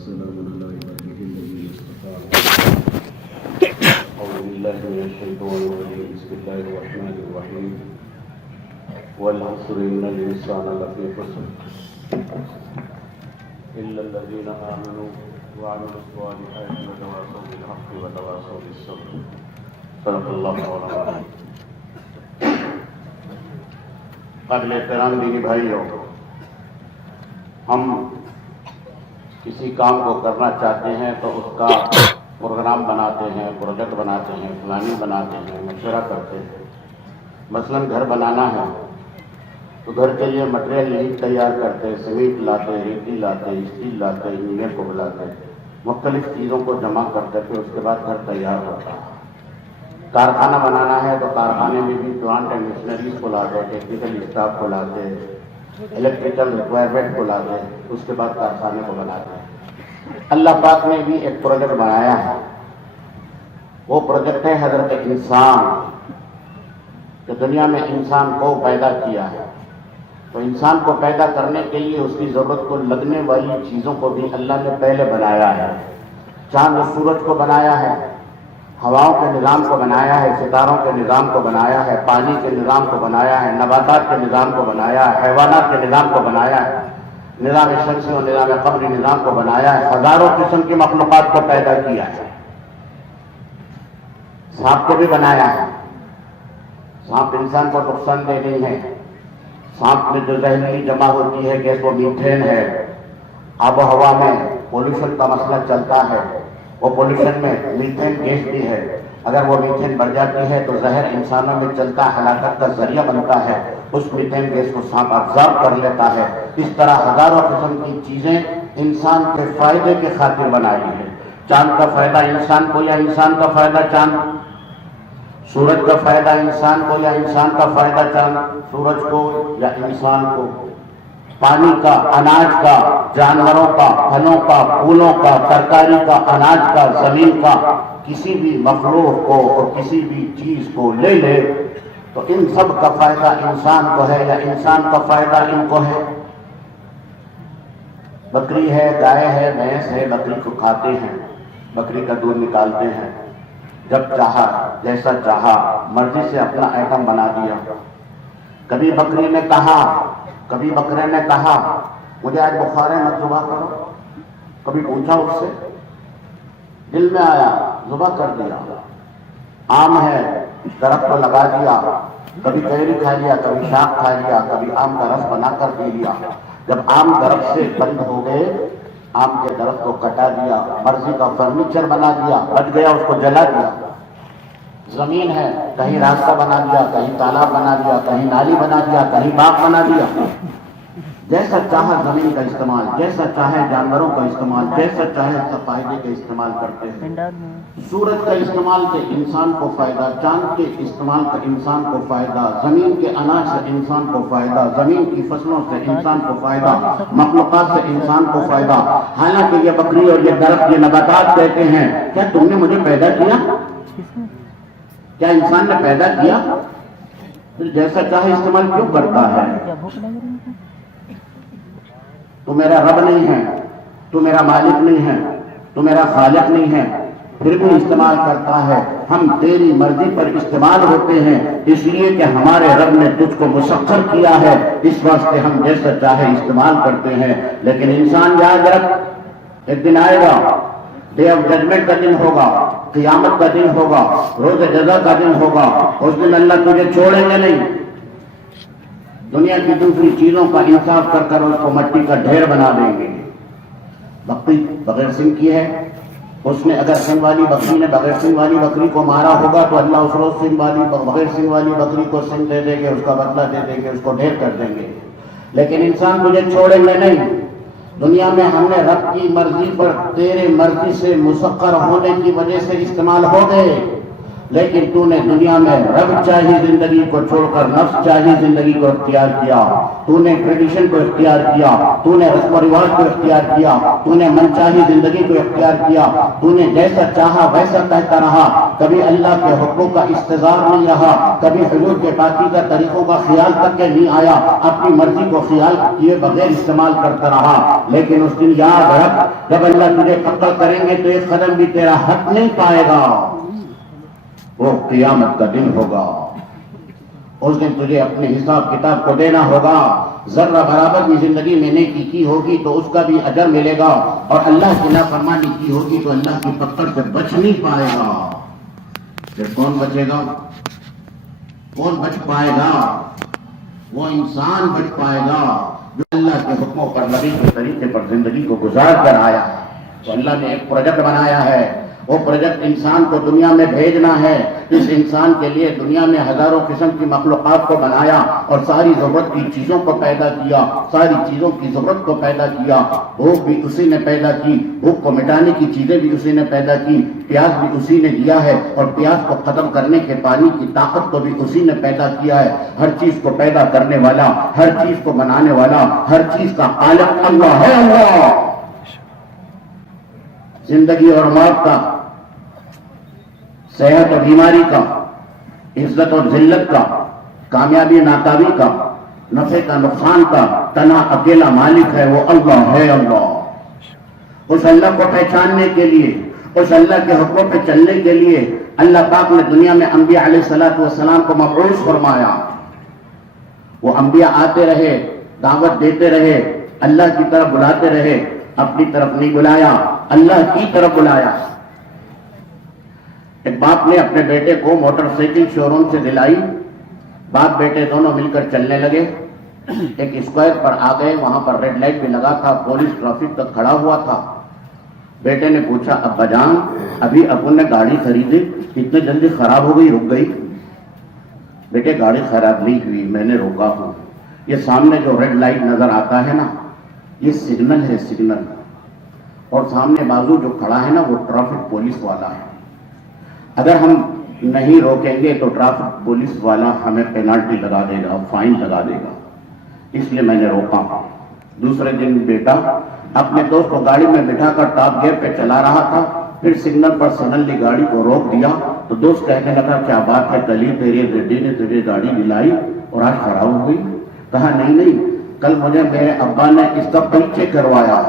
والسلام على عباده الذين اصطفى. أعوذ بالله من الشيطان الرجيم. بسم الله الرحمن الرحيم. والعصر إن الإنسان لفي خسر إلا الذين آمنوا وعملوا الصالحات وتواصوا بالحق وتواصوا بالصبر. صدق اللہ مولانا. قابل احترام دینی بھائیوں، ہم کسی کام کو کرنا چاہتے ہیں تو اس کا پروگرام بناتے ہیں، پروجیکٹ بناتے ہیں، پلاننگ بناتے ہیں، مشورہ کرتے ہیں. مثلا گھر بنانا ہے تو گھر کے لیے مٹیریل نہیں تیار کرتے، سیمنٹ لاتے، ریتی لاتے، اسٹیل لاتے، انجینئر کو بلاتے، مختلف چیزوں کو جمع کرتے، پھر اس کے بعد گھر تیار ہوتا ہے. کارخانہ بنانا ہے تو کارخانے میں بھی پلانٹ اینڈ مشینریز کو لاتے، ٹیکنیکل اسٹاف کو لاتے، الیکٹریکل ریکوائرمنٹ کو لاتے، اس کے بعد کارخانے کو بناتے ہیں. اللہ پاک نے بھی ایک پروجیکٹ بنایا ہے. وہ پروجیکٹ ہے حضرت انسان، کہ دنیا میں انسان کو پیدا کیا ہے. تو انسان کو پیدا کرنے کے لیے اس کی ضرورت کو لگنے والی چیزوں کو بھی اللہ نے پہلے بنایا ہے. چاند و سورج کو بنایا ہے، ہواؤں کے نظام کو بنایا ہے، ستاروں کے نظام کو بنایا ہے، پانی کے نظام کو بنایا ہے، نباتات کے نظام کو بنایا ہے، حیوانات کے نظام کو بنایا ہے، نظام شمسی اور نظام قمری نظام کو بنایا ہے. ہزاروں قسم کی مخلوقات کو پیدا کیا ہے. سانپ کو بھی بنایا ہے. سانپ انسان کو نقصان دہ نہیں ہے. سانپ میں جو زہریلی جمع ہوتی ہے گیس وہ میتھین ہے. آب و ہوا میں پولوشن کا مسئلہ چلتا ہے، وہ پولوشن میں میتھین گیس بھی ہے. اگر وہ میتھین بڑھ جاتی ہے تو زہر انسانوں میں چلتا ہلاکت کا ذریعہ بنتا ہے. اس میتھین گیس کو سانپ ابزارب کر لیتا ہے. اس طرح ہزاروں قسم کی چیزیں انسان کے فائدے کے خاطر بنائی ہیں. چاند کا فائدہ انسان کو یا انسان کا فائدہ چاند؟ سورج کا فائدہ انسان کو یا انسان کا فائدہ چاند سورج کو یا انسان کو؟ پانی کا، اناج کا، جانوروں کا، پھلوں کا، پھولوں کا، ترکاری کا، اناج کا، زمین کا، کسی بھی مخلوق کو اور کسی بھی چیز کو لے لے تو ان سب کا فائدہ انسان کو ہے یا انسان کا فائدہ ان کو ہے. بکری ہے، گائے ہے، بھینس ہے، بکری کو کھاتے ہیں، بکری کا دودھ نکالتے ہیں، جب چاہا جیسا چاہا مرضی سے اپنا آئٹم بنا دیا. کبھی بکری نے کہا، کبھی بکرے نے کہا مجھے آج بخار ہے مت ذبح کرو. کبھی پوچھا اس سے، دل میں آیا ذبح کر دیا. آم ہے، درخت کو لگا دیا، کبھی کیری کھا لیا، کبھی شاخ کھا لیا، کبھی آم کا رس بنا کر پی لیا. جب آم درخت سے بند ہو گئے، آم کے درخت کو کٹا دیا، مرضی کا فرنیچر بنا دیا، بچ گیا اس کو جلا دیا. زمین ہے، کہیں راستہ بنا دیا، کہیں تالاب بنا دیا، کہیں نالی بنا دیا، کہیں باغ بنا دیا. جیسا چاہے زمین کا استعمال، جیسا چاہے جانوروں کا استعمال، جیسا چاہے سب فائدے کے استعمال کرتے ہیں. سورج کا استعمال سے انسان کو فائدہ، چاند کے استعمال سے انسان کو فائدہ، زمین کے اناج سے انسان کو فائدہ، زمین کی فصلوں سے انسان کو فائدہ، مخلوقات سے انسان کو فائدہ. حالانکہ یہ بکری اور یہ درخت، یہ نباتات کہتے ہیں کیا تم نے مجھے پیدا کیا؟ کیا انسان نے پیدا کیا؟ جیسا چاہے استعمال کیوں کرتا ہے؟ تو میرا رب نہیں ہے، تو میرا مالک نہیں ہے، تو میرا خالق نہیں ہے، پھر بھی استعمال کرتا ہے. ہم تیری مرضی پر استعمال ہوتے ہیں اس لیے کہ ہمارے رب نے تجھ کو مسخر کیا ہے، اس واسطے ہم جیسا چاہے استعمال کرتے ہیں. لیکن انسان یاد رکھ، ایک دن آئے گا، ڈے آف ججمنٹ کا دن ہوگا، قیامت کا دن ہوگا، روز جزا کا دن ہوگا. اس دن اللہ تجھے چھوڑیں گے نہیں. دنیا کی دوسری چیزوں کا انصاف کر کر اس کو مٹی کا ڈھیر بنا دیں گے. بکری بغیر سنگ کی ہے، اس نے اگر سنگ والی بکری نے بغیر سنگ والی بکری کو مارا ہوگا تو اللہ اس روز بغیر سنگ والی بکری کو سنگ دے دیں گے، اس کا بدلہ دے دیں گے، اس کو ڈھیر کر دیں گے. لیکن انسان تجھے چھوڑیں گے نہیں. دنیا میں ہم نے رب کی مرضی پر تیرے مرضی سے مسخر ہونے کی وجہ سے استعمال ہو گئے. لیکن تو نے دنیا میں رب چاہی زندگی کو چھوڑ کر نفس چاہی زندگی کو اختیار کیا، تو نے ٹریڈیشن کو اختیار کیا، تو نے رسم و رواج کو اختیار کیا، تو نے من چاہی زندگی کو اختیار کیا، تو نے جیسا چاہا ویسا کہتا رہا، کبھی اللہ کے حکموں کا استظار نہیں رہا، کبھی حضور کے پاکیزہ طریقوں کا خیال تک کے نہیں آیا، اپنی مرضی کو خیال کیے بغیر استعمال کرتا رہا۔ لیکن اس دن یاد رکھ، جب اللہ تجھے قتل کریں گے تو ایک قدم بھی تیرا حق نہیں پائے گا، وہ قیامت کا دن ہوگا۔ اس دن تجھے اپنے حساب کتاب کو دینا ہوگا، ذرہ برابر بھی زندگی میں نیکی کی ہوگی تو اس کا بھی اجر ملے گا، اور اللہ کی نافرمانی کی ہوگی تو اللہ کی پکڑ سے بچ نہیں پائے گا۔ پھر کون بچے گا؟ کون بچ پائے گا؟ وہ انسان بچ پائے گا جو اللہ کے حکموں پر نبی کے طریقے پر زندگی کو گزار کر آیا ہے۔ تو اللہ نے ایک پروجیکٹ بنایا ہے، وہ پروجیکٹ انسان کو دنیا میں بھیجنا ہے۔ اس انسان کے لیے دنیا میں ہزاروں قسم کی مخلوقات کو بنایا اور ساری ضرورت کی چیزوں کو پیدا کیا، ساری چیزوں کی ضرورت کو پیدا کیا۔ بھوک بھی اسی نے پیدا کی، بھوک کو مٹانے کی چیزیں بھی اسی نے پیدا کی، پیاس بھی اسی نے دیا ہے، اور پیاس کو ختم کرنے کے پانی کی طاقت کو بھی اسی نے پیدا کیا ہے۔ ہر چیز کو پیدا کرنے والا، ہر چیز کو بنانے والا، ہر چیز کا خالق اللہ ہے۔ اللہ زندگی اور موت کا، صحت اور بیماری کا، عزت اور ذلت کا، کامیابی ناکامی کا، نفع کا نقصان کا تنہا اکیلا مالک ہے، وہ اللہ ہے۔ اللہ اس اللہ کو پہچاننے کے لیے، اس اللہ کے حکموں پہ چلنے کے لیے اللہ پاک نے دنیا میں انبیاء علیہ السلام کو مبعوث فرمایا۔ وہ انبیاء آتے رہے، دعوت دیتے رہے، اللہ کی طرف بلاتے رہے، اپنی طرف نہیں بلایا، اللہ کی طرف بلایا۔ ایک باپ نے اپنے بیٹے کو موٹر سائیکل شو روم سے دلائی، باپ بیٹے دونوں مل کر چلنے لگے، ایک اسکوائر پر آ گئے، وہاں پر ریڈ لائٹ بھی لگا تھا، پولیس ٹریفک تک کھڑا ہوا تھا۔ بیٹے نے پوچھا، ابا جان ابھی ابو نے گاڑی خریدی، اتنے جلدی خراب ہو گئی، رک گئی؟ بیٹے گاڑی خراب نہیں ہوئی، میں نے روکا ہوں، یہ سامنے جو ریڈ لائٹ نظر آتا ہے نا، یہ سگنل ہے، سگنل، اور سامنے بازو جو کھڑا ہے نا وہ ٹریفک پولیس والا ہے، اگر ہم نہیں روکیں گے تو ٹریفک پولیس والا ہمیں پینالٹی لگا دے گا، فائن لگا دے گا، اس لیے میں نے روکا۔ دوسرے دن بیٹا اپنے دوست کو گاڑی میں بٹھا کر ٹاپ گیئر پہ چلا رہا تھا، پھر سگنل پر سڈنلی گاڑی کو روک دیا تو دوست کہنے لگا، کیا بات ہے، کل ہی تیرے بیٹے نے تجھے گاڑی دلائی اور آج خراب ہو گئی؟ کہا نہیں، کل مجھے میرے ابا نے اس کا پریچے کروایا،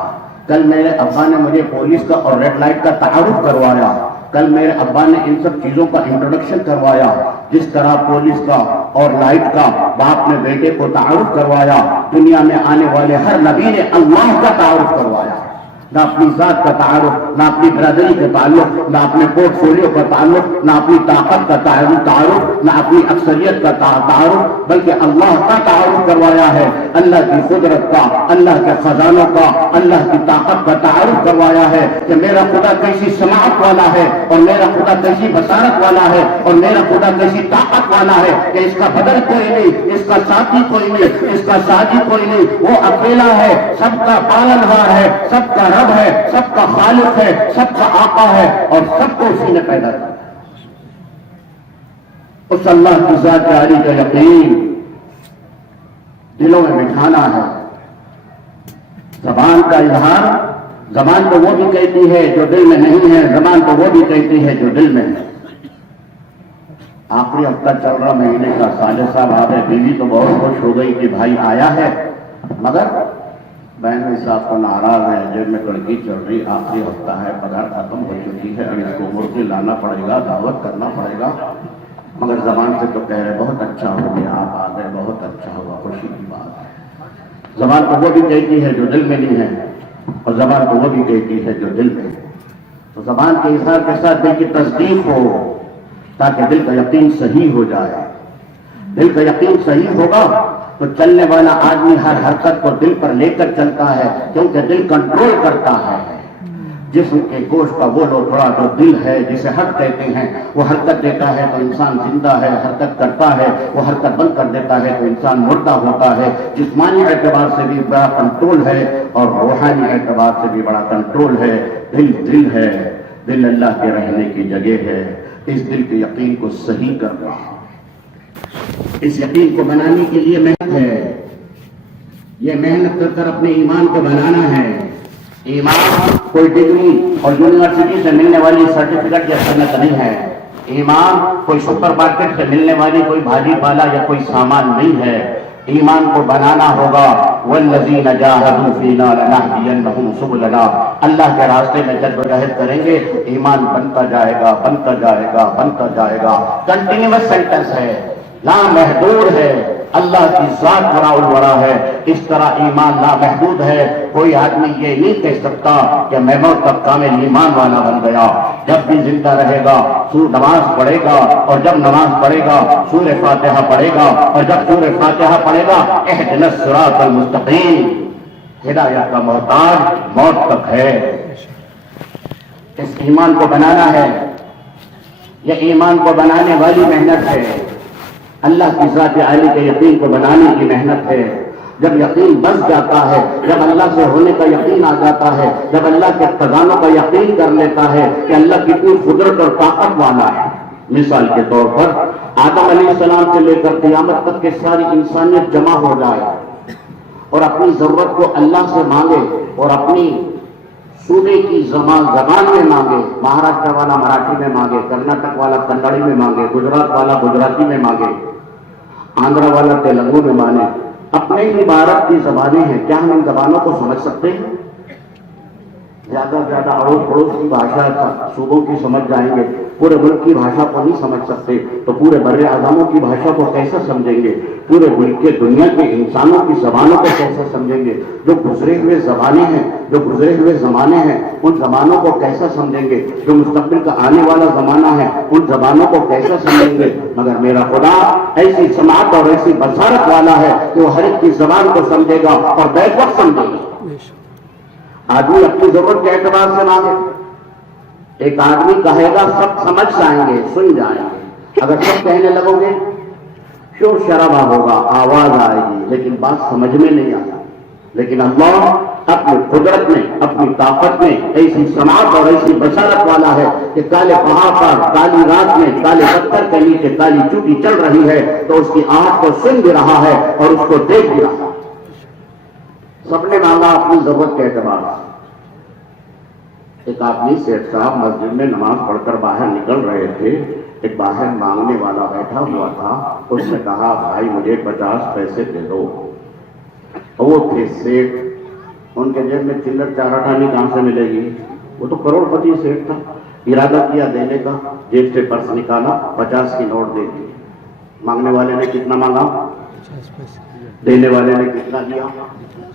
کل میرے ابا نے مجھے پولیس کا اور ریڈ لائٹ کا تعارف کروایا، کل میرے ابا نے ان سب چیزوں کا انٹروڈکشن کروایا، جس طرح پولیس کا اور لائٹ کا باپ نے بیٹے کو تعارف کروایا، دنیا میں آنے والے ہر نبی نے اللہ کا تعارف کروایا، نہ اپنی ذات کا تعارف، نہ اپنی برادری کا تعلق، نہ اپنے پورٹ فولیو کا تعلق، نہ اپنی طاقت کا تعارف، نہ اپنی اکثریت کا تعارف، بلکہ اللہ کا تعارف کروایا ہے، اللہ کی قدرت کا، اللہ کے خزانوں کا، اللہ کی طاقت کا تعارف کروایا ہے کہ میرا خدا کیسی سماعت والا ہے، اور میرا خدا کیسی بصارت والا ہے، اور میرا خدا کیسی طاقت والا ہے کہ اس کا بدل کوئی نہیں، اس کا ساتھی کوئی نہیں، اس کا ساتھی کوئی نہیں، وہ اکیلا ہے، سب کا پالنہار ہے، سب کا رب ہے، سب کا خالق ہے، سب کا آقا ہے، اور سب کو اسی نے پیدا کیا۔ اس اللہ کی ذات عالی کا یقین دلوں میں بٹھانا ہے۔ زبان کا اظہار، زبان تو وہ بھی کہتی ہے جو دل میں نہیں ہے، زبان تو وہ بھی کہتی ہے جو دل میں ہے۔ آخری ہفتہ چل رہا مہینے کا، صالح صاحب آ گئے، بیوی تو بہت خوش ہو گئی کہ بھائی آیا ہے، مگر بہن صاحب کو ناراض ہے، جیب میں کڑکی چل رہی، آخری ہفتہ ہے، پگار ختم ہو چکی ہے، اب اس کو مڑ کے لانا پڑے گا، دعوت کرنا پڑے گا، مگر زبان سے تو کہہ رہے بہت اچھا ہو گیا، آپ آ گئے، بہت اچھا ہوا، خوشی کی بات ہے۔ زبان تو وہ بھی کہتی ہے جو دل میں نہیں ہے، اور زبان تو وہ بھی کہتی ہے جو دل میں ہے۔ تو زبان کے اظہار کے ساتھ دل کی تصدیق ہو، تاکہ دل کا یقین صحیح ہو جائے۔ دل کا یقین صحیح ہوگا تو چلنے والا آدمی ہر حرکت کو دل پر لے کر چلتا ہے، کیونکہ دل کنٹرول کرتا ہے۔ جسم کے گوشت کا وہ لوتھڑا جو دل ہے، جسے حق کہتے ہیں، وہ حرکت دیتا ہے تو انسان زندہ ہے، حرکت کرتا ہے، وہ حرکت بند کر دیتا ہے تو انسان مردہ ہوتا ہے۔ جسمانی اعتبار سے بھی بڑا کنٹرول ہے اور روحانی اعتبار سے بھی بڑا کنٹرول ہے۔ دل ہے، دل اللہ کے رہنے کی جگہ ہے، اس دل کے یقین کو صحیح کرنا، اس یقین کو بنانے کے لیے محنت ہے، یہ محنت کر کر اپنے ایمان کو بنانا ہے۔ ایمان کوئی ڈگری اور یونیورسٹی سے ملنے والی سرٹیفکیٹ یا صنعت نہیں ہے، ایمان کوئی سپر مارکیٹ سے ملنے والی کوئی بھاجی پالا یا کوئی سامان نہیں ہے۔ ایمان کو بنانا ہوگا، والذین جاہدوا فینا لنہدینہم سبلنا، اللہ کے راستے میں جدوجہد کریں گے، ایمان بنتا جائے گا، بنتا جائے گا، بنتا جائے گا۔ کنٹینیوس سینٹنس ہے، لامحدود ہے، اللہ کی ذات وراء الورا ہے، اس طرح ایمان لامحدود ہے۔ کوئی آدمی یہ نہیں کہہ سکتا کہ میں موت تک کامل ایمان والا بن گیا۔ جب بھی زندہ رہے گا نماز پڑھے گا، اور جب نماز پڑھے گا سورہ فاتحہ پڑھے گا، اور جب سورہ فاتحہ پڑھے گا اہدنا الصراط المستقیم، ہدایت کا محتاج موت تک ہے۔ اس ایمان کو بنانا ہے، یہ ایمان کو بنانے والی محنت ہے، اللہ کی ذات عالی کے یقین کو بنانے کی محنت ہے۔ جب یقین بس جاتا ہے، جب اللہ سے ہونے کا یقین آ جاتا ہے، جب اللہ کے خزانوں کا یقین کر لیتا ہے کہ اللہ کتنی قدرت اور طاقت والا ہے۔ مثال کے طور پر آدم علیہ السلام سے لے کر قیامت تک کے ساری انسانیت جمع ہو جائے اور اپنی ضرورت کو اللہ سے مانگے، اور اپنی صوبے کی زبان میں مانگے، مہاراشٹر والا مراٹھی میں مانگے، کرناٹک والا کنڑی میں مانگے، گجرات والا گجراتی میں مانگے، آندھرا والا تیلگو میں مانے، اپنے ہی بھارت کی زبانیں ہیں، کیا ہم ان زبانوں کو سمجھ سکتے ہیں؟ زیادہ سے زیادہ اڑوس پڑوس کی بھاشا صوبوں کی سمجھ جائیں گے، پورے ملک کی بھاشا کو نہیں سمجھ سکتے تو پورے بر اعظموں کی بھاشا کو کیسے سمجھیں گے؟ پورے ملک کے دنیا کے انسانوں کی زبانوں کو کیسے سمجھیں گے؟ جو گزرے ہوئے زبانیں ہیں، جو گزرے ہوئے زمانے ہیں، ان زبانوں کو کیسے سمجھیں گے؟ جو مستقبل کا آنے والا زمانہ ہے، ان زبانوں کو کیسے سمجھیں گے؟ مگر میرا خدا ایسی سماعت اور ایسی بصارت والا ہے کہ وہ ہر ایک کی زبان کو سمجھے گا اور بیک وقت سمجھے گا۔ آدمی اپنی ضرورت کے اعتبار سے مانگے، ایک آدمی کہے گا سب سمجھ جائیں گے، سن جائیں گے، اگر سب کہنے لگو گے شور شرابہ ہوگا، آواز آئے گی، لیکن بات سمجھ میں نہیں آئی۔ لیکن اللہ اپنی قدرت میں، اپنی طاقت میں ایسی سماعت اور ایسی بصارت والا ہے کہ کالے پہاڑ پر کالی رات میں کالے پتھر کے نیچے کالی چوٹی چل رہی ہے تو اس کی آہٹ کو سن بھی رہا ہے اور اس کو دیکھ بھی رہا ہے۔ سب نے مانگا اپنی ضرورت کے اعتبار سے۔ ایک آدمی سیٹھ صاحب مسجد میں نماز پڑھ کر باہر نکل رہے تھے، ایک باہر مانگنے والا بیٹھا ہوا تھا، اس نے کہا بھائی مجھے 50 پیسے دے دو۔ وہ تھے سیٹھ، ان کے جیب میں چلر چار آٹھانی کہاں سے ملے گی؟ وہ تو کروڑ پتی سیٹھ تھا۔ ارادہ کیا دینے کا، جیب سے پرس نکالا، 50 کی نوٹ دے دی۔ مانگنے والے نے کتنا مانگا؟ 50 پیسے۔ دینے والے نے کتنا دیا؟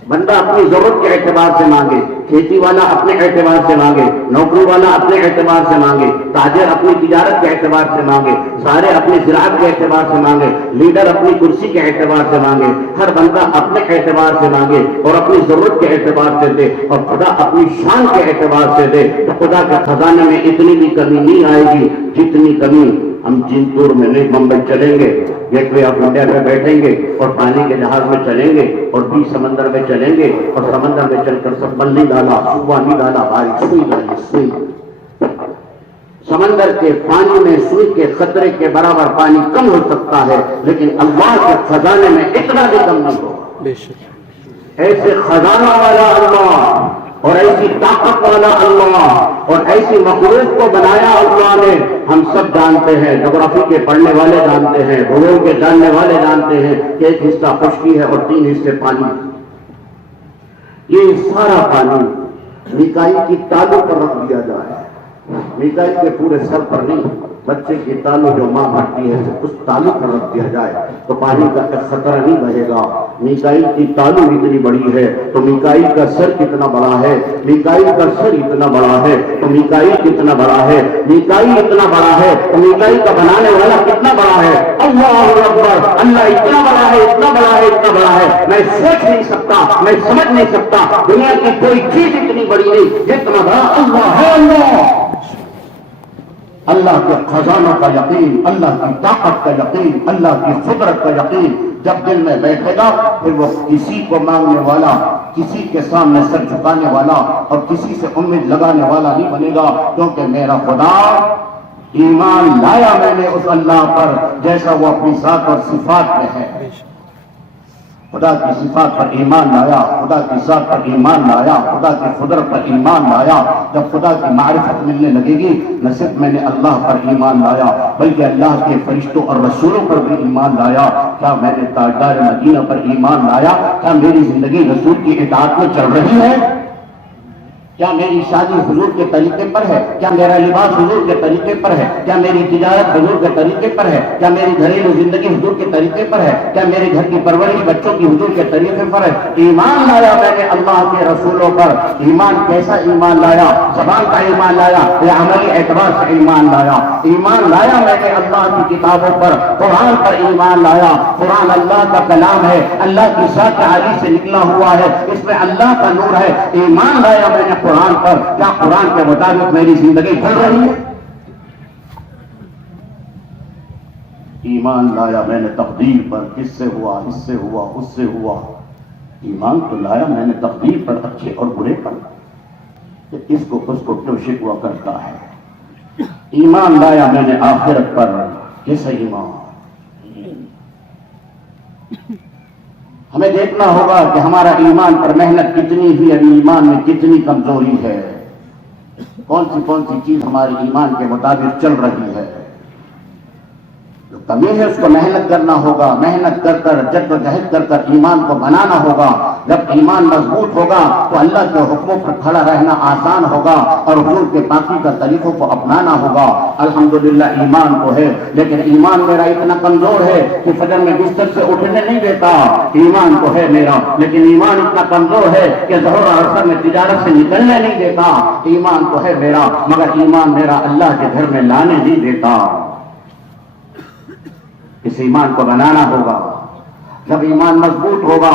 بندہ اپنی ضرورت کے اعتبار سے مانگے، کھیتی والا اپنے اعتبار سے مانگے، نوکری والا اپنے اعتبار سے مانگے، تاجر اپنی تجارت کے اعتبار سے مانگے، سارے اپنی زراعت کے اعتبار سے مانگے، لیڈر اپنی کرسی کے اعتبار سے مانگے، ہر بندہ اپنے اعتبار سے مانگے اور اپنی ضرورت کے اعتبار سے دے، اور خدا اپنی شان کے اعتبار سے دے تو خدا کے خزانے میں اتنی بھی کمی نہیں آئے گی جتنی کمی ہم جن دور میں نہیں بمبئی چلیں گے، گیٹ وے آف انڈیا پہ بیٹھیں گے اور پانی کے جہاز میں چلیں گے اور بیچ سمندر میں چلیں گے اور سمندر میں چل کر سبل نہیں ڈالا، صبح نہیں ڈالا، بارش سوئی ڈالی، سوئی۔ سمندر کے پانی میں سوئی کے خطرے کے برابر پانی کم ہو سکتا ہے، لیکن اللہ کے خزانے میں اتنا بھی کم نہیں ہوگا۔ ایسے خزانہ والا اللہ اور ایسی طاقت والا اللہ اور ایسی مخلوق کو بنایا اللہ نے، ہم سب جانتے ہیں، جغرافی کے پڑھنے والے جانتے ہیں، بھگول کے جاننے والے جانتے ہیں کہ ایک حصہ خشکی ہے اور 3 حصے پانی۔ یہ سارا پانی میکائیل کی تالو پر رکھ دیا جائے، میکائیل کے پورے سر پر نہیں، بچے کی تالو جو ماں بھرتی ہے اس تالو پر رکھ دیا جائے تو پانی کا خطرہ نہیں بہے گا۔ میکائیل کی تالو اتنی بڑی ہے تو میکائیل کا سر کتنا بڑا ہے، میکائیل کا سر اتنا بڑا ہے تو میکائیل کتنا بڑا ہے، میکائیل اتنا بڑا ہے تو میکائیل کا بنانے والا کتنا بڑا ہے۔ اللہ اکبر، اللہ اتنا بڑا ہے، اتنا بڑا ہے، اتنا بڑا ہے، میں سوچ نہیں سکتا، میں سمجھ نہیں سکتا، دنیا کی کوئی چیز اتنی بڑی نہیں جتنا بڑا اللہ ہے۔ اللہ کے خزانوں کا یقین، اللہ کی طاقت کا یقین، اللہ کی قدرت کا یقین جب دل میں بیٹھے گا پھر وہ کسی کو مانگنے والا، کسی کے سامنے سر جھکانے والا اور کسی سے امید لگانے والا نہیں بنے گا، کیونکہ میرا خدا ایمان لایا میں نے اس اللہ پر جیسا وہ اپنی ذات اور صفات میں ہے. خدا کی صفات پر ایمان لایا, خدا کی ذات پر ایمان لایا, خدا کی قدرت پر ایمان لایا. جب خدا کی معرفت ملنے لگے گی نہ صرف میں نے اللہ پر ایمان لایا بلکہ اللہ کے فرشتوں اور رسولوں پر بھی ایمان لایا. کیا میں نے تاجدار مدینہ پر ایمان لایا؟ کیا میری زندگی رسول کی اطاعت میں چل رہی ہے؟ کیا میری شادی حضور کے طریقے پر ہے؟ کیا میرا لباس حضور کے طریقے پر ہے؟ کیا میری تجارت حضور کے طریقے پر ہے؟ کیا میری گھریلو زندگی حضور کے طریقے پر ہے؟ کیا میرے گھر کی پرورش بچوں کی حضور کے طریقے پر ہے؟ ایمان لایا میں نے اللہ کے رسولوں پر. ایمان کیسا ایمان لایا؟ زبان کا ایمان لایا یا عملی اعتبار سے ایمان لایا؟ ایمان لایا میں نے اللہ کی کتابوں پر, قرآن پر ایمان لایا. قرآن اللہ کا کلام ہے, اللہ کی ذات عالی سے نکلا ہوا ہے, اس میں اللہ کا نور ہے. ایمان لایا میں نے قرآن پر. کیا قرآن کے مطابق میری زندگی چل رہی ہے؟ ایمان لایا میں نے تقدیر پر, کس سے ہوا, اس سے ہوا, اس سے ہوا. ایمان تو لایا میں نے تقدیر پر, اچھے اور برے پر, کہ اس کو کیوں شکوہ کرتا ہے. ایمان لایا میں نے آخرت پر. کیسا ایمان؟ ہمیں دیکھنا ہوگا کہ ہمارا ایمان پر محنت کتنی ہوئی, ابھی ایمان میں کتنی کمزوری ہے, کون سی چیز ہمارے ایمان کے مطابق چل رہی ہے. جو کمی ہے اس کو محنت کرنا ہوگا, محنت کر کر جدوجہد کر کر ایمان کو بنانا ہوگا. جب ایمان مضبوط ہوگا تو اللہ کے حکموں پر کھڑا رہنا آسان ہوگا اور حضور کے پاکی کا طریقوں کو اپنانا ہوگا. الحمدللہ ایمان تو ہے, لیکن ایمان میرا اتنا کمزور ہے کہ فجر میں بستر سے اٹھنے نہیں دیتا. ایمان تو ہے میرا, لیکن ایمان اتنا کمزور ہے کہ ظہر اور عصر میں تجارت سے نکلنے نہیں دیتا. ایمان تو ہے میرا, مگر ایمان میرا اللہ کے گھر میں لانے نہیں دیتا. اس ایمان کو بنانا ہوگا. جب ایمان مضبوط ہوگا,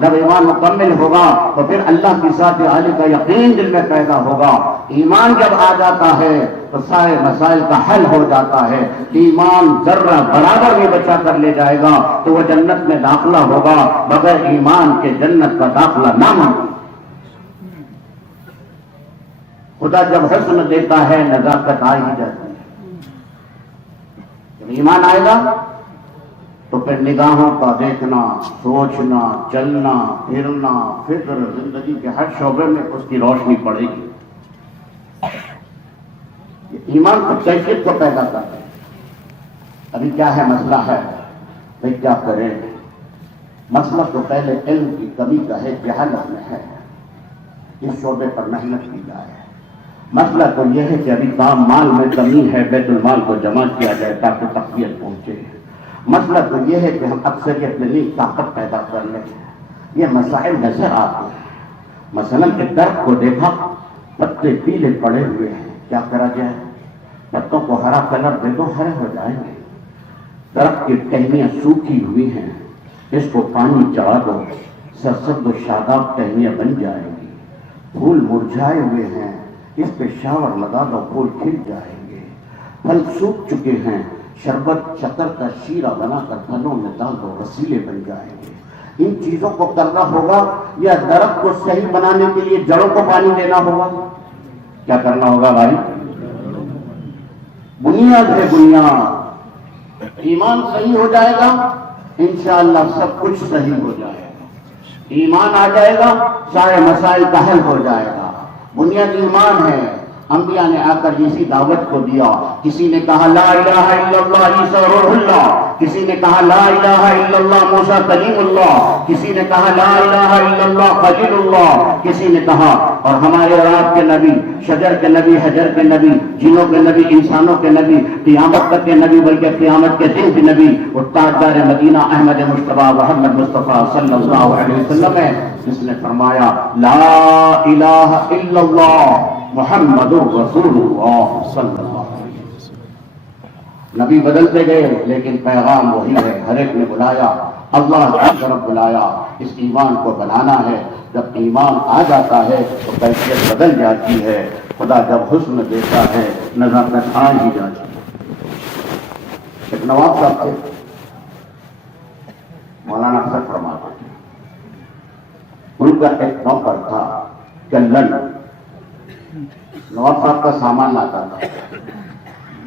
جب ایمان مکمل ہوگا تو پھر اللہ کی ذات عالی کا یقین دل میں پیدا ہوگا. ایمان جب آ جاتا ہے تو سارے مسائل کا حل ہو جاتا ہے. ایمان ذرہ برابر بھی بچا کر لے جائے گا تو وہ جنت میں داخلہ ہوگا, بغیر ایمان کے جنت کا داخلہ ناممکن. خدا جب حسن دیتا ہے نزاکت آ ہی جاتی ہے. جب ایمان آئے گا تو پھر نگاہوں کا دیکھنا, سوچنا, چلنا, پھرنا, فکر, زندگی کے ہر شعبے میں اس کی روشنی پڑے گی. ایمان کو کیفیت کو پیدا کرتا ہے. ابھی کیا ہے مسئلہ ہے بھائی, کیا کریں؟ مسئلہ تو پہلے علم کی کمی کا ہے, جہالت میں ہے. اس شعبے پر محنت کی جائے. مسئلہ تو یہ ہے کہ ابھی کام مال میں کمی ہے, بیت المال کو جمع کیا جائے تاکہ تقویت پہنچے. مسئلہ تو یہ ہے کہ ہم اکثریت میں نہیں طاقت پیدا کر لیں. یہ مسائل نظر آتے ہیں. مثلا ایک درخت کو دیکھا, پتے پیلے پڑے ہوئے ہیں, کیا کرا جائے؟ پتوں کو ہرا کلر دے دو, ہرے ہو جائیں گے. درخت کی ٹہنیاں سوکھی ہوئی ہیں, اس کو پانی چڑھا دو, سرسبز و شاداب ٹہنیاں بن جائیں گی. پھول مرجھائے ہوئے ہیں, اس پہ شاور لگا دو, پھول کھل جائیں گے. پھل سوکھ چکے ہیں, شربت شکر کا شیرہ بنا کر پھلوں میں ڈال دو, رسیلے بن جائیں گے. ان چیزوں کو کرنا ہوگا یا درخت کو صحیح بنانے کے لیے جڑوں کو پانی دینا ہوگا؟ کیا کرنا ہوگا بھائی؟ بنیاد ہے بنیاد. ایمان صحیح ہو جائے گا انشاءاللہ سب کچھ صحیح ہو جائے گا. ایمان آ جائے گا سارے مسائل کا حل ہو جائے گا. بنیاد ایمان ہے. انبیاء نے آ کر اسی دعوت کو دیا. کسی نے کہا لا الہ الا اللہ عیسیٰ روح اللہ, کسی نے کہا لا الہ الا اللہ موسیٰ کلیم اللہ, کسی نے کہا لا الہ الا اللہ خلیل اللہ, کسی نے کہا, اور ہمارے اور آپ کے نبی, شجر کے نبی, حجر کے نبی, جنوں کے نبی, انسانوں کے نبی, قیامت تک کے نبی, بلکہ قیامت کے دن کے نبی, اور تاجدار مدینہ احمد مصطفیٰ محمد مصطفیٰ صلی اللہ علیہ وسلم ہے, جس نے فرمایا لا الہ الا اللہ محمد رسول اللہ صلی اللہ علیہ وسلم. نبی بدلتے گئے لیکن پیغام وہی ہے. ہر ایک نے بلایا, اللہ کی طرف بلایا. اس ایمان کو بنانا ہے. جب ایمان آ جاتا ہے تو کیفیت بدل جاتی ہے. خدا جب حسن دیتا ہے نزاکت آ ہی جاتی ہے. ایک نواب صاحب تھے, مولانا اکثر فرماتے تھے, ان کا ایک نوکر تھا کلن. نواب صاحب کا سامان لاتا تھا,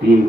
3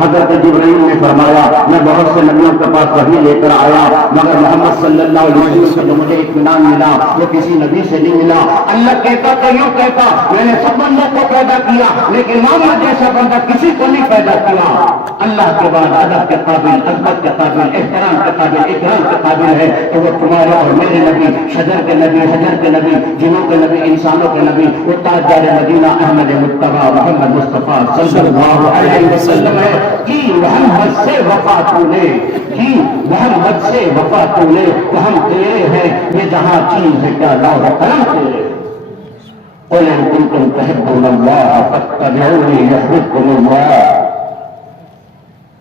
حضرت جبرائیل نے فرمایا میں بہت سے نبیوں کے پاس وحی لے کر آیا مگر محمد صلی اللہ علیہ وسلم سے جو مجھے اطمینان ملا وہ کسی نبی سے نہیں ملا. اللہ کہتا تو یوں کہتا میں نے سب بندوں کو پیدا کیا لیکن محمد جیسا بندہ کسی کو نہیں پیدا کیا. اللہ کے بعد ادب کے قابل, عظمت کے قابل, احترام کے قابل, اکرام کے قابل ہے کہ وہ تمہارے اور میرے نبی, شجر کے نبی, حجر کے نبی, جنوں کے نبی, انسانوں کے نبی, وہ تاجدار مدینہ احمد مجتبی محمد مصطفیٰ صلی اللہ علیہ وسلم ہے. کی محمد سے وفا تو نے, کی محمد سے وفا تو نے, کہ ہم تیرے ہیں یہ جہاں چیز ہے کیا لوح قلم تیرے. قل ان کنتم تحبون اللہ فاتبعونی یحببکم اللہ.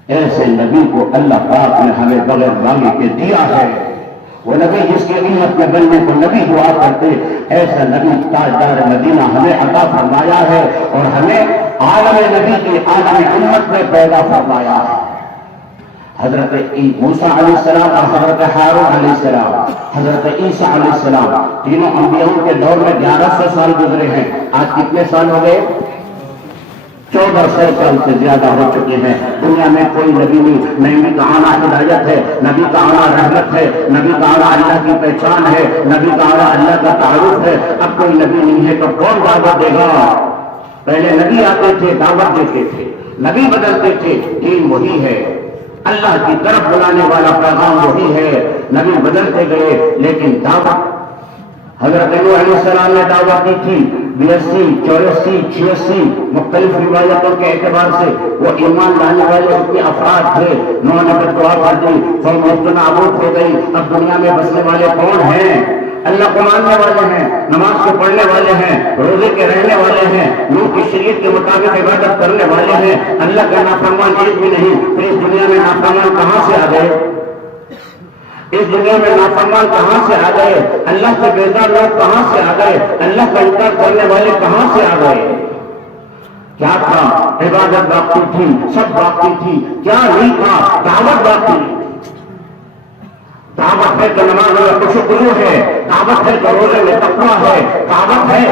ایسے نبی کو اللہ پاک نے ہمیں بغیر مانگے کے دیا ہے. وہ نبی جس کی امت میں بننے کو نبی دعا کرتے, ایسا نبی تاجدار مدینہ ہمیں عطا فرمایا ہے اور ہمیں عالم نبی کی عالم امت میں پیدا فرمایا ہے. حضرت موسیٰ علیہ السلام اور حضرت ہارون علیہ السلام, حضرت عیسیٰ علیہ السلام, تینوں انبیاءوں کے دور میں 1100 سال گزرے ہیں. آج کتنے سال ہو گئے؟ 1400 سال سے زیادہ ہو چکے ہیں. دنیا میں کوئی نبی نہیں. نبی کا آنا ہدایت ہے, نبی کا آنا رحمت ہے, نبی کا آنا اللہ کی پہچان ہے, نبی کا آنا اللہ کا تعارف ہے. اب کوئی نبی نہیں ہے تو کون دعوت دے گا؟ پہلے نبی آتے تھے, دعوت دیتے تھے, نبی بدلتے تھے, دین وہی ہے, اللہ کی طرف بلانے والا پیغام وہی ہے. نبی بدلتے گئے لیکن دعوت, حضرت نوح علیہ السلام نے دعوت دی تھی 82, 84, 86 مختلف روایتوں کے اعتبار سے وہ ایمان لانے والے اتنے افراد تھے. نوح نے دعا کر دی, قوم نابود ہو گئی. اب دنیا میں بسنے والے کون ہیں؟ اللہ کو ماننے والے ہیں, نماز کو پڑھنے والے ہیں, روزے کے رہنے والے ہیں, نور کی شریعت کے مطابق عبادت کرنے والے ہیں. اللہ کا نافرمان ایک بھی نہیں. پھر اس دنیا میں نافرمان کہاں سے آ گئے؟ اس دنیا میں نافرمان کہاں سے آ گئے؟ اللہ سے بیزار لوگ کہاں سے آ گئے؟ اللہ کا انکار کرنے والے کہاں سے آ گئے؟ کیا تھا؟ عبادت باقی تھی, سب باقی تھی. کیا نہیں تھا؟ دعوت باقی. دعوت ہے تو نماز میں خوشبو ہے, دعوت ہے تو روزے میں تقویٰ ہے, دعوت ہے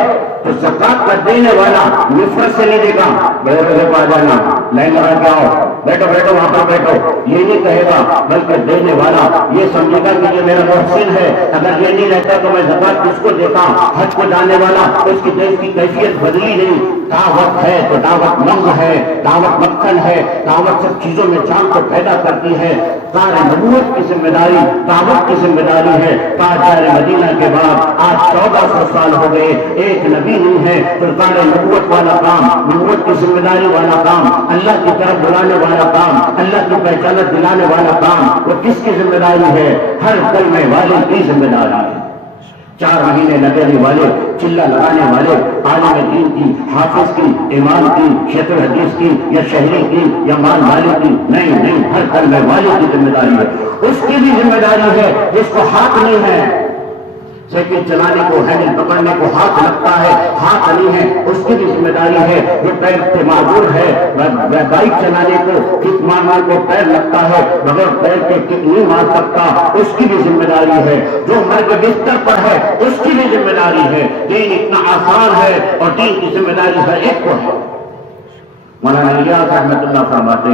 تو زکات کا دینے والا نفرت سے نہیں دے گا میرے پا جانا, لائن لگا کے آؤ, بیٹھو بیٹھو وہاں پر بیٹھو, یہ نہیں کہے گا. بلکہ دینے والا یہ سمجھے گا کہ یہ میرا محسن ہے. اگر یہ نہیں رہتا تو میں زکات کس کو دیتا. حج کو جانے والا اس کی دیش کی کیفیت بدلی نہیں. دعوت ہے تو دعوت منگ ہے, دعوت مکھن ہے, دعوت سب چیزوں میں جان کو پیدا کرتی ہے. کار نبوت کی ذمہ داری دعوت کی ذمہ داری ہے. تاجدار مدینہ کے بعد آج 1400 سال ہو گئے, ایک نبی نہیں ہے. سرکار نبوت والا کام, نبوت کی ذمہ داری والا کام, اللہ کی طرف بلانے والا کام, اللہ کی پہچانت دلانے والا کام, وہ کس کی ذمہ داری ہے؟ ہر کلمے والے کی ذمہ داری ہے. 4 مہینے لگانے والے, چلا لگانے والے, عالم دین کی, حافظ کی, امام کی, شیخ الحدیث کی, یا شہری کی, یا مال والے کی نہیں, ہر کلمے والے کی ذمہ داری ہے. اس کی بھی ذمہ داری ہے جس کو ہاتھ نہیں ہے. سائیکل چلانے کو, ہینڈل پکڑنے کو ہاتھ لگتا ہے, ہاتھ نہیں ہے, اس کی بھی ذمہ داری ہے. جو پیر سے معذور ہے, بائک چلانے کو, کک مارنے کو پیر لگتا ہے, بغیر پیر کے کک نہیں مار سکتا, اس کی بھی ذمہ داری ہے. جو مرگ بستر پر ہے اس کی بھی ذمہ داری ہے. دین اتنا آسان ہے اور دین کی ذمہ داری ہر ایک کو ہے. مولانا الیاس رحمۃ اللہ فرماتے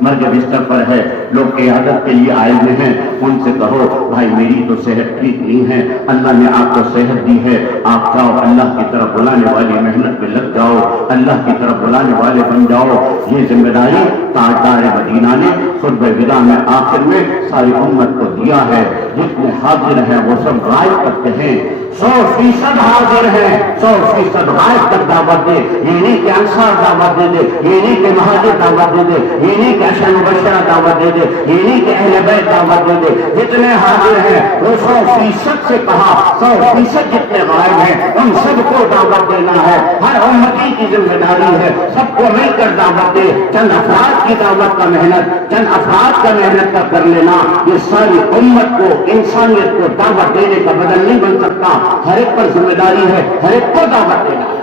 مرگ بستر پر ہے, لوگ عیادت کے لیے آئے ہوئے ہیں, ان سے کہو بھائی میری تو صحت ٹھیک نہیں ہے, اللہ نے آپ کو صحت دی ہے, آپ جاؤ اللہ کی طرف بلانے والی محنت میں لگ جاؤ, اللہ کی طرف بلانے والے بن جاؤ. یہ ذمہ داری تاجدار مدینہ نے خطبہ وداع میں آخر میں ساری امت کو دیا ہے. جتنے حاضر ہیں وہ سب غائب کرتے ہیں, 100% حاضر ہیں, 100% غائب تک دعوت دے. یہ نہیں کہ انصار دعوت دے دے, یہ نہیں کہ مہاجر دعوت دے دے, یہ نہیں کہ عشر مبشرہ دعوت دے دے, یہ نہیں کہ اہل بیت دعوت دے دے. جتنے حاضر ہیں وہ 100% سے کہا, 100% جتنے غائب ہیں ان سب کو دعوت دینا ہے. ہر امتی کی ذمہ داری ہے سب کو مل کر دعوت دے. چند افراد کی دعوت کا محنت, چند افراد کا محنت کا کر لینا یہ ساری امت کو, انسانیت کو دعوت دینے کا بدل نہیں بن سکتا. ہر ایک پر ذمہ داری ہے, ہر ایک کو دعوت دینا ہے.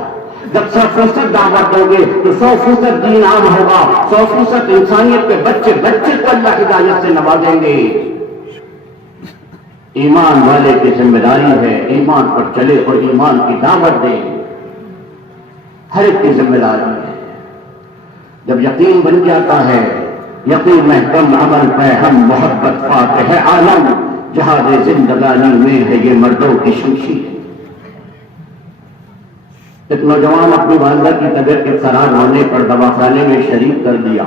جب 100% دعوت دو گے تو 100% دین عام ہوگا, 100% انسانیت کے بچے کو اللہ ہدایت سے نوازیں گے. ایمان والے کی ذمہ داری ہے ایمان پر چلے اور ایمان کی دعوت دے, ہر ایک کی ذمہ داری ہے. جب یقین بن جاتا ہے، یقین میں کم عمل پہ ہم محبت فاتح ہے عالم، جہاد زندگانی میں ہے یہ مردوں کی شمشیر۔ ایک نوجوان اپنی والدہ کی طبیعت کے خراب ہونے پر دواخانے میں شریک کر دیا۔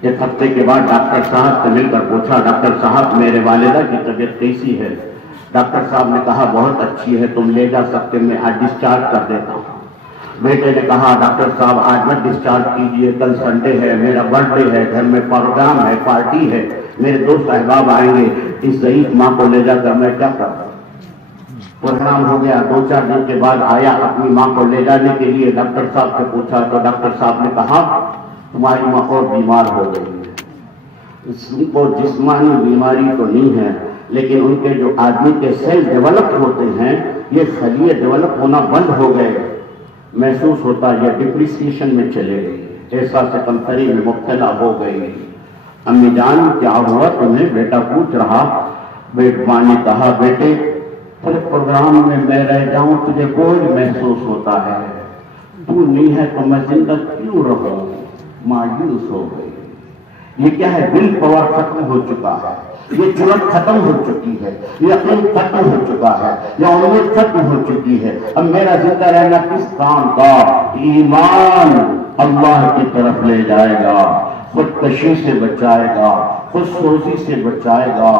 ایک ہفتے کے بعد ڈاکٹر صاحب سے مل کر پوچھا، ڈاکٹر صاحب میرے والدہ کی طبیعت کیسی ہے؟ ڈاکٹر صاحب نے کہا بہت اچھی ہے، تم لے جا سکتے، میں آج ڈسچارج کر دیتا ہوں۔ بیٹے نے کہا ڈاکٹر صاحب آج مت ڈسچارج کیجیے، کل سنڈے ہے، میرا برتھ ڈے ہے، گھر میں پروگرام ہے، پارٹی ہے، میرے دوست احباب آئیں گے، اس ضعیف ماں کو لے جا کر میں کیا کروں؟ پروگرام ہو گیا، 2-4 دن کے بعد آیا اپنی ماں کو لے جانے کے لیے، ڈاکٹر صاحب سے پوچھا تو ڈاکٹر صاحب نے کہا تمہاری ماں اور بیمار ہو گئی ہے، اس کو جسمانی بیماری تو نہیں ہے لیکن ان کے جو آدمی کے سیل ڈیولپ ہوتے ہیں یہ خلیے ڈیولپ ہونا بند ہو گئے، محسوس ہوتا یہ ڈپریسیشن میں چلے گئی، احساس کمتری میں مبتلا ہو گئی۔ امی جان کیا ہوا تمہیں؟ بیٹا پوچھ رہا۔ ماں نے کہا بیٹے پروگرام میں میں رہ جاؤں تجھے بوجھ محسوس ہوتا ہے، تو نہیں ہے تو میں زندہ کیوں رہوں؟ مایوس ہو گئی۔ یہ کیا ہے؟ ول پاور ختم ہو چکا ہے، یہ جرأت ختم ہو چکی ہے، یہ یقین ختم ہو چکا ہے، یہ امید ختم ہو چکی ہے، اب میرا زندہ رہنا کس کام کا؟ ایمان اللہ کی طرف لے جائے گا، خودکشی سے بچائے گا، خود سوزی سے بچائے گا،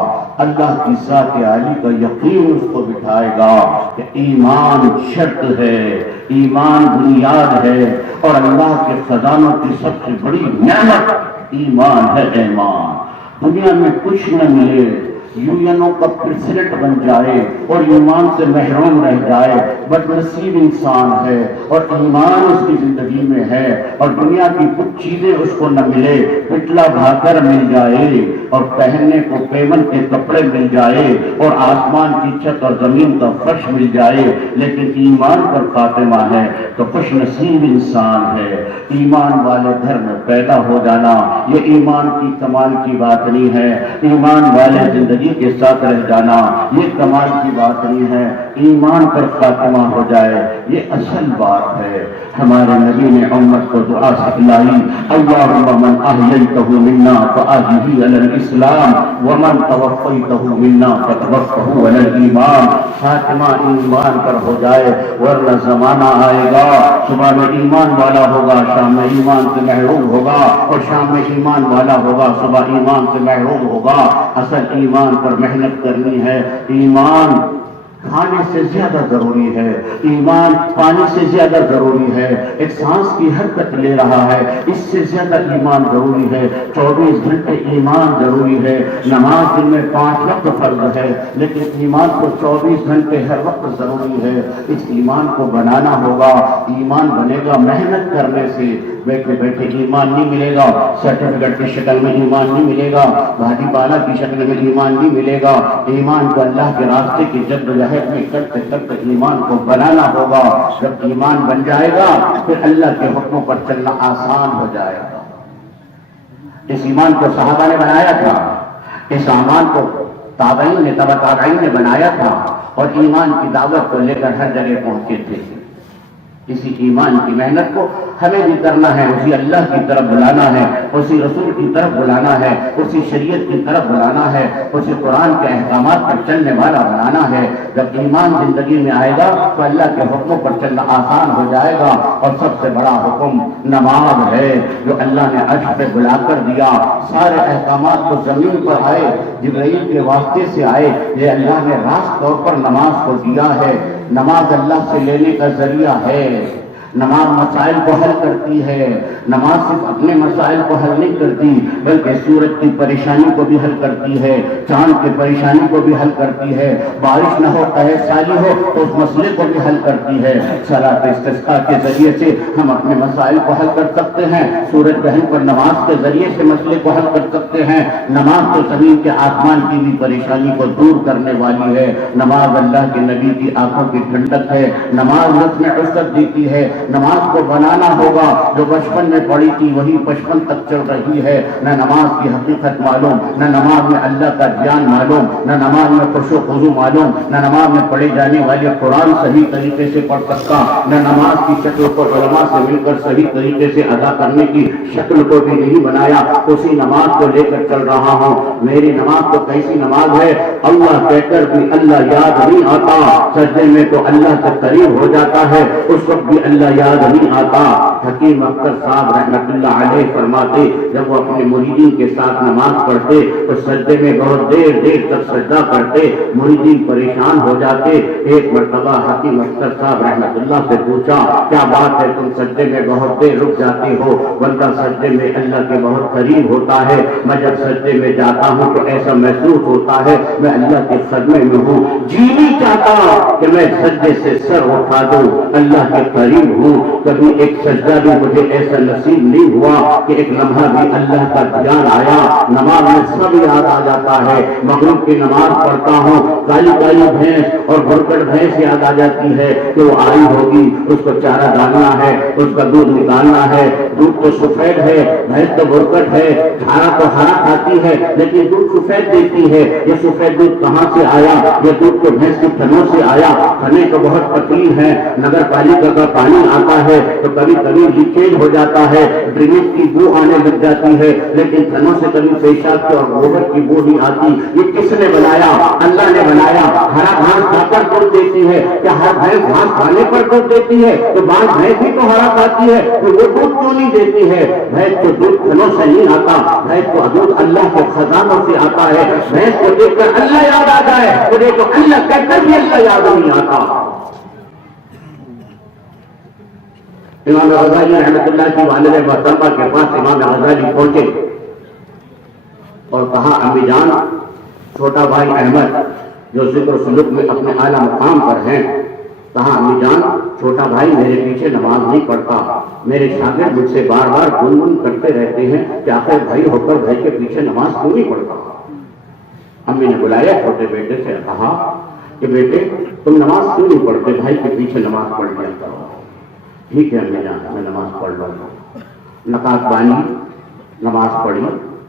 اللہ کی ذات عالی کا یقین اس کو بٹھائے گا کہ ایمان شرط ہے، ایمان بنیاد ہے، اور اللہ کے خزانوں کی سب سے بڑی نعمت ایمان ہے۔ ایمان دنیا میں کچھ نہ ملے، یونینوں کا پریزیڈنٹ بن جائے اور ایمان سے محروم رہ جائے، بد نصیب انسان ہے، اور ایمان اس کی زندگی میں ہے، اور دنیا کی کچھ چیزیں اس کو نہ ملے، پٹلا بھاکر مل جائے اور پہننے کو پیمن کے کپڑے مل جائے اور آسمان کی چھت اور زمین کا فرش مل جائے، لیکن ایمان پر خاتمہ ہے تو خوش نصیب انسان ہے۔ ایمان والے گھر میں پیدا ہو جانا یہ ایمان کی کمال کی بات نہیں ہے، ایمان والے زندگی کے ساتھ رہ جانا یہ کمال کی بات نہیں ہے، ایمان پر خاتمہ ہو جائے یہ اصل بات ہے۔ ہمارے نبی نے امت کو دعا سکھلائی، اللہم من احییتہ منا فاحیہ علی الاسلام ومن توفیتہ منا فتوفہ علی الایمان۔ خاتمہ ایمان پر ہو جائے، ورنہ زمانہ آئے گا صبح میں ایمان والا ہوگا، شام میں ایمان سے محروم ہوگا، اور شام میں ایمان والا ہوگا، صبح ایمان سے محروم ہوگا۔ اصل ایمان پر محنت کرنی ہے۔ ایمان کھانے سے زیادہ ضروری ہے، ایمان پانی سے زیادہ ضروری ہے، ایک سانس کی حرکت لے رہا ہے اس سے زیادہ ایمان ضروری ہے، 24 گھنٹے ایمان ضروری ہے۔ نماز دن میں 5 وقت فرض ہے لیکن ایمان کو 24 گھنٹے ہر وقت ضروری ہے۔ اس ایمان کو بنانا ہوگا، ایمان بنے گا محنت کرنے سے، بیٹھے بیٹھے ایمان نہیں ملے گا، سرٹیفکیٹ کی شکل میں ایمان نہیں ملے گا، بھاجی پالا کی شکل میں ایمان نہیں ملے گا۔ ایمان کو اللہ کے راستے کی جدوجہد میں کرتے کرتے ایمان کو بنانا ہوگا۔ جب ایمان بن جائے گا پھر اللہ کے حکموں پر چلنا آسان ہو جائے گا۔ اس ایمان کو صحابہ نے بنایا تھا، اس ایمان کو تابعین نے تبع تابعین نے بنایا تھا، اور ایمان کی دعوت کو لے کر ہر جگہ پہنچے تھے۔ اسی ایمان کی محنت کو ہمیں بھی کرنا ہے، اسی اللہ کی طرف بلانا ہے، اسی رسول کی طرف بلانا ہے، اسی شریعت کی طرف بلانا ہے، اسی قرآن کے احکامات پر چلنے والا بنانا ہے۔ جب ایمان زندگی میں آئے گا تو اللہ کے حکموں پر چلنا آسان ہو جائے گا، اور سب سے بڑا حکم نماز ہے جو اللہ نے عرش پہ بلا کر دیا۔ سارے احکامات کو زمین پر آئے، جبرائیل کے واسطے سے آئے، یہ اللہ نے راست طور پر نماز کو دیا ہے۔ نماز اللہ سے لینے کا ذریعہ ہے، نماز مسائل کو حل کرتی ہے، نماز صرف اپنے مسائل کو حل نہیں کرتی بلکہ سورج کی پریشانی کو بھی حل کرتی ہے، چاند کی پریشانی کو بھی حل کرتی ہے، بارش نہ ہو قحط سالی ہو تو اس مسئلے کو بھی حل کرتی ہے۔ صلاۃ استسقاء کے ذریعے سے ہم اپنے مسائل کو حل کر سکتے ہیں، سورج گرہن پر نماز کے ذریعے سے مسئلے کو حل کر سکتے ہیں۔ نماز تو زمین کے آسمان کی بھی پریشانی کو دور کرنے والی ہے، نماز اللہ کے نبی کی آنکھوں کی ٹھنڈک ہے، نماز نظم عزت دیتی ہے، نماز کو بنانا ہوگا، جو بچپن میں پڑھی تھی وہی بچپن تک چل رہی ہے، نہ نماز کی حقیقت معلوم، نہ نماز میں اللہ کا دھیان معلوم، نہ نماز میں خشوع و خضوع معلوم، نہ نماز میں پڑھے جانے والے قرآن صحیح طریقے سے پڑھ سکتا، نہ نماز کی شکل کو علماء سے مل کر صحیح طریقے سے ادا کرنے کی شکل کو بھی نہیں بنایا، اسی نماز کو لے کر چل رہا ہوں۔ میری نماز تو کیسی نماز ہے، اللہ کہہ کر بھی اللہ یاد نہیں آتا، سجدے میں تو اللہ سے قریب ہو جاتا ہے، اس وقت بھی اللہ یاد نہیں آتا۔ حکیم اختر صاحب رحمت اللہ علیہ فرماتے جب وہ اپنے مریدین کے ساتھ نماز پڑھتے تو سجدے میں بہت دیر تک سجدہ کرتے، مریدین پریشان ہو جاتے۔ ایک مرتبہ حکیم اختر صاحب رحمت اللہ سے پوچھا، کیا بات ہے تم سجدے میں بہت دیر رک جاتے ہو؟ بندہ سجدے میں اللہ کے بہت قریب ہوتا ہے، میں جب سجدے میں جاتا ہوں تو ایسا محسوس ہوتا ہے میں اللہ کے صدمے میں ہوں، جی نہیں چاہتا کہ میں سجدے سے سر اٹھا دوں، اللہ کے قریب ہوں۔ کبھی ایک سجدہ بھی مجھے ایسا نصیب نہیں ہوا کہ ایک لمحہ بھی اللہ کا دھیان آیا۔ نماز میں سب یاد آ جاتا ہے، مغرب کی نماز پڑھتا ہوں، کالی کالی بھینس اور بھرکٹ بھینس یاد آ جاتی ہے کہ وہ آئی ہوگی، اس کو چارہ ڈالنا ہے، اس کا دودھ نکالنا ہے، دودھ تو سفید ہے، بھینس تو بھرکٹ ہے، ہرا تو ہرا کھاتی ہے لیکن دودھ سفید دیتی ہے۔ یہ سفید دودھ کہاں سے آیا؟ یہ دودھ تو بھینس کی تھنوں سے آیا، تھنے تو بہت پتلی ہے، نگر پالیکا کا پانی آتا ہے تو کبھی کبھی لیکیج ہو جاتا ہے، ڈرینیج کی بو آنے لگ جاتی ہے، لیکن تھنوں سے کبھی پیشاب کی اور گوبر کی بو نہیں آتی۔ یہ کس نے بنایا؟ اللہ نے بنایا۔ ہرا گھاس کھا کر دودھ دیتی ہے، کیا ہر بھینس گھاس کھانے پر دودھ دیتی ہے؟ تو بعض بھینس بھی تو ہرا کھاتی ہے تو وہ دودھ کیوں نہیں دیتی ہے؟ بھینس کو دودھ تھنوں سے نہیں آتا، بھینس کو دودھ اللہ کے خزانوں سے آتا ہے۔ بھینس کو دیکھ کر اللہ یاد آ جائے تو دیکھو اللہ کہہ کر بھی اللہ یاد نہیں آتا۔ امام غزالی رحمت اللہ کی والد محترمہ کے پاس امام غزالی پہنچے اور کہا، امی جان، چھوٹا بھائی احمد جو ذکر و سلوک میں اپنے اعلیٰ مقام پر ہیں، کہا امی جان چھوٹا بھائی میرے پیچھے نماز نہیں پڑھتا، میرے شاگرد مجھ سے بار بار گن کرتے رہتے ہیں کہ آخر بھائی ہو کر بھائی کے پیچھے نماز کیوں نہیں پڑھتا؟ امی نے بلایا چھوٹے بیٹے سے، کہا کہ بیٹے تم نماز کیوں نہیں پڑھتے؟ بھائی کے پیچھے نماز پڑھ لیا کرو۔ ٹھیک ہے امی جان، میں نماز پڑھ لوں گا۔ رکعت بانی، نماز پڑھی،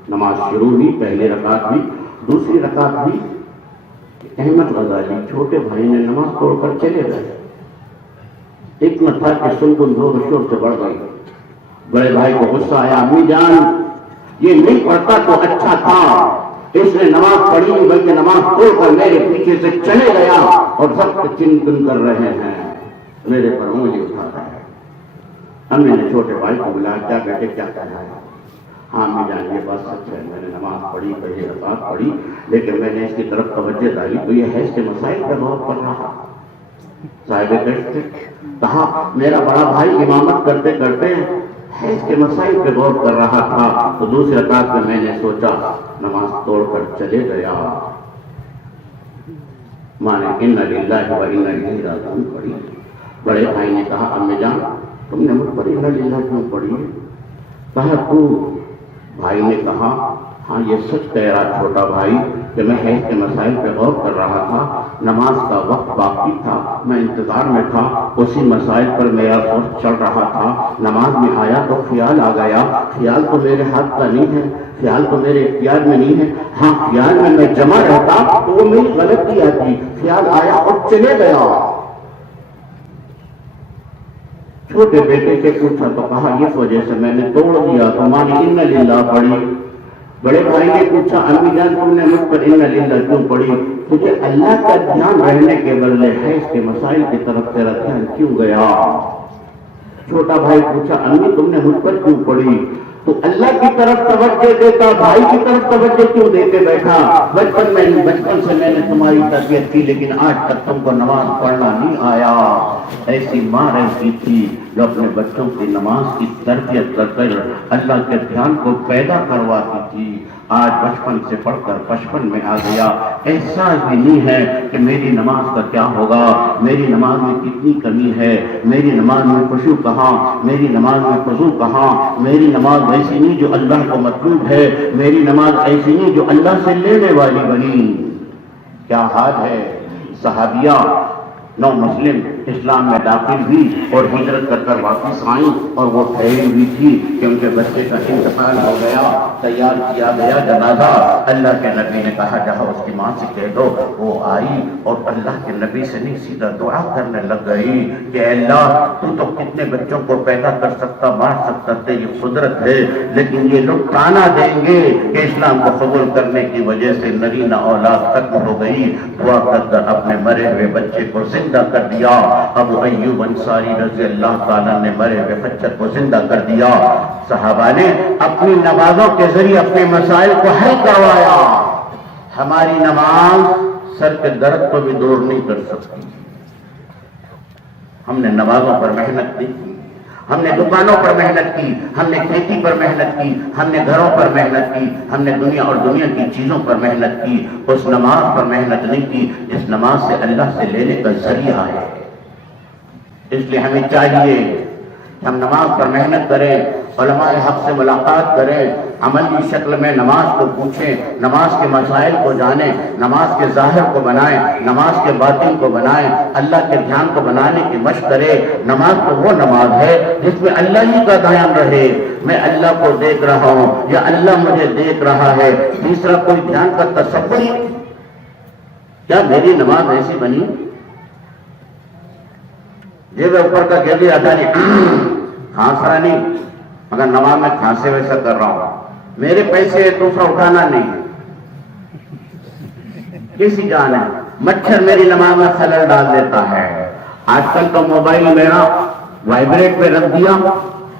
نماز شروع ہوئی، پہلی رکعت بھی، دوسری رکعت بھی۔ احمد غزالی چھوٹے بھائی نے نماز توڑ کر چلے گئے۔ اتنا تھا کہ سنگن زور شور سے بڑھ گئی۔ بڑے بھائی کو غصہ آیا، امی جان یہ نہیں پڑھتا تو اچھا تھا، اس نے نماز پڑھی نہیں بلکہ نماز توڑ کر میرے پیچھے سے چلے گیا اور سب چنتن کر رہے ہیں، میرے پر انگلی اٹھا رہے ہیں۔ امی نے چھوٹے بھائی کو بلایا، کیا بیٹے کیا کہنا ہے؟ ہاں امی جان یہ بات سچ ہے، میں نے نماز پڑھی، پہلی رکعت پڑھی، لیکن میں نے اس کی طرف توجہ ڈالی تو یہ حیض کے مسائل پہ غور کر رہا۔ صاحب کہتے کہا میرا بڑا بھائی امامت کرتے کرتے حیض کے مسائل پہ غور کر رہا تھا، تو دوسری رکعت میں میں نے سوچا نماز توڑ کر چلے گیا۔ مانے ان للہ و انا الیہ راجعون پڑھی۔ بڑے بھائی نے کہا امی جان تم نے مجھ پر انا للہ کیوں پڑھی؟ کہا تو بھائی نے کہا ہاں یہ سچ کہہ رہا چھوٹا بھائی کہ میں حیض کے مسائل پہ غور کر رہا تھا، نماز کا وقت باقی تھا، میں انتظار میں تھا، اسی مسائل پر میرا سوچ چل رہا تھا، نماز میں آیا تو خیال آ گیا، خیال تو میرے ہاتھ کا نہیں ہے، خیال تو میرے اختیار میں نہیں ہے، ہاں خیال میں جمع رہتا تو وہ میری غلطی آتی، خیال آیا اور چلے گیا۔ چھوٹے بیٹے سے پوچھا تو کہا اس وجہ سے میں نے توڑ دیا، تو ماں نے انا للہ پڑھی۔ بڑے بھائی نے پوچھا امی جان تم نے مجھ پر انا للہ کیوں پڑھی؟ تجھے اللہ کا دھیان رہنے کے بدلے حیض کے مسائل کی طرف تیرا دھیان کیوں گیا؟ چھوٹا بھائی پوچھا امی تم نے مجھ پر کیوں پڑھی؟ تو اللہ کی طرف توجہ دیتا، بھائی کی طرف توجہ کیوں دیتے بیٹھا؟ بچپن سے میں نے تمہاری تربیت کی لیکن آج تک تم کو نماز پڑھنا نہیں آیا۔ ایسی ماں رہتی تھی جو اپنے بچوں کی نماز کی تربیت کر کر اللہ کے دھیان کو پیدا کرواتی تھی، آج بچپن سے پڑھ کر بچپن میں آ گیا، احساس بھی نہیں ہے کہ میری نماز کا کیا ہوگا، میری نماز میں کتنی کمی ہے، میری نماز میں خشوع کہاں، میری نماز میں خضوع کہاں، میری نماز ایسی نہیں جو اللہ کو مطلوب ہے، میری نماز ایسی نہیں جو اللہ سے لینے والی بنی۔ کیا حال ہے صحابیہ 9 مسلم اسلام میں داخل ہوئی اور ہجرت کر کر واپس آئیں، اور وہ ٹھہری ہوئی تھی کہ ان کے بچے کا انتقال ہو گیا، تیار کیا گیا جنازہ۔ اللہ کے نبی نے کہا جہاں اس کی ماں سے کہہ دو۔ وہ آئی اور اللہ کے نبی سے نہیں سیدھا دعا کرنے لگ گئی کہ اے اللہ تو کتنے بچوں کو پیدا کر سکتا، مار سکتا، تیری قدرت ہے، لیکن یہ لوگ تانا دیں گے کہ اسلام کو قبول کرنے کی وجہ سے نرینہ اولاد ختم ہو گئی۔ دعا کر اپنے مرے ہوئے بچے کو زندہ کر دیا۔ ابو ایوب انصاری رضی اللہ تعالیٰ نے مرے ہوئے بچے کو زندہ کر دیا۔ صحابہ نے اپنی نمازوں کے ذریعے اپنے مسائل کو حل کروایا۔ ہماری نماز سر کے درد کو بھی دور نہیں کر سکتی۔ ہم نے نمازوں پر محنت نہیں کی، ہم نے دکانوں پر محنت کی، ہم نے کھیتی پر محنت کی، ہم نے گھروں پر محنت کی، ہم نے دنیا اور دنیا کی چیزوں پر محنت کی، اس نماز پر محنت نہیں کی جس نماز سے اللہ سے لینے کا ذریعہ ہے۔ اس لیے ہمیں چاہیے کہ ہم نماز پر محنت کریں، علماء حق سے ملاقات کریں، عملی شکل میں نماز کو پوچھیں، نماز کے مسائل کو جانیں، نماز کے ظاہر کو بنائیں، نماز کے باطن کو بنائیں، اللہ کے دھیان کو بنانے کی مشق کریں۔ نماز تو وہ نماز ہے جس میں اللہ ہی کا دھیان رہے، میں اللہ کو دیکھ رہا ہوں یا اللہ مجھے دیکھ رہا ہے، تیسرا کوئی دھیان کا تصور ہی۔ کیا میری نماز ایسی بنی جب اوپر کا کہہ دیا تھا نہیں کھانس رہا نہیں، مگر نماز میں کھانسے ویسا کر رہا ہوں، میرے پیسے دوسرا اٹھانا نہیں، کسی جان ہے مچھر میری نماز میں خلل ڈال دیتا ہے۔ آج کل تو موبائل میرا وائبریٹ پہ رکھ دیا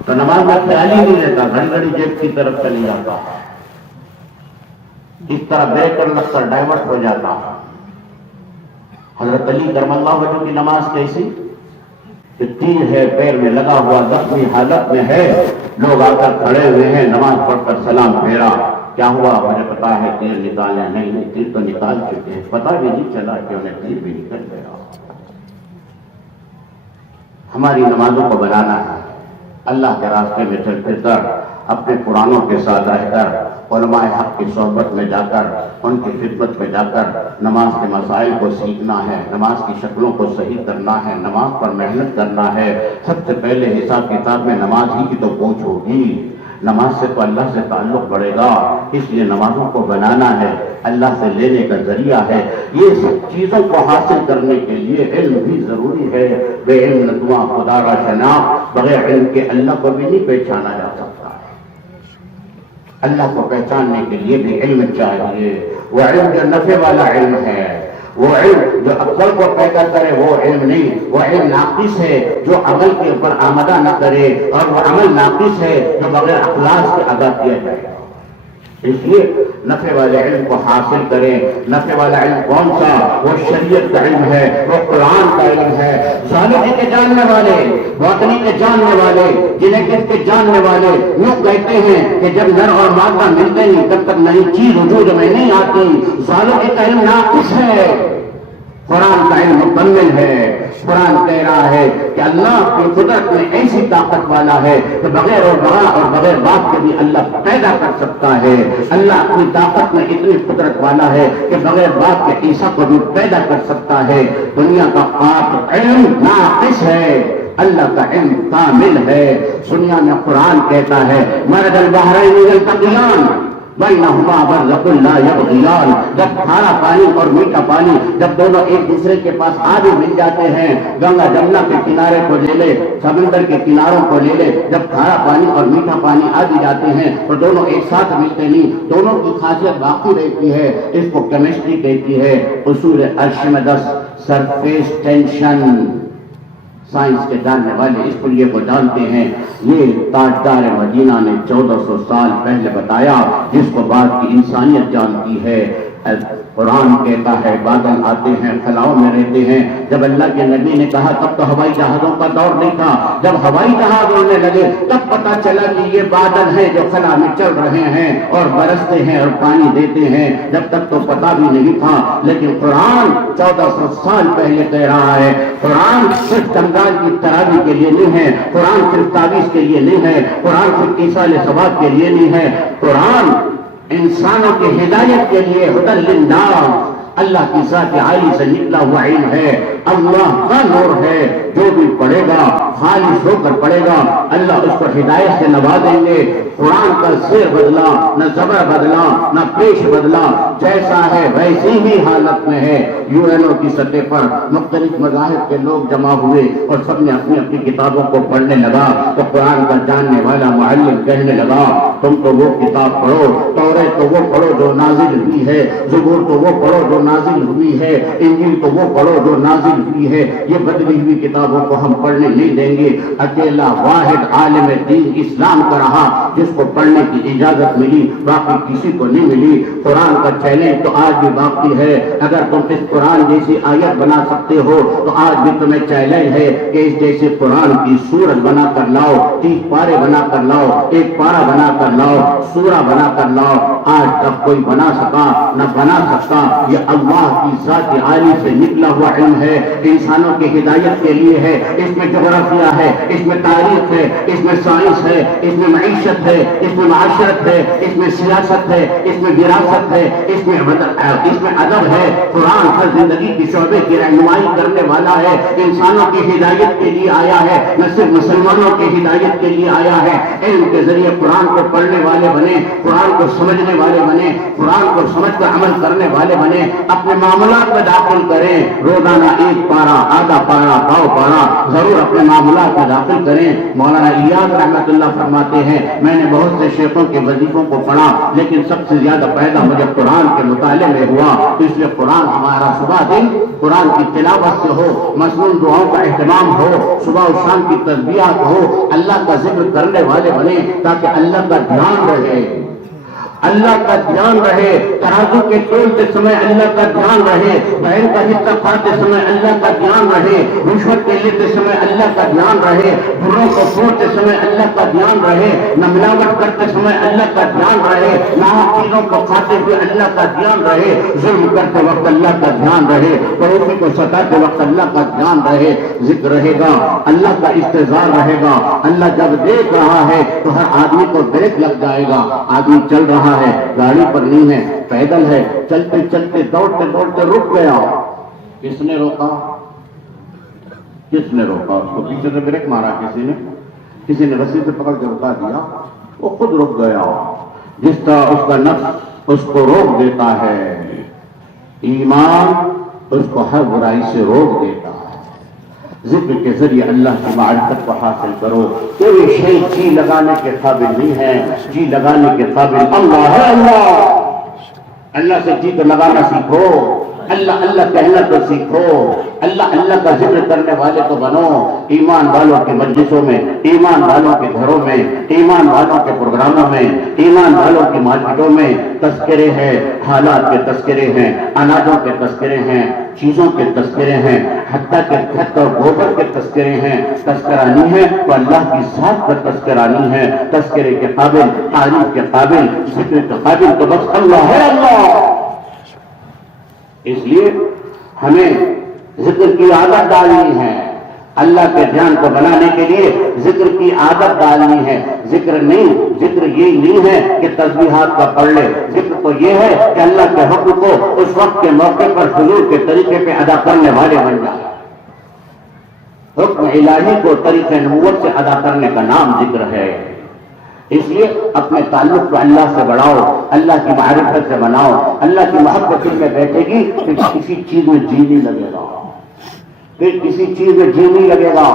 تو نماز میں خیال ہی نہیں لیتا، گھڑی گھڑی جیب کی طرف چلی جاتا، اس طرح بریکر لگ کر ڈائیورٹ ہو جاتا۔ حضرت علی کرم اللہ وجہ کی نماز کیسی کہ تیر ہے پیر میں لگا ہوا، زخمی حالت میں ہے، لوگ آ کر کھڑے ہوئے ہیں، نماز پڑھ کر سلام پھیرا، کیا ہوا مجھے پتا ہے تیر نکالے، نہیں تیر تو نکال چکے ہیں، پتا بھی نہیں چلا کہ انہیں تیر بھی نکل گیا۔ ہماری نمازوں کو بنانا ہے، اللہ کے راستے میں چل پھر کر، اپنے قرآنوں کے ساتھ رہ کر، علماء حق کی صحبت میں جا کر، ان کی خدمت میں جا کر نماز کے مسائل کو سیکھنا ہے، نماز کی شکلوں کو صحیح کرنا ہے، نماز پر محنت کرنا ہے۔ سب سے پہلے حساب کتاب میں نماز ہی کی تو پوچھ ہوگی، نماز سے تو اللہ سے تعلق بڑھے گا، اس لیے نمازوں کو بنانا ہے، اللہ سے لینے کا ذریعہ ہے۔ یہ سب چیزوں کو حاصل کرنے کے لیے علم بھی ضروری ہے۔ بے علم نتواں خدا را شناخت، بغیر علم کے اللہ کو بھی نہیں پہچانا جا سکتا۔ اللہ کو پہچاننے کے لیے بھی علم چاہیے، وہ علم جو نفع والا علم ہے، وہ علم جو عقل کو پیدا کرے وہ علم نہیں، وہ علم ناقص ہے جو عمل کے اوپر آمدہ نہ کرے، اور وہ عمل ناقص ہے جو بغیر اخلاص کے ادا کیا جائے۔ اس لیے نفع والے علم کو حاصل کریں۔ نفع والا علم کون سا؟ وہ شریعت کا علم ہے، وہ قرآن کا علم ہے۔ زالوجی کے جاننے والے، باطنی کے جاننے والے، جینیٹکس کے جاننے والے یوں کہتے ہیں کہ جب نر اور مادہ ملتے نہیں تب تک نئی چیز وجود میں نہیں آتی۔ زالوجی کا علم ناقص ہے، قرآن کا علم مکمل ہے۔ قرآن کہہ رہا ہے کہ اللہ کی قدرت میں ایسی طاقت والا ہے کہ بغیر اور بغا اور بغیر باپ کے بھی اللہ پیدا کر سکتا ہے۔ اللہ اپنی طاقت میں اتنی قدرت والا ہے کہ بغیر باپ کے عیسیٰ کو بھی پیدا کر سکتا ہے۔ دنیا کا آپ علم ناقص ہے، اللہ کا علم کامل ہے۔ دنیا میں قرآن کہتا ہے مرج البحرین یلتقیان بینہما برزخ لا یبغیان، جب کھارا پانی اور میٹھا پانی جب دونوں ایک دوسرے کے پاس آ بھی مل جاتے ہیں، گنگا جمنا کے کنارے کو لے لے، سمندر کے کناروں کو لے لے، جب کھارا پانی اور میٹھا پانی آ بھی جاتے ہیں تو دونوں ایک ساتھ ملتے نہیں، دونوں کی خاصیت باقی رہتی ہے۔ اس کو کیمسٹری کہتی ہے، اصول ارشمیدس، سرفیس ٹینشن۔ سائنس کے جاننے والے اس لیے کو جانتے ہیں۔ یہ تاجدار مدینہ نے 1400 سال پہلے بتایا، جس کو بعد کی انسانیت جانتی ہے۔ قرآن کہتا ہے بادل آتے ہیں خلاؤں میں رہتے ہیں۔ جب اللہ کے نبی نے کہا تب تو ہوائی جہازوں کا دور نہیں تھا، جب ہوائی جہاز اڑنے لگے تب پتا چلا کہ یہ بادل ہیں جو خلا میں چل رہے ہیں اور برستے ہیں اور پانی دیتے ہیں، جب تک تو پتا بھی نہیں تھا۔ لیکن قرآن 1400 سال پہلے کہہ رہا ہے، قرآن صرف چمگال کی تراویح کے لیے نہیں ہے، قرآن صرف تعویذ کے لیے نہیں ہے، قرآن صرف ایصال ثواب کے لیے نہیں ہے، قرآن انسانوں کی ہدایت کے لیے ہدی للناس، اللہ کی ذات عالی سے نکلا ہوا علم ہے، اللہ کا نور ہے، جو بھی پڑھے گا خالص ہو کر پڑھے گا اللہ اس کو ہدایت سے نوازیں گے۔ قرآن کا زیر بدلا، نہ زبر بدلا، نہ پیش بدلا، جیسا ہے ویسی ہی حالت میں ہے۔ یو این او کی سطح پر مختلف مذاہب کے لوگ جمع ہوئے اور سب نے اپنی اپنی کتابوں کو پڑھنے لگا تو قرآن کا جاننے والا معلم کہنے لگا تم تو وہ کتاب پڑھو، توریت تو وہ پڑھو جو نازل ہوئی ہے، زبور تو وہ پڑھو جو نازل ہوئی ہے، انجیل تو وہ پڑھو جو نازل ہوئی ہے، یہ بدلی ہوئی کتابوں کو ہم پڑھنے نہیں دیں گے۔ اکیلا واحد عالم دین اسلام کا رہا جس کو پڑھنے کی اجازت ملی، باقی کسی کو نہیں ملی۔ قرآن کا چیلنج تو آج بھی باقی ہے، اگر تم اس قرآن جیسی آیت بنا سکتے ہو تو آج بھی تمہیں چیلنج ہے کہ اس جیسے قرآن کی سورت بنا کر لاؤ، 30 پارے بنا کر لاؤ، ایک پارا بنا کر لاؤ، سورہ بنا کر لاؤ۔ آج تک کوئی بنا سکا نہ بنا سکتا۔ یہ اللہ کی ذات عالی سے نکلا ہوا علم ہے، انسانوں کی ہدایت کے لیے ہے۔ اس میں جغرافیہ ہے، اس میں تاریخ ہے، اس میں سائنس ہے، اس میں معیشت ہے، اس میں معاشرت ہے، اس میں سیاست ہے، اس میں وراثت ہے، اس میں ادب ہے۔ قرآن ہر زندگی کی شعبے کی رہنمائی کرنے والا ہے، انسانوں کی ہدایت کے لیے آیا ہے، نہ صرف مسلمانوں کی ہدایت کے لیے آیا ہے۔ علم کے ذریعے قرآن کو پڑھنے والے بنے، قرآن کو سمجھنے والے بنے، قرآن کو سمجھ کر عمل کرنے والے بنے، اپنے معاملات میں داخل کریں۔ روزانہ ایک پارا، آدھا پارا، پاؤ پارا ضرور اپنے معاملات میں داخل کریں۔ مولانا الیاس رحمۃ اللہ فرماتے ہیں میں نے بہت سے شیخوں کے وظیفوں کو پڑھا لیکن سب سے زیادہ فائدہ مجھے قرآن کے مطالعے میں ہوا، اس لیے قرآن ہمارا صبح دن قرآن کی تلاوت سے ہو، مسنون دعاؤں کا اہتمام ہو، صبح و شام کی تسبیحات ہو، اللہ کا ذکر کرنے والے بنے تاکہ اللہ کا دھیان رہے، اللہ کا دھیان رہے، ترازو کے تولتے سمے اللہ کا دھیان رہے، بہن کا حصہ کھاتے سمے اللہ کا دھیان رہے، رشوت کے لیتے سمے اللہ کا دھیان رہے، بروں کو چھوڑتے سمے اللہ کا دھیان رہے، نہ ملاوٹ کرتے سمے اللہ کا دھیان رہے، ناحق چیزوں کو کھاتے ہوئے اللہ کا دھیان رہے، ظلم کرتے وقت اللہ کا دھیان رہے، پڑوسی کو ستاتے وقت اللہ کا دھیان رہے۔ ذکر رہے گا، اللہ کا استحضار رہے گا، اللہ جب دیکھ رہا ہے تو ہر آدمی کو بریک لگ جائے گا۔ آدمی چل رہا ہے، گاڑی پر نہیں ہے، پیدل ہے، چلتے چلتے دوڑتے دوڑتے رک گیا، کس نے روکا؟ کس نے روکا؟ اس کو پیچھے سے بریک مارا کسی نے رسی سے پکڑ کے رکا دیا، وہ خود رک گیا۔ جس طرح اس کا نفس اس کو روک دیتا ہے، ایمان اس کو ہر برائی سے روک دیتا ہے۔ ذکر کے ذریعے اللہ کی معرفت کو حاصل کرو۔ کوئی شے جی لگانے کے قابل نہیں ہے، جی لگانے کے قابل اللہ ہے۔ اللہ سے جی تو لگانا سیکھو، اللہ اللہ کہنا تو سیکھو، اللہ اللہ کا ذکر کرنے والے تو بنو۔ ایمان والوں کے مجلسوں میں، ایمان والوں کے گھروں میں، ایمان والوں کے پروگراموں میں، ایمان والوں کی مارکیٹوں میں تذکرے ہیں، حالات کے تذکرے ہیں، اناجوں کے تذکرے ہیں، چیزوں کے تذکرے ہیں، حتیٰ کہ خط اور گوبر کے تذکرے ہیں۔ تذکرانی ہے تو اللہ کی ذات کا تذکرانی ہے، تذکرے کے قابل، تعریف کے قابل، ذکر کے قابل تو بس اللہ ہے۔ اللہ اس لیے ہمیں ذکر کی عادت ڈالنی ہے، اللہ کے دھیان کو بنانے کے لیے ذکر کی عادت ڈالنی ہے۔ ذکر یہ نہیں ہے کہ تسبیحات کا پڑھ لے، ذکر تو یہ ہے کہ اللہ کے حکم کو اس وقت کے موقع پر حضور کے طریقے پہ ادا کرنے والے بن جائیں۔ حکم الہی کو طریقہ نبوت سے ادا کرنے کا نام ذکر ہے۔ اس لیے اپنے تعلق کو اللہ سے بڑھاؤ، اللہ کی معرفت سے بناؤ۔ اللہ کی محبت دل میں بیٹھے گی پھر کسی چیز میں جی نہیں لگے گا، پھر کسی چیز میں جی نہیں لگے گا۔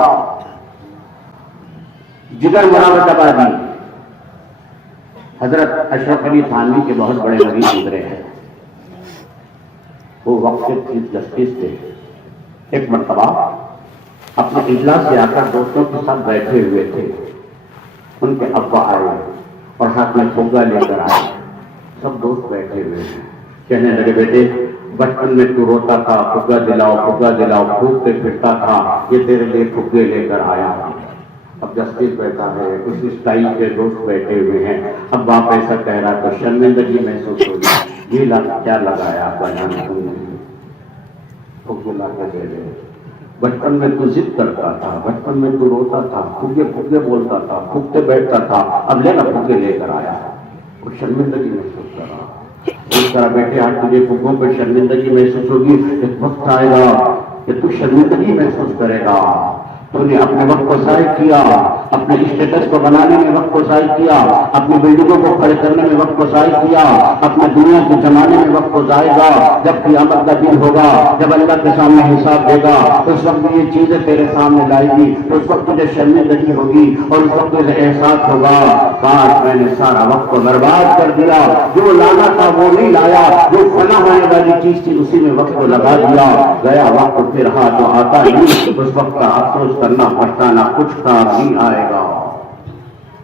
جگر مرامت آبادی حضرت اشرف علی تھانوی کے بہت بڑے مریض گزرے ہیں، وہ وقت کے چیف جسٹس تھے۔ ایک مرتبہ اپنے اجلاس سے آ کر دوستوں کے ساتھ بیٹھے ہوئے تھے، ان کے ابا آئے اور ہاتھ میں پھگا لے کر آئے، سب دوست بیٹھے ہوئے ہیں، کہنے لگے بیٹے بچپن میں تو روتا تھا، پھگا دلاؤ پھگا دلاؤ، پھونکتے پھرتا تھا، یہ تیرے لیے پھگے لے کر آیا۔ اب جسٹس بیٹھا ہے، اسی اسٹائل کے دوست بیٹھے ہوئے ہیں، اب باپ ایسا کہہ رہا تو شرمندگی محسوس ہوگی، یہ کیا لگایا پھگے لا کے دے دے۔ بچپن میں تو ضد کرتا تھا، بچپن میں تو روتا تھا، پھگے پھگے بولتا تھا، پھگتے بیٹھتا تھا، اب لینا پھگے لے کر آیا، وہ شرمندگی محسوس کر رہا۔ اس طرح بیٹے آج تجھے پھوپھوں پہ شرمندگی محسوس ہوگی، ایک وقت آئے گا کہ تو شرمندگی محسوس کرے گا. تو نے اپنے وقت کو ضائع کیا، اپنے اسٹیٹس کو بنانے میں وقت کو ضائع کیا، اپنی بلڈنگوں کو کھڑے کرنے میں وقت کو ضائع کیا، اپنے دنیا کے زمانے میں وقت کو ضائع گا. جب قیامت کا دن ہوگا، جب اللہ کے سامنے حساب دے گا، اس وقت یہ چیزیں تیرے سامنے لائے گی، اس وقت تجھے شرمندگی ہوگی اور اس وقت تجھے احساس ہوگا کاش میں نے سارا وقت کو برباد کر دیا، جو لانا تھا وہ نہیں لایا، جو فنا ہونے والی چیز تھی اسی میں وقت کو لگا دیا، گیا وقت پھر ہاتھ تو آتا نہیں، اس وقت کا افسوس کرنا پڑتا نہ کچھ کام نہیں آئے گا.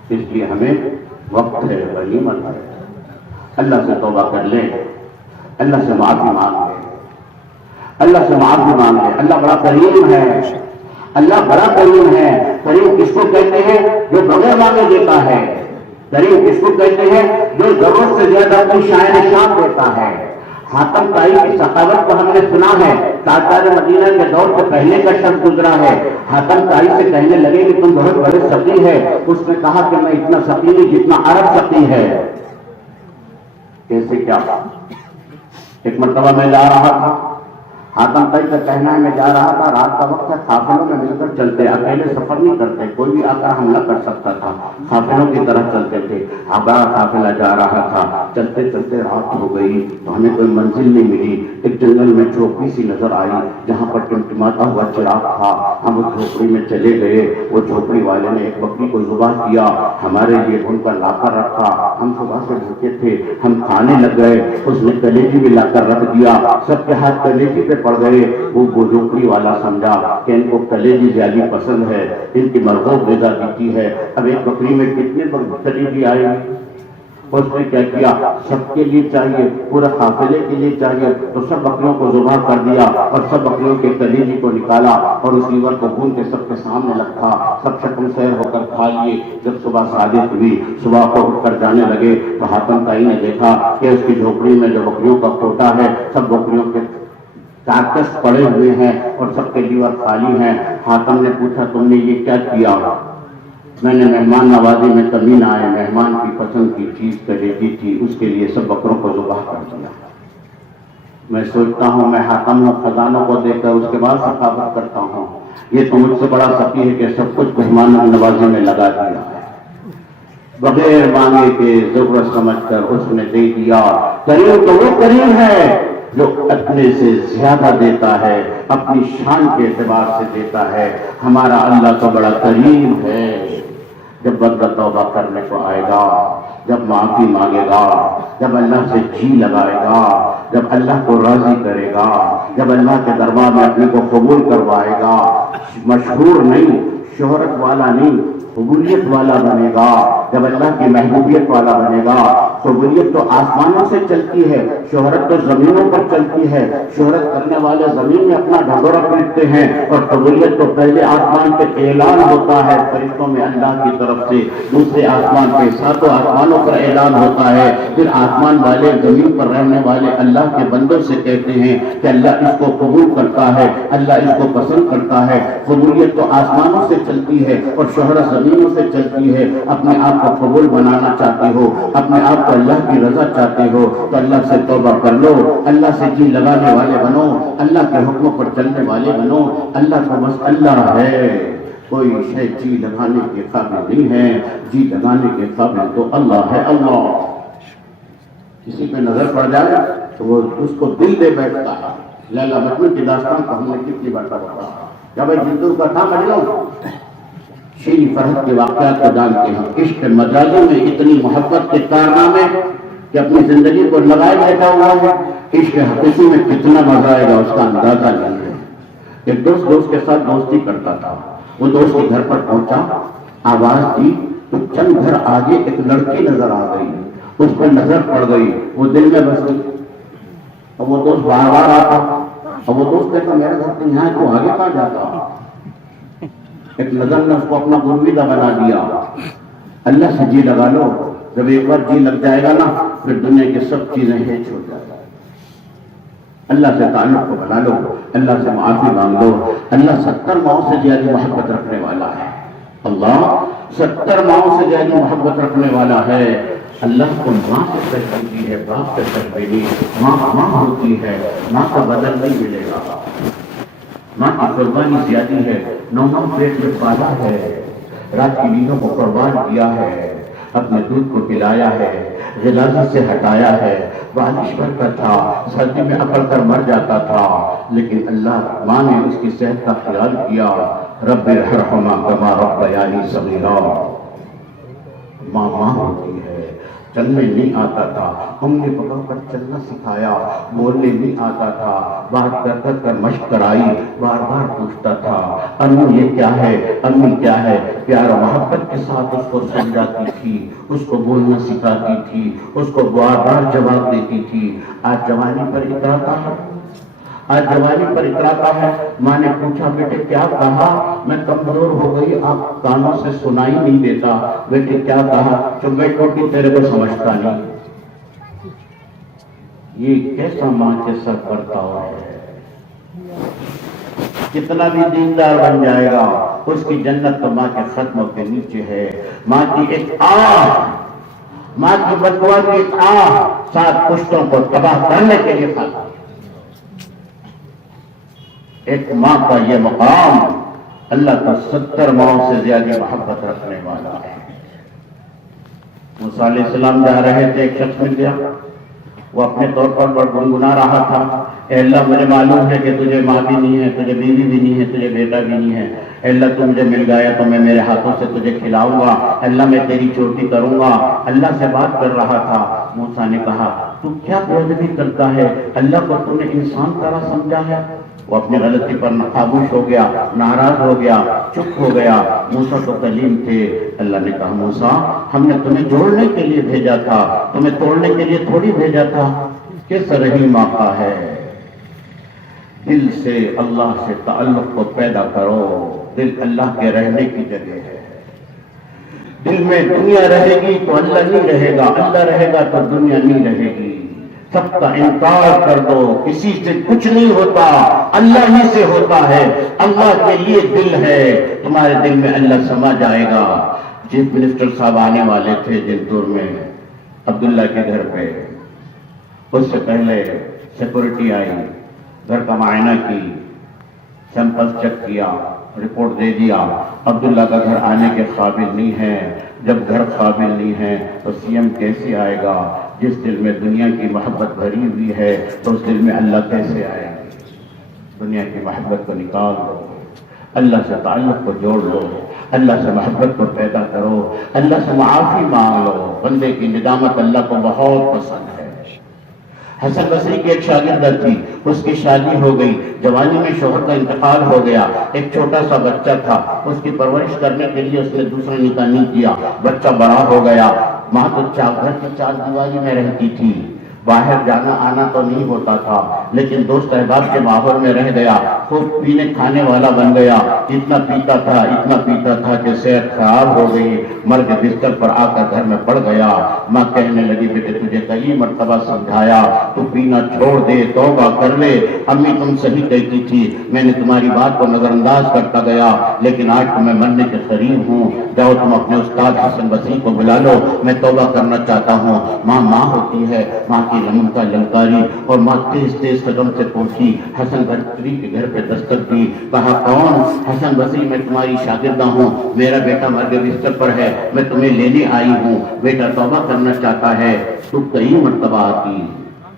اس لیے ہمیں وقت ہے غنیمت ہے، اللہ سے توبہ کر لیں، اللہ سے معافی مانگ لیں، اللہ سے معافی مانگ لیں. اللہ بڑا کریم ہے، اللہ بڑا کریم ہے. کریم کس کو کہتے ہیں؟ جو بغیر مانگے دیتا ہے. کریم کس کو کہتے ہیں؟ جو ضرورت سے زیادہ اپنی شاعر شان دیتا ہے. حاتم طائی کی سخاوت کو ہم نے سنا ہے، تاجدار مدینہ کے دور سے پہلے کا شخص گزرا ہے. حاتم طائی سے کہنے لگے کہ تم بہت بڑے سقی ہے. اس نے کہا کہ میں اتنا سقی نہیں جتنا عرب سقی ہے. کیسے کیا؟ ایک مرتبہ میں جا رہا تھا، حاتم طائی کا کہنا ہے میں جا رہا تھا، رات کا وقت ہے، قافلوں میں مل کر چلتے، اکیلے سفر نہیں کرتے، کوئی بھی آ کر حملہ کر سکتا تھا، قافلوں کی طرح چلتے تھے. بڑا قافلہ جا رہا تھا، چلتے چلتے رات ہو گئی تو ہمیں کوئی منزل نہیں ملی. ایک جنگل میں جھوپڑی سی نظر آئی جہاں پر ٹمٹماتا ہوا چراغ تھا. ہم اس جھوپڑی میں چلے گئے. وہ جھوپڑی والے نے ایک بکری کو ذبح کیا، ہمارے لیے ان کا لا کر رکھا. ہم صبح سے بھوکے تھے، ہم کھانے لگ گئے. اس نے کلیجی بھی لا کر رکھ دیا. سب کے ہاتھ کلیجی پہ پڑ گئے. وہ جھوپڑی والا سمجھا کہ ان کو کلیجی زیادہ پسند ہے، ان کی مرغوب غذا دیتی ہے. اب ایک بکری میں کتنے کلیجی آئے گی؟ اس نے کیا کیا؟ سب کے لیے چاہیے، پورے قافلے کے لیے چاہیے، تو سب بکریوں کو ذبح کر دیا اور سب بکریوں کے کلیجی کو نکالا اور اس لیور کو بھون کے سب کے سامنے رکھا. سب شکم سیر ہو کر کھا لیے. جب صبح صادق ہوئی، صبح کو اٹھ کر جانے لگے تو حاتم طائی نے دیکھا کہ اس کی جھوپڑی میں جو بکریوں کا کوٹا ہے سب بکریوں کے کارکس پڑے ہوئے ہیں اور سب کے لیور خالی ہیں. حاتم نے پوچھا تم نے یہ کیا کیا؟ میں نے مہمان نوازی میں کمی نہ آئے، مہمان کی پسند کی چیز کلیجی تھی، اس کے لیے سب بکروں کو ذبح کر دیا. میں سوچتا ہوں میں حاتم ہوں، خزانوں کو دیکھ کر اس کے بعد سخاوت کرتا ہوں. یہ تو مجھ سے بڑا سخی ہے کہ سب کچھ مہمان نوازی میں لگا دیا ہے، بغیر مانگے کے ضرورت سمجھ کر اس نے دے دیا. کریم تو وہ کریم ہے جو اپنے سے زیادہ دیتا ہے، اپنی شان کے اعتبار سے دیتا ہے. ہمارا اللہ تو بڑا کریم ہے. جب بندہ توبہ کرنے کو آئے گا، جب معافی مانگے گا، جب اللہ سے جی لگائے گا، جب اللہ کو راضی کرے گا، جب اللہ کے دربار میں اپنے کو قبول کروائے گا، مشہور نہیں، شہرت والا نہیں، قبولیت والا بنے گا، جب اللہ کی محبوبیت والا بنے گا. قبولیت تو آسمانوں سے چلتی ہے، شہرت تو زمینوں پر چلتی ہے. شہرت کرنے والے زمین میں اپنا ڈھنڈورا پیٹتے ہیں اور قبولیت تو پہلے آسمان پہ اعلان ہوتا ہے فرشتوں میں اللہ کی طرف سے، دوسرے آسمان پہ ساتوں آسمانوں پر اعلان ہوتا ہے. پھر آسمان والے زمین پر رہنے والے اللہ کے بندوں سے کہتے ہیں کہ اللہ اس کو قبول کرتا ہے، اللہ اس کو پسند کرتا ہے. قبولیت تو آسمانوں سے چلتی ہے اور شہرت زمینوں سے چلتی ہے. اپنے آپ کو قبول بنانا چاہتے ہو، اپنے آپ کو اللہ کی رضا چاہتے ہو تو اللہ سے توبہ کر لو، اللہ سے جی لگانے والے بنو، اللہ کے حکموں پر چلنے والے بنو. اللہ کا بس اللہ ہے، کوئی شے جی لگانے کے قابل نہیں ہے. جی لگانے کے قابل تو اللہ ہے. اللہ کسی پہ نظر پڑ جائے تو وہ اس کو دل دے بیٹھتا ہے. لیلا مجنون کی داستان کو ہم نے کتنی بار پڑھا. جب جندو کا تھا مجنون، شیری فرحت کے واقعات کو جانتے ہیں. عشق مجازوں میں اتنی محبت کے کارنامے کہ اپنی زندگی کو لگائے بیٹھا ہوا ہے. عشق حقیقی میں کتنا مزہ آئے گا اس کا اندازہ نہیں ہے. ایک دوست کے ساتھ دوستی کرتا تھا. وہ دوست کے گھر پر پہنچا، آواز دی تو چند گھر آگے ایک لڑکی نظر آ گئی. اس پر نظر پڑ گئی، وہ دل میں بس گئی. اور وہ دوست بار بار آتا اور وہ دوست کہتا میرا گھر تو یہاں تو آگے کہاں جاتا. ایک نظر نے اس کو اپنا گرویدہ بنا دیا. اللہ سے جی لگا لو، جب ایک بار جی لگ جائے گا نا پھر دنیا کی سب چیزیں ہیچ ہو جائیں. اللہ سے تعلق کو بنا لو، اللہ سے معافی مانگ لو. اللہ 70 ماؤں سے زیادہ محبت رکھنے والا ہے. اللہ 70 ماؤں سے زیادہ محبت رکھنے والا ہے. اللہ کو ماں سے تربیتی ہے، باپ سے تربیتی، ماں ماں ہوتی ہے، ماں کا بدل نہیں ملے گا۔ ماں کی قربانی زیادہ ہے، 9 پیٹ میں پالا ہے، رات کی نیندوں کو قربان کیا ہے، اپنے دودھ کو پلایا ہے، غلاظت سے ہٹایا ہے، بارش برتا تھا، سردی میں اکڑ کر مر جاتا تھا، لیکن اللہ ماں نے اس کی صحت کا خیال کیا۔ رب ارحمہما کما ربیانی صغیرا۔ ماں ماں ہوتی ہے۔ چلنے نہیں آتا تھا، انگلی پکڑ کر چلنا سکھایا، بولنے نہیں آتا تھا، بات کر کر مشق کرائی، بار بار پوچھتا تھا امی یہ کیا ہے، امی کیا ہے، پیار و محبت کے ساتھ اس کو سمجھاتی تھی، اس کو بولنا سکھاتی تھی، اس کو بار بار جواب دیتی تھی۔ آج جوانی پر اتراتا ہے، آج جوانی پر اتراتا ہے۔ ماں نے پوچھا بیٹے کیا کہا؟ میں کمزور ہو گئی، آپ کانوں سے سنائی نہیں دیتا۔ بیٹے کیا کہا؟ چپ بیٹھ ٹوٹی تیرے کو سمجھتا نہیں۔ یہ کیسا ماں کے سر برتاؤ ہے؟ کتنا بھی دیندار بن جائے گا، اس کی جنت تو ماں کے قدموں کے نیچے ہے۔ ماں کی ایک آہ، ماں کی بددعا کی ایک آہ 7 پشتوں کو تباہ کرنے کے لیے کھاتا۔ ایک ماں کا یہ مقام اللہ کا 70 ماؤں سے زیادہ محبت رکھنے والا ہے۔ موسیٰ علیہ السلام جا رہے تھے، ایک شخص مل گیا، وہ اپنے طور پر گنگنا رہا تھا، اے اللہ مجھے معلوم ہے کہ تجھے ماں بھی نہیں ہے، تجھے بیوی بھی نہیں ہے، تجھے بیٹا بھی نہیں ہے، اے اللہ تو مجھے مل گیا تو میں میرے ہاتھوں سے تجھے کھلاؤں گا، اللہ میں تیری چوٹی کروں گا۔ اللہ سے بات کر رہا تھا۔ موسیٰ نے کہا تو کیا بےادبی کرتا ہے، اللہ کو تو نے انسان طرح سمجھا ہے؟ وہ اپنی غلطی پر خاموش ہو گیا، ناراض ہو گیا، چپ ہو گیا۔ موسیٰ تو کلیم تھے۔ اللہ نے کہا موسیٰ ہم نے تمہیں جوڑنے کے لیے بھیجا تھا، تمہیں توڑنے کے لیے تھوڑی بھیجا تھا۔ کس رحیم آقا ہے۔ دل سے اللہ سے تعلق کو پیدا کرو۔ دل اللہ کے رہنے کی جگہ ہے۔ دل میں دنیا رہے گی تو اللہ نہیں رہے گا، اللہ رہے گا تو دنیا نہیں رہے گی۔ سب کا انکار کر دو، کسی سے کچھ نہیں ہوتا، اللہ ہی سے ہوتا ہے۔ اللہ کے لیے دل ہے، تمہارے دل میں اللہ سما جائے گا۔ چیف منسٹر صاحب آنے والے تھے جنتور میں عبداللہ کے گھر پہ، اس سے پہلے سیکورٹی آئی، گھر کا معائنہ کی، سیمپل چیک کیا، رپورٹ دے دیا، عبداللہ کا گھر آنے کے قابل نہیں ہے۔ جب گھر قابل نہیں ہے تو سی ایم کیسے آئے گا؟ جس دل میں دنیا کی محبت بھری ہوئی ہے تو اس دل میں اللہ کیسے آئے گا؟ دنیا کی محبت کو نکال دو، اللہ سے تعلق کو جوڑ لو، اللہ سے محبت کو پیدا کرو، اللہ سے معافی مانگ لو۔ بندے کی ندامت اللہ کو بہت پسند ہے۔ حسن بصری کی ایک شاگردہ تھی، اس کی شادی ہو گئی، جوانی میں شوہر کا انتقال ہو گیا، ایک چھوٹا سا بچہ تھا، اس کی پرورش کرنے کے لیے اس نے دوسرا نکاح نہیں کیا، بچہ بڑا ہو گیا۔ ماں تو گھر کی 4 دیواری میں رہتی تھی، باہر جانا آنا تو نہیں ہوتا تھا، لیکن دوست احباب کے ماحول میں رہ گیا، خوب پینے کھانے والا بن گیا، اتنا پیتا تھا کہ صحت خراب ہو گئی، مر کے بستر پر آ کر گھر میں پڑ گیا۔ ماں کہنے لگی بیٹے تجھے کئی مرتبہ سمجھایا تو پینا چھوڑ دے، توبہ کر لے، امی تم صحیح کہتی تھی، میں نے تمہاری بات کو نظر انداز کرتا گیا، لیکن آج تو میں مرنے کے قریب ہوں، جاؤ تم اپنے استاد حسن بصری کو بلا لو، میں توبہ کرنا چاہتا ہوں۔ ماں ہوتی ہے، ماں کی لمن کا للکاری، اور ماں تیز قدم سے پہنچی، حسن بصری کے گھر پہ دستک دی، کہا کون؟ حسن بصری میں تمہاری شاگردہ ہوں، میرا بیٹا مر کے بستر پر ہے، میں تمہیں لینے آئی ہوں، بیٹا توبہ کرنا چاہتا ہے، تو کئی مرتبہ آتی،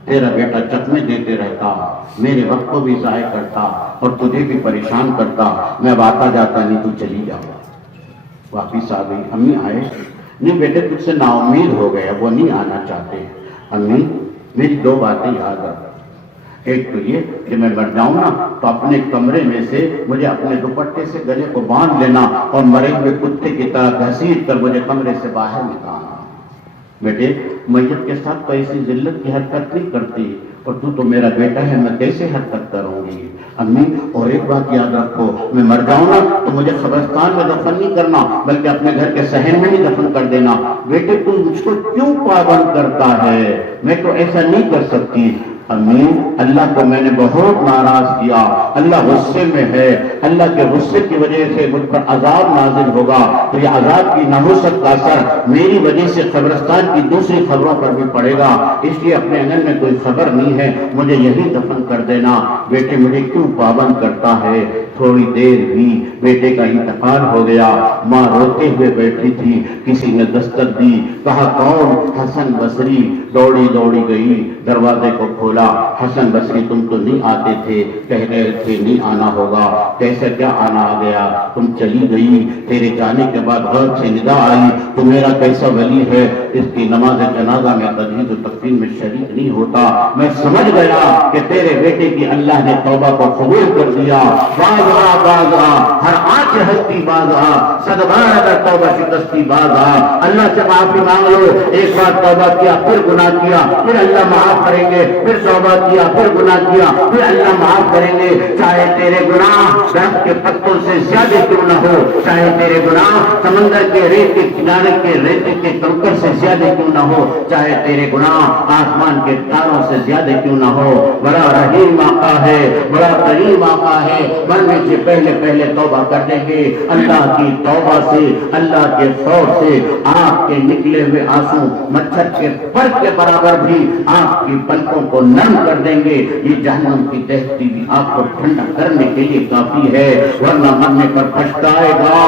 تیرا بیٹا چکمے دیتے رہتا، میرے وقت کو بھی ضائع کرتا اور تجھے بھی پریشان کرتا، میں اب آتا جاتا نہیں، تو چلی جاؤ۔ واپس آ گئی، امی آئے؟ نہیں بیٹے تجھ سے نا امید ہو گیا، وہ نہیں آنا چاہتے۔ امی میری 2 باتیں یاد رکھ، ایک تو یہ کہ میں مر جاؤں نا تو اپنے کمرے میں سے مجھے اپنے دوپٹے سے گلے کو باندھ لینا اور مرے ہوئے کتے کی طرح گھسیٹ کر مجھے کمرے سے باہر نکالنا۔ بیٹے میت کے ساتھ تو ایسی ذلت کی حرکت نہیں کرتی، اور تو میرا بیٹا ہے، میں کیسے حرکت کروں گی؟ امی اور ایک بات یاد رکھو، میں مر جاؤں نا تو مجھے قبرستان میں دفن نہیں کرنا، بلکہ اپنے گھر کے صحن میں ہی دفن کر دینا۔ بیٹے تم مجھ کو کیوں پابند کرتا ہے؟ میں تو ایسا نہیں کر سکتی۔ امی اللہ کو میں نے بہت ناراض کیا، اللہ غصے میں ہے، اللہ کے غصے کی وجہ سے مجھ پر عذاب نازل ہوگا، تو یہ عذاب کی نحوست کا اثر میری وجہ سے قبرستان کی دوسری خبروں پر بھی پڑے گا، اس لیے اپنے انگن میں کوئی خبر نہیں ہے، مجھے یہی دفن کر دینا۔ بیٹے مجھے کیوں پابند کرتا ہے؟ تھوڑی دیر بھی بیٹے کا انتقال ہو گیا، ماں روتے ہوئے بیٹھی تھی، کسی نے دستک دی، کہا کون؟ حسن بصری۔ دوڑی دوڑی گئی، دروازے کو کھولا، حسن بصری تم تو نہیں آتے تھے، کہہ رہے تھے نہیں آنا ہوگا، کیسے کیا آنا آ گیا، تم چلی گئی، تیرے جانے کے بعد غیب سے ندا آئی تو میرا کیسا ولی ہے، اس کی نماز جنازہ میں تجہیز و تکفین میں شریک نہیں ہوتا۔ میں سمجھ گیا کہ تیرے بیٹے کی اللہ نے توبہ کو قبول کر دیا، باز آ ہر آنچ ہستی باز آ، صدبار اگر توبہ شکستی باز آ، اللہ سے معافی مانگ لو، ایک بار توبہ کیا پھر گناہ کیا پھر اللہ معاف کریں گے، پھر توبہ کیا پھر گناہ کیا پھر اللہ معاف کریں گے، چاہے تیرے گناہ درخت کے پتوں سے زیادہ کیوں نہ ہو، چاہے تیرے گناہ سمندر کے ریت کے کنارے کے ریت کے کنکر سے زیادہ کیوں نہ ہو، چاہے تیرے گناہ آسمان کے تاروں سے زیادہ کیوں نہ ہو، بڑا رحیم آقا ہے، بڑا کریم آقا ہے، مرنے سے پہلے پہلے توبہ کر دیں گے، اللہ کی توبہ سے، اللہ کے خوف سے آنکھ کے نکلے ہوئے آنسو مچھر کے پر کے برابر بھی آنکھ کی پلکوں کو نرم کر دیں گے، یہ جہنم کی دہتی بھی آنکھ کو ٹھنڈا کرنے کے لیے کافی ہے، ورنہ مرنے پر پچھتائے گا۔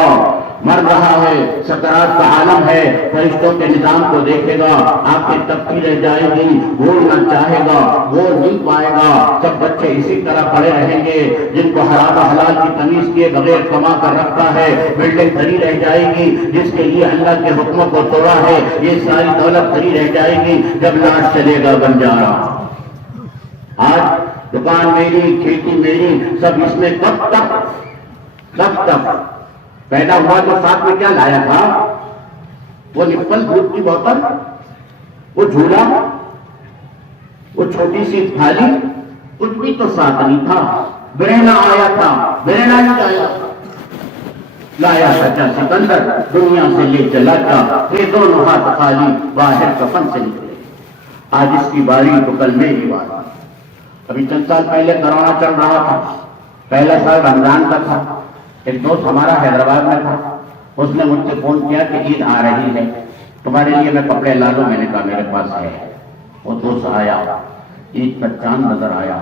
مر رہا ہے، سکرات کا عالم ہے، فرشتوں کے نظام کو دیکھے گا، آنکھیں تپتی رہ جائے گی، بولنا چاہے گا بول نہیں پائے گا، سب بچے اسی طرح پڑے رہیں گے، جن کو حرام و حلال کی تمیز کیے بغیر کما کر رکھا ہے، بلڈنگ کھڑی رہ جائے گی، جس کے لیے اللہ کے حکموں کو توڑا ہے، یہ ساری دولت کھڑی رہ جائے گی، جب لاش چلے گا بنجارا۔ آج دکان میری، کھیتی میری، سب اس میں کب تک پیدا ہوا تو ساتھ میں کیا لایا تھا؟ وہ نپل دودھ کی بوتل، وہ جھولا، وہ چھوٹی سی تھالی، کچھ بھی تو ساتھ نہیں تھا۔ برینا آیا تھا، برینا نہیں آیا، لایا سچا سکندر، دنیا سے لے چلا تھا، یہ دونوں ہاتھ خالی باہر کفن سے نکلے۔ آج اس کی باری تو کل میری باری۔ ابھی چند سال پہلے کرونا چل رہا تھا، پہلا سال رمضان کا تھا، ایک دوست ہمارا حیدرآباد میں تھا، اس نے مجھ سے فون کیا کہ عید آ رہی ہے، تمہارے لیے میں کپڑے لا لوں، میں نے کہا میرے پاس ہے۔ وہ دوست آیا، عید کا چاند نظر آیا،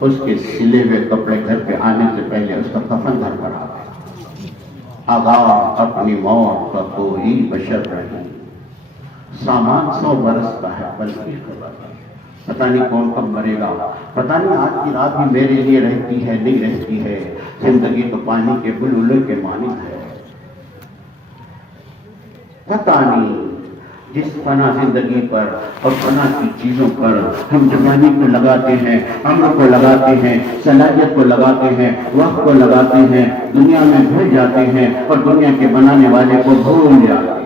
اس کے سلے ہوئے کپڑے گھر پہ آنے سے پہلے اس کا کفن گھر پر آ گیا۔ آغا اپنی موت کا کوئی بشر نہیں، سامان 100 برس کا ہے بلکہ خبر، پتہ نہیں کون کب مرے گا، پتہ نہیں آج کی رات بھی میرے لیے رہتی ہے نہیں رہتی ہے، زندگی تو پانی کے بلبلے کے مانند ہے، پتہ نہیں جس فنا زندگی پر اور فنا کی چیزوں پر ہم جوانی کو لگاتے ہیں، عمر کو لگاتے ہیں، صلاحیت کو لگاتے ہیں، وقت کو لگاتے ہیں، دنیا میں بھول جاتے ہیں اور دنیا کے بنانے والے کو بھول جاتے ہیں۔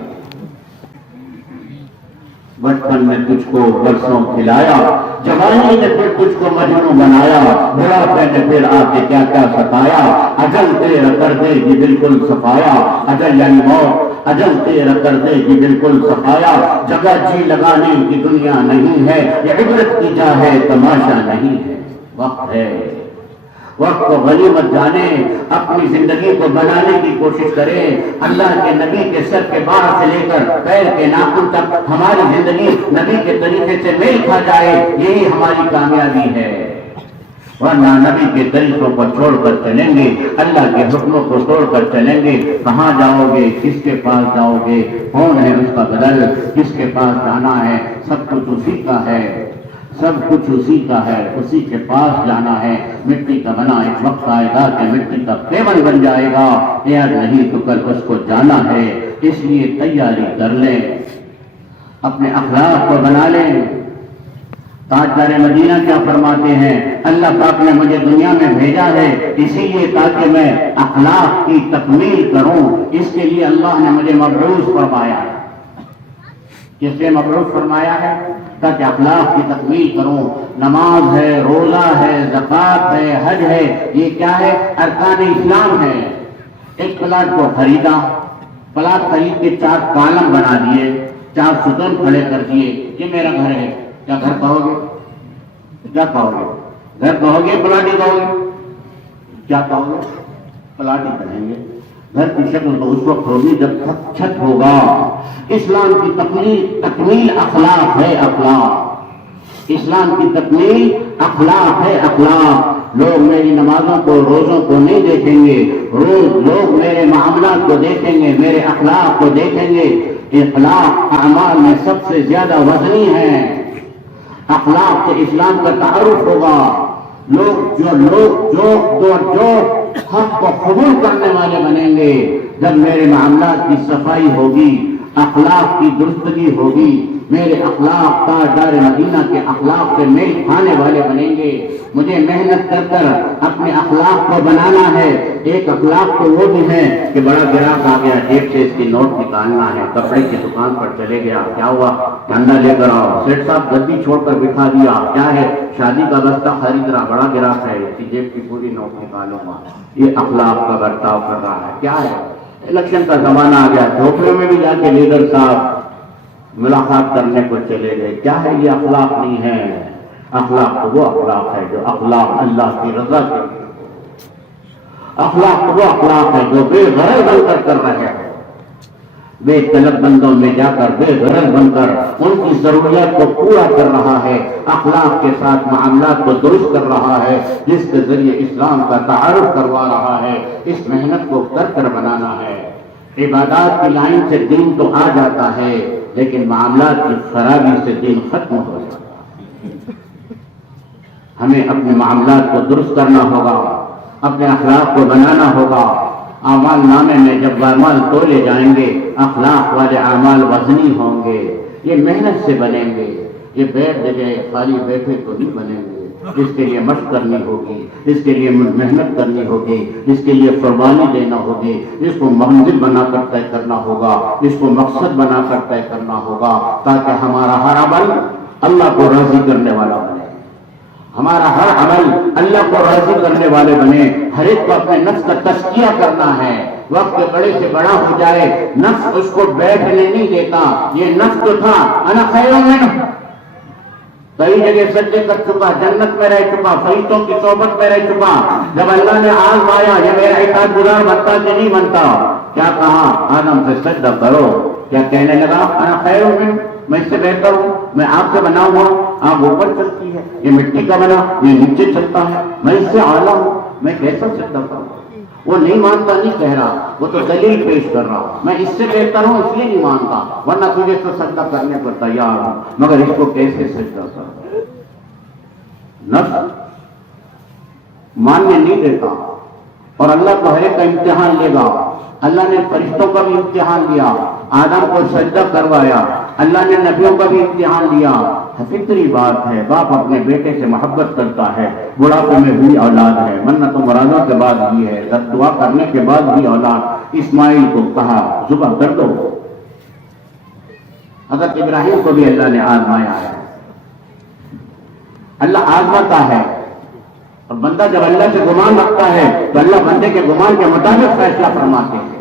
بچپن میں تجھ کو برسوں کھلایا، جوانی نے پھر تجھ کو مجنوں بنایا، بڑھاپے نے پھر آ کے کیا کیا ستایا، اجل تیرا کر دے گی بالکل صفایا، اجل یعنی موت، اجل تیرا کر دے گی بالکل صفایا، جگہ جی لگانے کی دنیا نہیں ہے، یہ عبرت کی جا ہے تماشا نہیں ہے، وقت ہے، وقت کو غنیمت جانے، اپنی زندگی کو بنانے کی کوشش کرے، اللہ کے نبی کے سر کے بال سے لے کر پیر کے ناخن تک ہماری زندگی نبی کے طریقے سے میل کھا جائے، یہی ہماری کامیابی ہے، ورنہ نبی کے طریقوں کو چھوڑ کر چلیں گے، اللہ کے حکموں کو توڑ کر چلیں گے، کہاں جاؤ گے، کس کے پاس جاؤ گے، کون ہے اس کا بدل، کس کے پاس جانا ہے، سب کچھ اسی کا ہے، سب کچھ اسی کا ہے، اسی کے پاس جانا ہے، مٹی کا بنا ایک وقت آئے گا کہ مٹی کا پیمن بن جائے گا، یار نہیں تو کل اس کو جانا ہے، اس لیے تیاری کر لیں، اپنے اخلاق کو بنا لیں۔ تاجدار مدینہ کیا فرماتے ہیں؟ اللہ پاک نے مجھے دنیا میں بھیجا ہے اسی لیے تاکہ میں اخلاق کی تکمیل کروں، اس کے لیے اللہ نے مجھے مبعوث فرمایا ہے۔ کس لیے مبعوث فرمایا ہے؟ تاکہ اخلاق کی تکمیل کروں، نماز ہے، روزہ ہے، زکوٰۃ ہے، حج ہے، یہ کیا ہے؟ ارکان اسلام ہے۔ ایک پلاٹ کو خریدا، پلاٹ خرید کے 4 کالم بنا دیے، 4 ستون کھڑے کر دیے، یہ میرا گھر ہے، کیا گھر کہو گے؟ کیا کہو گے؟ گھر کہو گے پلاٹی کہو گے؟ کیا کہو گے؟ پلاٹی کہیں گے۔ گھر کی شکل تو اس وقت ہوگی جب چھت ہوگا۔ اسلام کی تکمیل اخلاق ہے، اخلاق۔ اسلام کی تکمیل اخلاق ہے، اخلاق۔ لوگ میری نمازوں کو روزوں کو نہیں دیکھیں گے، لوگ میرے معاملات کو دیکھیں گے، میرے اخلاق کو دیکھیں گے۔ اخلاق اعمال میں سب سے زیادہ وزنی ہے۔ اخلاق سے اسلام کا تعارف ہوگا۔ لوگ جو حق کو قبول کرنے والے بنیں گے جب میرے معاملات کی صفائی ہوگی، اخلاق کی درستگی ہوگی، میرے اخلاق تاجدار مدینہ کے اخلاق سے میل کھانے والے بنیں گے۔ مجھے محنت کر کر اپنے اخلاق کو بنانا ہے۔ ایک اخلاق تو وہ بھی ہے کہ بڑا گراہک آ گیا، جیب سے اس کی نوٹ نکالنا ہے، کپڑے کی دکان پر چلے گیا، کیا ہوا؟ ٹھنڈا لے کر آؤ۔ سیٹ صاحب گدی چھوڑ کر بٹھا دیا، کیا ہے؟ شادی کا بستہ خرید رہا، بڑا گراہک ہے، اس کی جیب کی پوری نوٹ نکالوں گا۔ یہ اخلاق کا برتاؤ کر رہا ہے۔ کیا ہے؟ الیکشن کا زمانہ آ گیا، جھوپڑے میں بھی جا کے لیڈر صاحب ملاقات کرنے کو چلے گئے۔ کیا ہے؟ یہ اخلاق نہیں ہے۔ اخلاق تو وہ اخلاق ہے جو اخلاق اللہ کی رضا کے لیے، اخلاق تو وہ اخلاق ہے جو بے غرض بن کر رہے ہیں، بے طلب بندوں میں جا کر بے غرض بن کر ان کی ضروریات کو پورا کر رہا ہے، اخلاق کے ساتھ معاملات کو درست کر رہا ہے، جس کے ذریعے اسلام کا تعارف کروا رہا ہے۔ اس محنت کو کر بنانا ہے۔ عبادات کی لائن سے دین تو آ جاتا ہے، لیکن معاملات کی خرابی سے دین ختم ہو جاتا ہے۔ ہمیں اپنے معاملات کو درست کرنا ہوگا، اپنے اخلاق کو بنانا ہوگا۔ اعمال نامے میں جب اعمال تولے جائیں گے، اخلاق والے اعمال وزنی ہوں گے، یہ محنت سے بنیں گے۔ یہ بیٹھ جگہ خالی بیٹھے تو نہیں بنیں گے، اس کے لیے مشق کرنی ہوگی، اس کے لیے محنت کرنی ہوگی، اس کے لیے قربانی دینا ہوگی، اس کو منزل بنا کر طے کرنا ہوگا، اس کو مقصد بنا کر طے کرنا ہوگا، تاکہ ہمارا ہر عمل اللہ کو راضی کرنے والا بنے، ہمارا ہر عمل اللہ کو راضی کرنے والے بنے۔ ہر ایک کو اپنے نفس کا تزکیہ کرنا ہے۔ وقت بڑے سے بڑا ہو جائے، نفس اس کو بیٹھنے نہیں دیتا۔ یہ نفس تو تھا انا خیر منہ، کئی جگہ سجدے کر چکا، جنت میں رہ چکا، فرشتوں کی صحبت میں رہ چکا۔ جب اللہ نے آزمایا یہ میرا اطاعت گزار بنتا کہ نہیں بنتا، کیا کہا؟ آدم سے سجدہ کرو۔ کیا کہنے لگا؟ انا خیر منہ، میں اس سے بہتر ہوں، میں آپ سے بنا ہوا، آپ اوپر چلتی ہے، یہ مٹی کا بنا، یہ نیچے چلتا ہے، میں اس سے اعلیٰ ہوں، میں کیسا سجدہ کروں؟ وہ نہیں مانتا، نہیں کہہ رہا، وہ تو دلیل پیش کر رہا، میں اس سے بہتر ہوں اس لیے نہیں مانتا، ورنہ تجھے تو سجدہ کرنے پر تیار ہوں، مگر اس کو کیسے سجدہ کروں؟ نفس ماننے نہیں دیتا، اور اللہ تو ہر ایک کا امتحان لے گا۔ اللہ نے فرشتوں کا بھی امتحان لیا، آدم کو سجدہ کروایا، اللہ نے نبیوں کا بھی امتحان لیا۔ فطری بات ہے، باپ اپنے بیٹے سے محبت کرتا ہے، بڑھاپے میں بھی اولاد ہے، منت و مرادوں کے بعد بھی ہے، دعا کرنے کے بعد بھی اولاد۔ اسماعیل کو کہا ذبح کر دو۔ حضرت ابراہیم کو بھی اللہ نے آزمایا ہے۔ اللہ آزماتا ہے، اور بندہ جب اللہ سے گمان رکھتا ہے تو اللہ بندے کے گمان کے مطابق فیصلہ فرماتے ہیں۔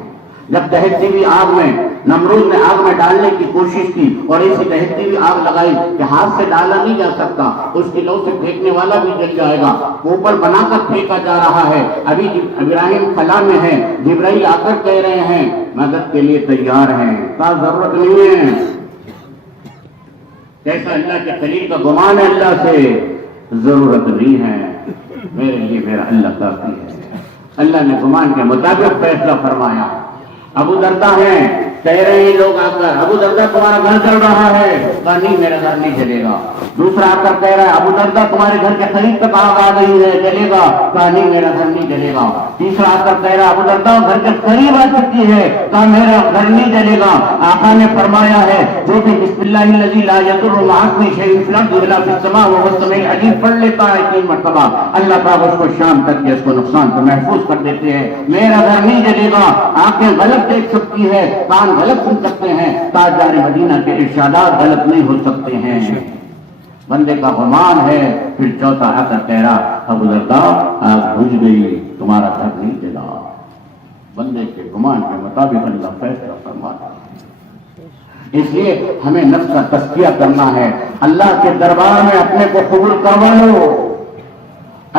جب دہتی ہوئی آگ میں نمرود نے آگ میں ڈالنے کی کوشش کی اور ایسی دہتی ہوئی آگ لگائی کہ ہاتھ سے ڈالا نہیں جا سکتا، اس کی لو سے پھینکنے والا بھی جل جائے گا، اوپر بنا کر پھینکا جا رہا ہے۔ ابھی ابراہیم خلا میں ہے، جبرائیل آ کر کہہ رہے ہیں مدد کے لیے تیار ہیں، کا ضرورت نہیں ہے۔ کیسا اللہ کے خلیل کا گمان ہے، اللہ سے ضرورت نہیں ہے، میرے لیے میرا اللہ کافی ہے۔ اللہ نے گمان کے مطابق فیصلہ فرمایا۔ ابو دردہ ہیں، کہہ رہے ہیں لوگ آ کر ابو دردہ تمہارا گھر چل رہا ہے، کہا نہیں میرا گھر نہیں چلے گا۔ دوسرا آ کر کہہ رہا ہے ابو دردہ تمہارے گھر کے قریب تک آگ آ گئی ہے، چلے گا، کہا نہیں میرا گھر نہیں چلے گا۔ تیسرا آ کر کہہ رہا ابو دردہ گھر کے قریب آ چکی ہے، کہا میرا گھر نہیں چلے گا۔ آقا نے فرمایا ہے جو بھی بسم اللہ الذی لا یضر مع اسمہ شیء فی الارض ولا فی السماء وهو السمیع العلیم پڑھ لیتا ہے 3 مرتبہ، اللہ پاک اس کو شام تک اس کو نقصان سے محفوظ کر دیتے ہیں۔ میرا گھر نہیں جلے گا، آنکھیں غلط دیکھ سکتی ہے، کان غلط سن سکتے ہیں، تاجدار مدینہ کے ارشادات غلط نہیں ہو سکتے ہیں۔ بندے کا گمان ہے۔ پھر چوتھا آ کر کہہ رہا ابو دردہ آگ بجھ گئی، تمہارا گھر نہیں جلا۔ بندے کے گمان کے مطابق اللہ فیصلہ فرماتا ہے۔ اس لیے ہمیں نفس کا تزکیہ کرنا ہے، اللہ کے دربار میں اپنے کو قبول کروا لو،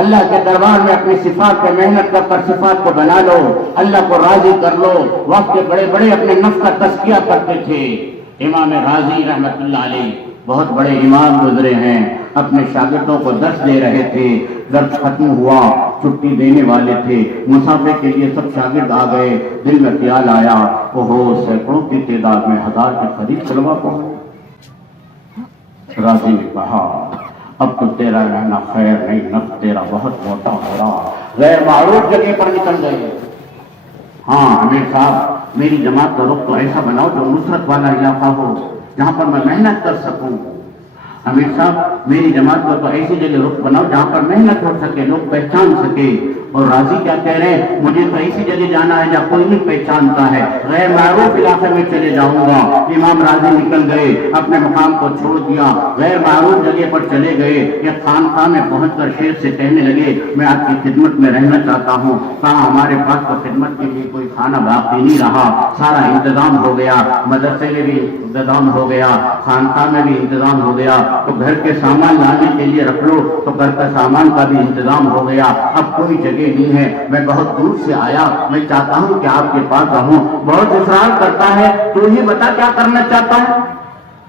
اللہ کے دربار میں اپنی صفات پہ محنت کر صفات کو بنا لو، اللہ کو راضی کر لو۔ وقت کے بڑے بڑے اپنے نفس کا تزکیہ کرتے تھے۔ امام راضی رحمت اللہ علیہ بہت بڑے امام گزرے ہیں، اپنے شاگردوں کو درس دے رہے تھے، درس ختم ہوا، چھٹی دینے والے تھے، مسافے کے لیے سب شاگرد آ گئے، دل میں خیال آیا سینکڑوں کی تعداد میں 1000 کے قریب طلبا پہنچے۔ راضی نے کہا اب تو تیرا رہنا خیر نہیں، نفس تیرا بہت موٹا ہو رہا، غیر معروف جگہ پر نکل گئے۔ ہاں امیر صاحب، میری جماعت کا رخ تو ایسا بناؤ جو نصرت والا علاقہ ہو، جہاں پر میں محنت کر سکوں۔ امیر صاحب، میری جماعت کو تو ایسی جگہ رخ بناؤ جہاں پر محنت ہو سکے، لوگ پہچان سکے۔ اور راضی کیا کہہ رہے ہیں، مجھے تو ایسی جگہ جانا ہے جہاں کوئی نہیں پہچانتا ہے، غیر معروف علاقے میں چلے جاؤں گا۔ امام راضی نکل گئے، اپنے مقام کو چھوڑ دیا، غیر معروف جگہ پر چلے گئے۔ ایک خانقاہ میں پہنچ کر شیخ سے کہنے لگے میں آپ کی خدمت میں رہنا چاہتا ہوں۔ کہا ہمارے پاس تو خدمت کے لیے کوئی کھانا باقی نہیں رہا، سارا انتظام ہو گیا، مدرسے میں بھی انتظام ہو گیا، خانقاہ میں بھی انتظام ہو گیا، تو گھر کے سامان لانے کے لیے رکھ لو، تو گھر کا سامان کا بھی انتظام ہو گیا، اب کوئی جگہ نہیں ہے، میں بہت دور سے آیا، میں چاہتا ہوں کہ آپ کے پاس رہوں۔ بہت اصرار کرتا ہے، تو ہی بتا کیا کرنا چاہتا ہے؟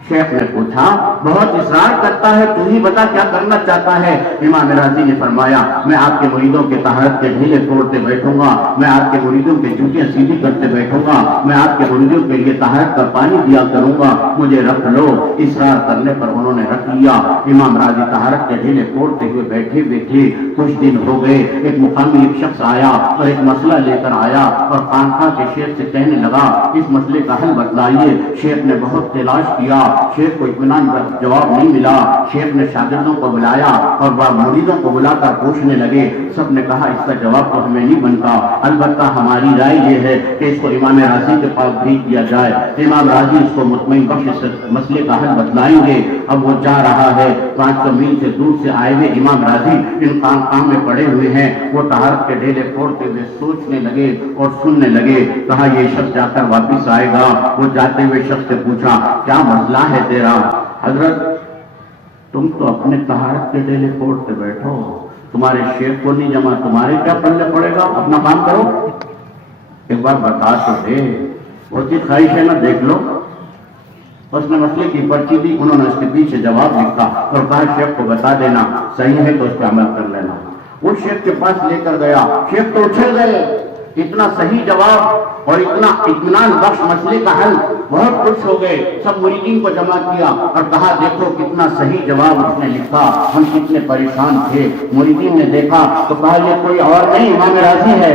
شیخ نے پوچھا بہت اصرار کرتا ہے، تو ہی بتا کیا کرنا چاہتا ہے؟ امام راضی نے فرمایا میں آپ کے مریدوں کے طہارت کے ڈھیلے توڑتے بیٹھوں گا، میں آپ کے مریدوں کے جوتیاں سیدھی کرتے بیٹھوں گا، میں آپ کے مریدوں کے لیے طہارت کا پانی دیا کروں گا، مجھے رکھ لو۔ اصرار کرنے پر انہوں نے رکھ لیا۔ امام راضی طہارت کے ڈھیلے توڑتے ہوئے بیٹھے بیٹھے کچھ دن ہو گئے، ایک مقامی ایک شخص آیا اور ایک مسئلہ لے کر آیا اور خانقاہ کے شیخ سے کہنے لگا اس مسئلے کا حل بتلائیے۔ شیخ نے بہت تلاش کیا، شیخ کو اطمینان کا جواب نہیں ملا۔ شیخ نے شاگردوں کو بلایا اور مریدوں کو بلا کر پوچھنے لگے، سب نے کہا اس کا جواب تو ہمیں نہیں بنتا، البتہ ہماری رائے یہ ہے کہ اس کو امام راضی کے پاس بھیج دیا جائے، امام راضی اس کو مطمئن بخش سے مسئلے کا حل بتلائیں گے۔ اب وہ جا رہا ہے، 500 میل سے دور سے آئے ہوئے امام راضی ان خانقاہ میں پڑے ہوئے ہیں، وہ طہارت کے ڈھیلے توڑتے ہوئے سوچنے لگے اور سننے لگے۔ کہا یہ شخص جا کر واپس آئے گا۔ وہ جاتے ہوئے شخص سے پوچھا کیا مسئلہ ہے تیرا؟ حضرت تم تو اپنے طہارت کے ڈھیلے توڑتے بیٹھو، تمہارے شیخ کو نہیں جمع، تمہارے کیا پلے پڑے گا، اپنا کام کرو۔ ایک بار بتا تو دے، وہ چیز خواہش ہے نا، دیکھ لو۔ اس نے مسئلے کی پرچی دی، انہوں نے اس کے پیچھے جواب لکھا اور کہا شیخ کو بتا دینا، صحیح ہے تو اس پہ عمل کر لینا۔ وہ شیخ کے پاس لے کر گیا، شیخ تو اچھل گئے، اتنا صحیح جواب اور اتنا اطمینان بخش مسئلے کا حل، بہت خوش ہو گئے۔ سب مریدین کو جمع کیا اور کہا دیکھو کتنا صحیح جواب اس نے لکھا، ہم کتنے پریشان تھے۔ مریدین نے دیکھا تو کہا یہ کوئی اور نہیں امام راضی ہے۔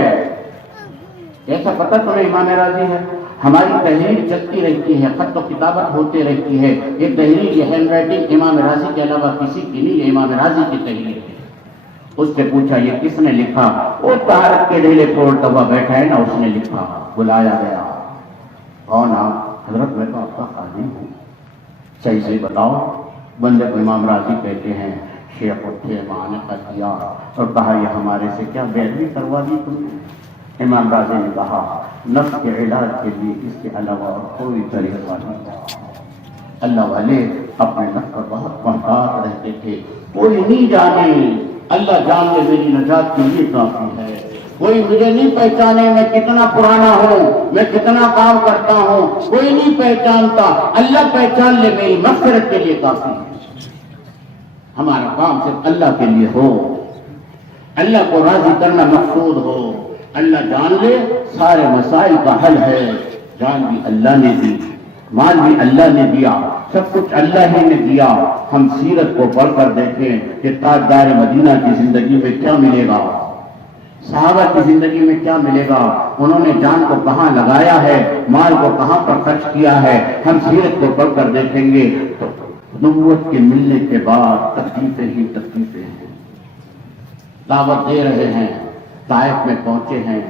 ایسا پتہ تمہیں امام راضی ہے؟ ہماری تحریر چلتی رہتی ہے، خط و کتابت ہوتے رہتی ہے، یہ تحریر یہ ہینڈ رائٹنگ امام راضی کے علاوہ کسی کی نہیں، یہ امام راضی کی تحریر ہے۔ اس سے پوچھا یہ کس نے لکھا؟ وہ طہارت کے ڈھیلے توڑتا ہوا بیٹھا ہے نا، اس نے لکھا۔ بلایا گیا، کون آپ؟ حضرت میں تو آپ کا خادم ہوں، صحیح سے بتاؤ۔ بندے کو امام راضی کہتے ہیں۔ شیخ اٹھے، معانقہ کیا اور کہا یہ ہمارے سے کیا بیعت کروا دی تم نے؟ امام راضی نے کہا نفس کے علاج کے لیے اس کے علاوہ کوئی طریقہ نہیں تھا۔ اللہ والے اپنے نفس پر بہت محتاط رہتے تھے، کوئی نہیں جانے، اللہ جان لے میری نجات کے لیے کافی ہے، کوئی مجھے نہیں پہچانے میں کتنا پرانا ہوں، میں کتنا کام کرتا ہوں، کوئی نہیں پہچانتا، اللہ پہچان لے میری مغفرت کے لیے کافی ہے۔ ہمارا کام صرف اللہ کے لیے ہو، اللہ کو راضی کرنا مقصود ہو، اللہ جان لے سارے مسائل کا حل ہے۔ جان بھی اللہ نے دی، مال بھی اللہ نے دیا، سب کچھ اللہ ہی نے دیا۔ ہم سیرت کو پڑھ کر دیکھیں کہ تاجدار مدینہ کی زندگی میں کیا ملے گا، صحابہ کی زندگی میں کیا ملے گا، انہوں نے جان کو کہاں لگایا ہے، مال کو کہاں پر خرچ کیا ہے۔ ہم سیرت کو پڑھ کر دیکھیں گے تو نبوت کے ملنے کے بعد تکلیفیں ہی تکلیفیں ہیں۔ دعوت دے رہے ہیں، طائف میں پہنچے ہیں،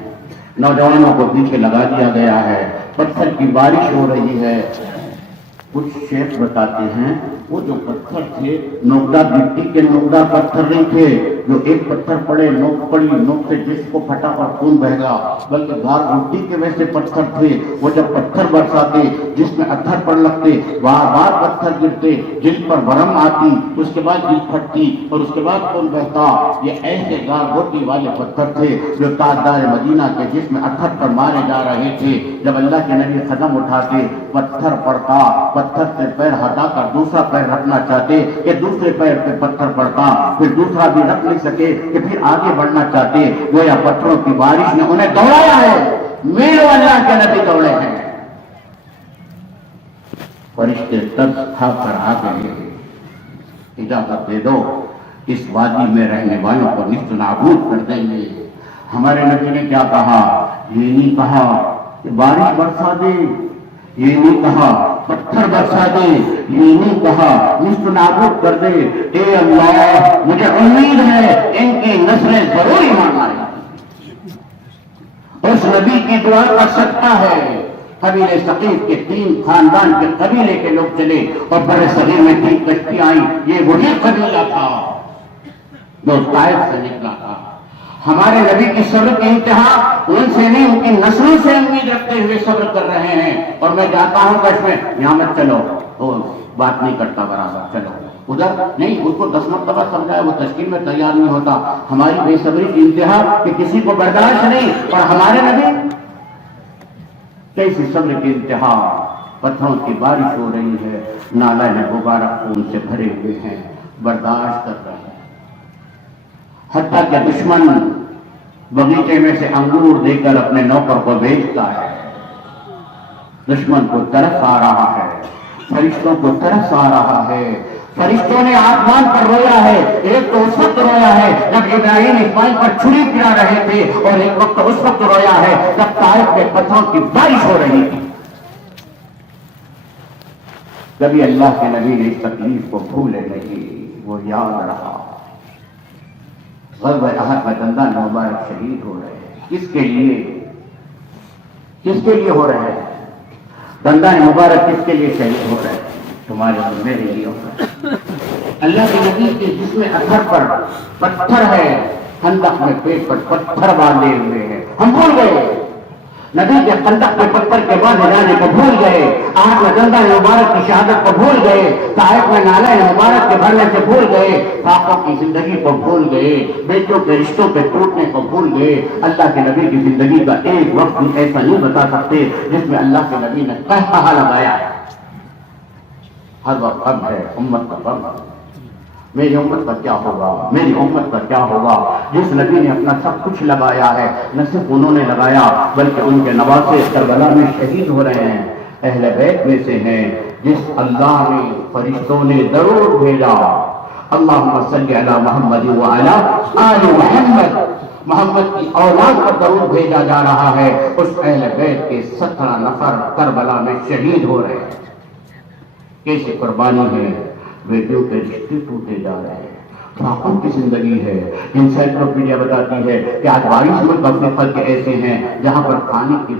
نوجوانوں کو پیچھے لگا دیا گیا ہے، پتھر کی بارش ہو رہی ہے۔ کچھ شیخ بتاتے ہیں وہ جو پتھر تھے نوکدار مٹی کے نوکدار پتھر نہیں تھے، جو ایک پتھر پڑے، نوک پڑی، نوک سے جسم کو پھٹا اور خون بہہ گیا، بلکہ گار مٹی کے ویسے پتھر تھے، وہ جب پتھر برساتے جس میں اتھر پڑ لگتے، بار بار پتھر گرتے، جلد پر برم آتی، اس کے بعد جلد پھٹتی اور اس کے بعد خون بہتا۔ یہ ایسے گار مٹی والے پتھر تھے جو تاجدار مدینہ کے جسم میں اتھر پر مارے جا رہے تھے۔ جب اللہ کے نبی قدم اٹھاتے، پتھر پڑتا، پتھر سے پیر ہٹا کر دوسرا پیر رکھنا چاہتے کہ دوسرے پیر پہ پتھر پڑتا، پھر دوسرا بھی رکھ نہیں سکے کہ پھر آگے بڑھنا چاہتے، گویا پتھروں کی بارش نے انہیں دوڑایا ہے۔ میرے اللہ کے نبی دوڑے ہیں، فرشتے ترس کھا کر آ گئے، اجازت دے دو اس وادی میں رہنے والوں کو نیست و نابود کر دیں گے۔ ہمارے نبی نے کیا کہا؟ یہ نہیں کہا کہ بارش برسا دے، یہ نہیں کہا پتھر برسا دے، یہ نہیں کہا نیست و نابود کر دے، اے اللہ مجھے امید ہے ان کی نسلیں ضرور ایمان لائیں گی۔ اس نبی کی دعا کا صدقہ ہے قبیلے ثقیف کے 3 خاندان کے قبیلے کے لوگ چلے اور بر صغیر میں 3 کشتی آئیں، یہ وہی قبیلہ تھا جو طائف سے نکلا تھا۔ ہمارے نبی کی صبر کی انتہا ان سے نہیں، ان کی نسلوں سے امید رکھتے ہوئے صبر کر رہے ہیں۔ اور میں جاتا ہوں کش میں، یہاں مت چلو، وہ بات نہیں کرتا برابر، چلو ادھر نہیں، اس کو 10 مرتبہ سمجھایا، وہ تشکیل میں تیار نہیں ہوتا۔ ہماری بے صبری کی انتہا کہ کسی کو برداشت نہیں، اور ہمارے نبی کیسی صبر کی انتہا، پتھروں کی بارش ہو رہی ہے، نالے میں مبارک خون سے بھرے ہوئے ہیں، برداشت کر رہے ہیں۔ حتیٰ کہ دشمن بغیچے میں سے انگور دے کر اپنے نوکر کو بیچتا ہے، دشمن کو ترس آ رہا ہے، فرشتوں کو ترس آ رہا ہے، فرشتوں نے آسمان پر رویا ہے۔ ایک تو اس وقت رویا ہے جب ابراہیم اسماعیل پر چھری گرا رہے تھے، اور ایک وقت اس وقت رویا ہے جب طائف میں پتھروں کی بارش ہو رہی تھی۔ کبھی اللہ کے نبی نے اس تکلیف کو بھولے نہیں، وہ یاد رہا۔ غزوہ احد میں دندان مبارک شہید ہو رہے ہیں، کس کے لیے؟ کس کے لیے ہو رہے ہیں؟ دندان مبارک کس کے لیے شہید ہو رہے ہیں؟ تمہارے اور میرے لیے ہو رہے ہیں۔ اللہ کے نبی کے جسم میں اتھر پر پتھر ہے، خندق میں پیٹ پر پتھر باندھے ہوئے ہیں، ہم بھول گئے نبی کے خندق میں پتھر کے باندھے جانے کو بھول گئے، آج میں دندان مبارک کی شہادت کو بھول گئے، طائف میں نالے مبارک کے بھرنے سے بھول گئے، باپوں کی زندگی کو بھول گئے، بیٹوں کے رشتوں کے ٹوٹنے کو بھول گئے۔ اللہ کے نبی کی زندگی کا ایک وقت بھی ایسا نہیں بتا سکتے جس میں اللہ کے نبی نے قہقہا لگایا ہے۔ ہر وقت غم ہے، امت کا غم، میری امت کا کیا ہوگا، میری امت کا کیا ہوگا۔ جس نبی نے اپنا سب کچھ لگایا ہے، نہ صرف انہوں نے لگایا بلکہ ان کے نواسے کربلا میں شہید ہو رہے ہیں، اہل بیت میں سے ہیں جس اللہ نے فرشتوں نے ضرور بھیجا۔ اللہم صلی علی محمد وعلی آل محمد، محمد کی اولاد پر ضرور بھیجا جا رہا ہے۔ اس اہل بیت کے 17 نفر کربلا میں شہید ہو رہے ہیں۔ کیسی قربانی ہے، بیٹیوں کے رشتے ٹوٹے جا رہے ہیں، فاقوں کی زندگی ہے۔ انسائکلوپیڈیا بتاتی ہے کہ آج 22 ملک افریقہ کے ایسے ہیں جہاں پر کھانے کی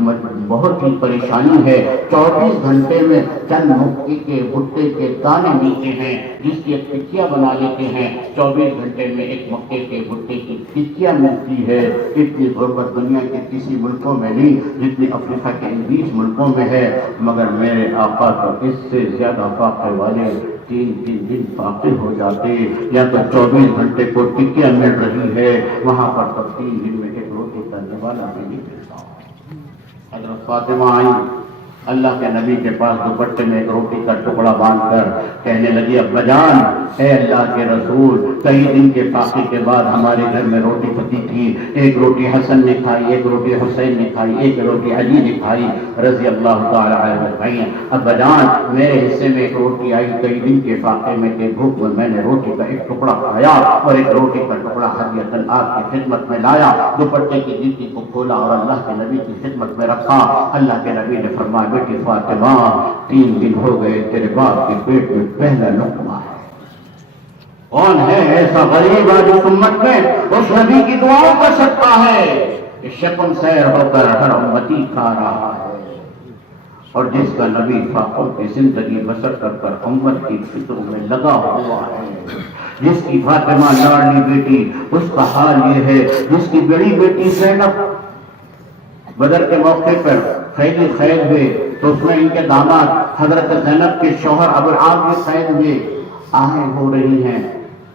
بہت ہی پریشانی ہے۔ 24 گھنٹے میں چند مکے کے بھٹے کے دانے ملتے ہیں جس کی ایک ٹکیا بنا لیتے ہیں، 24 گھنٹے میں ایک مکے کے بھٹے کی ٹکیا ملتی ہے۔ اتنی غربت دنیا کے کسی ملکوں میں نہیں جتنی افریقہ کے ان 20 ملکوں میں ہے، مگر میرے آقا تو اس سے زیادہ فاقے والے 3 دن فاقے ہو جاتے، یا تو 24 گھنٹے کو ٹکیا مل رہی ہے، وہاں پر تو 3 دن میں ایک روٹی کرنے والا بھی نہیں ملتا۔ حضرت فاطمہ آئی اللہ کے نبی کے پاس دوپٹے میں ایک روٹی کا ٹکڑا باندھ کر کہنے لگی، ابا جان، اے اللہ کے رسول، کئی دن کے فاقے کے بعد ہمارے گھر میں روٹی پکی تھی، ایک روٹی حسن نے کھائی، ایک روٹی حسین نے کھائی، ایک روٹی علی نے کھائی رضی اللہ تعالی عنہ۔ ابا جان، میرے حصے میں ایک روٹی آئی، کئی دن کے فاقے میں کہ بھوک میں میں نے روٹی کا ایک ٹکڑا کھایا اور ایک روٹی کا ٹکڑا ہدیۃً آپ کی خدمت میں لایا۔ دوپٹے کی جلدی کو کھولا اور اللہ کے نبی کی خدمت میں رکھا۔ اللہ کے نبی نے فرمایا، بیٹی فاطمہ، 3 دن ہو گئے تیرے باپ کے پیٹ میں پہلا لقمہ ہے۔ کون ہے ایسا غریب آج اس امت میں؟ اس نبی کی دعاؤں کا صدقہ ہے کہ شکم سیر ہو کر ہر امتی کھا رہا ہے، اور جس کا نبی فاقوں کی زندگی بسر کر کر امت کی فکر میں لگا ہوا ہے، جس کی فاطمہ لاڈلی بیٹی، اس کا حال یہ ہے جس کی بڑی بیٹی زینب بدر کے موقع پر قیدی قید ہوئے تو اس میں ان کے داماد حضرت زینب کے شوہر ابو العاص بھی قید ہوئے. آہیں ہو رہی ہیں،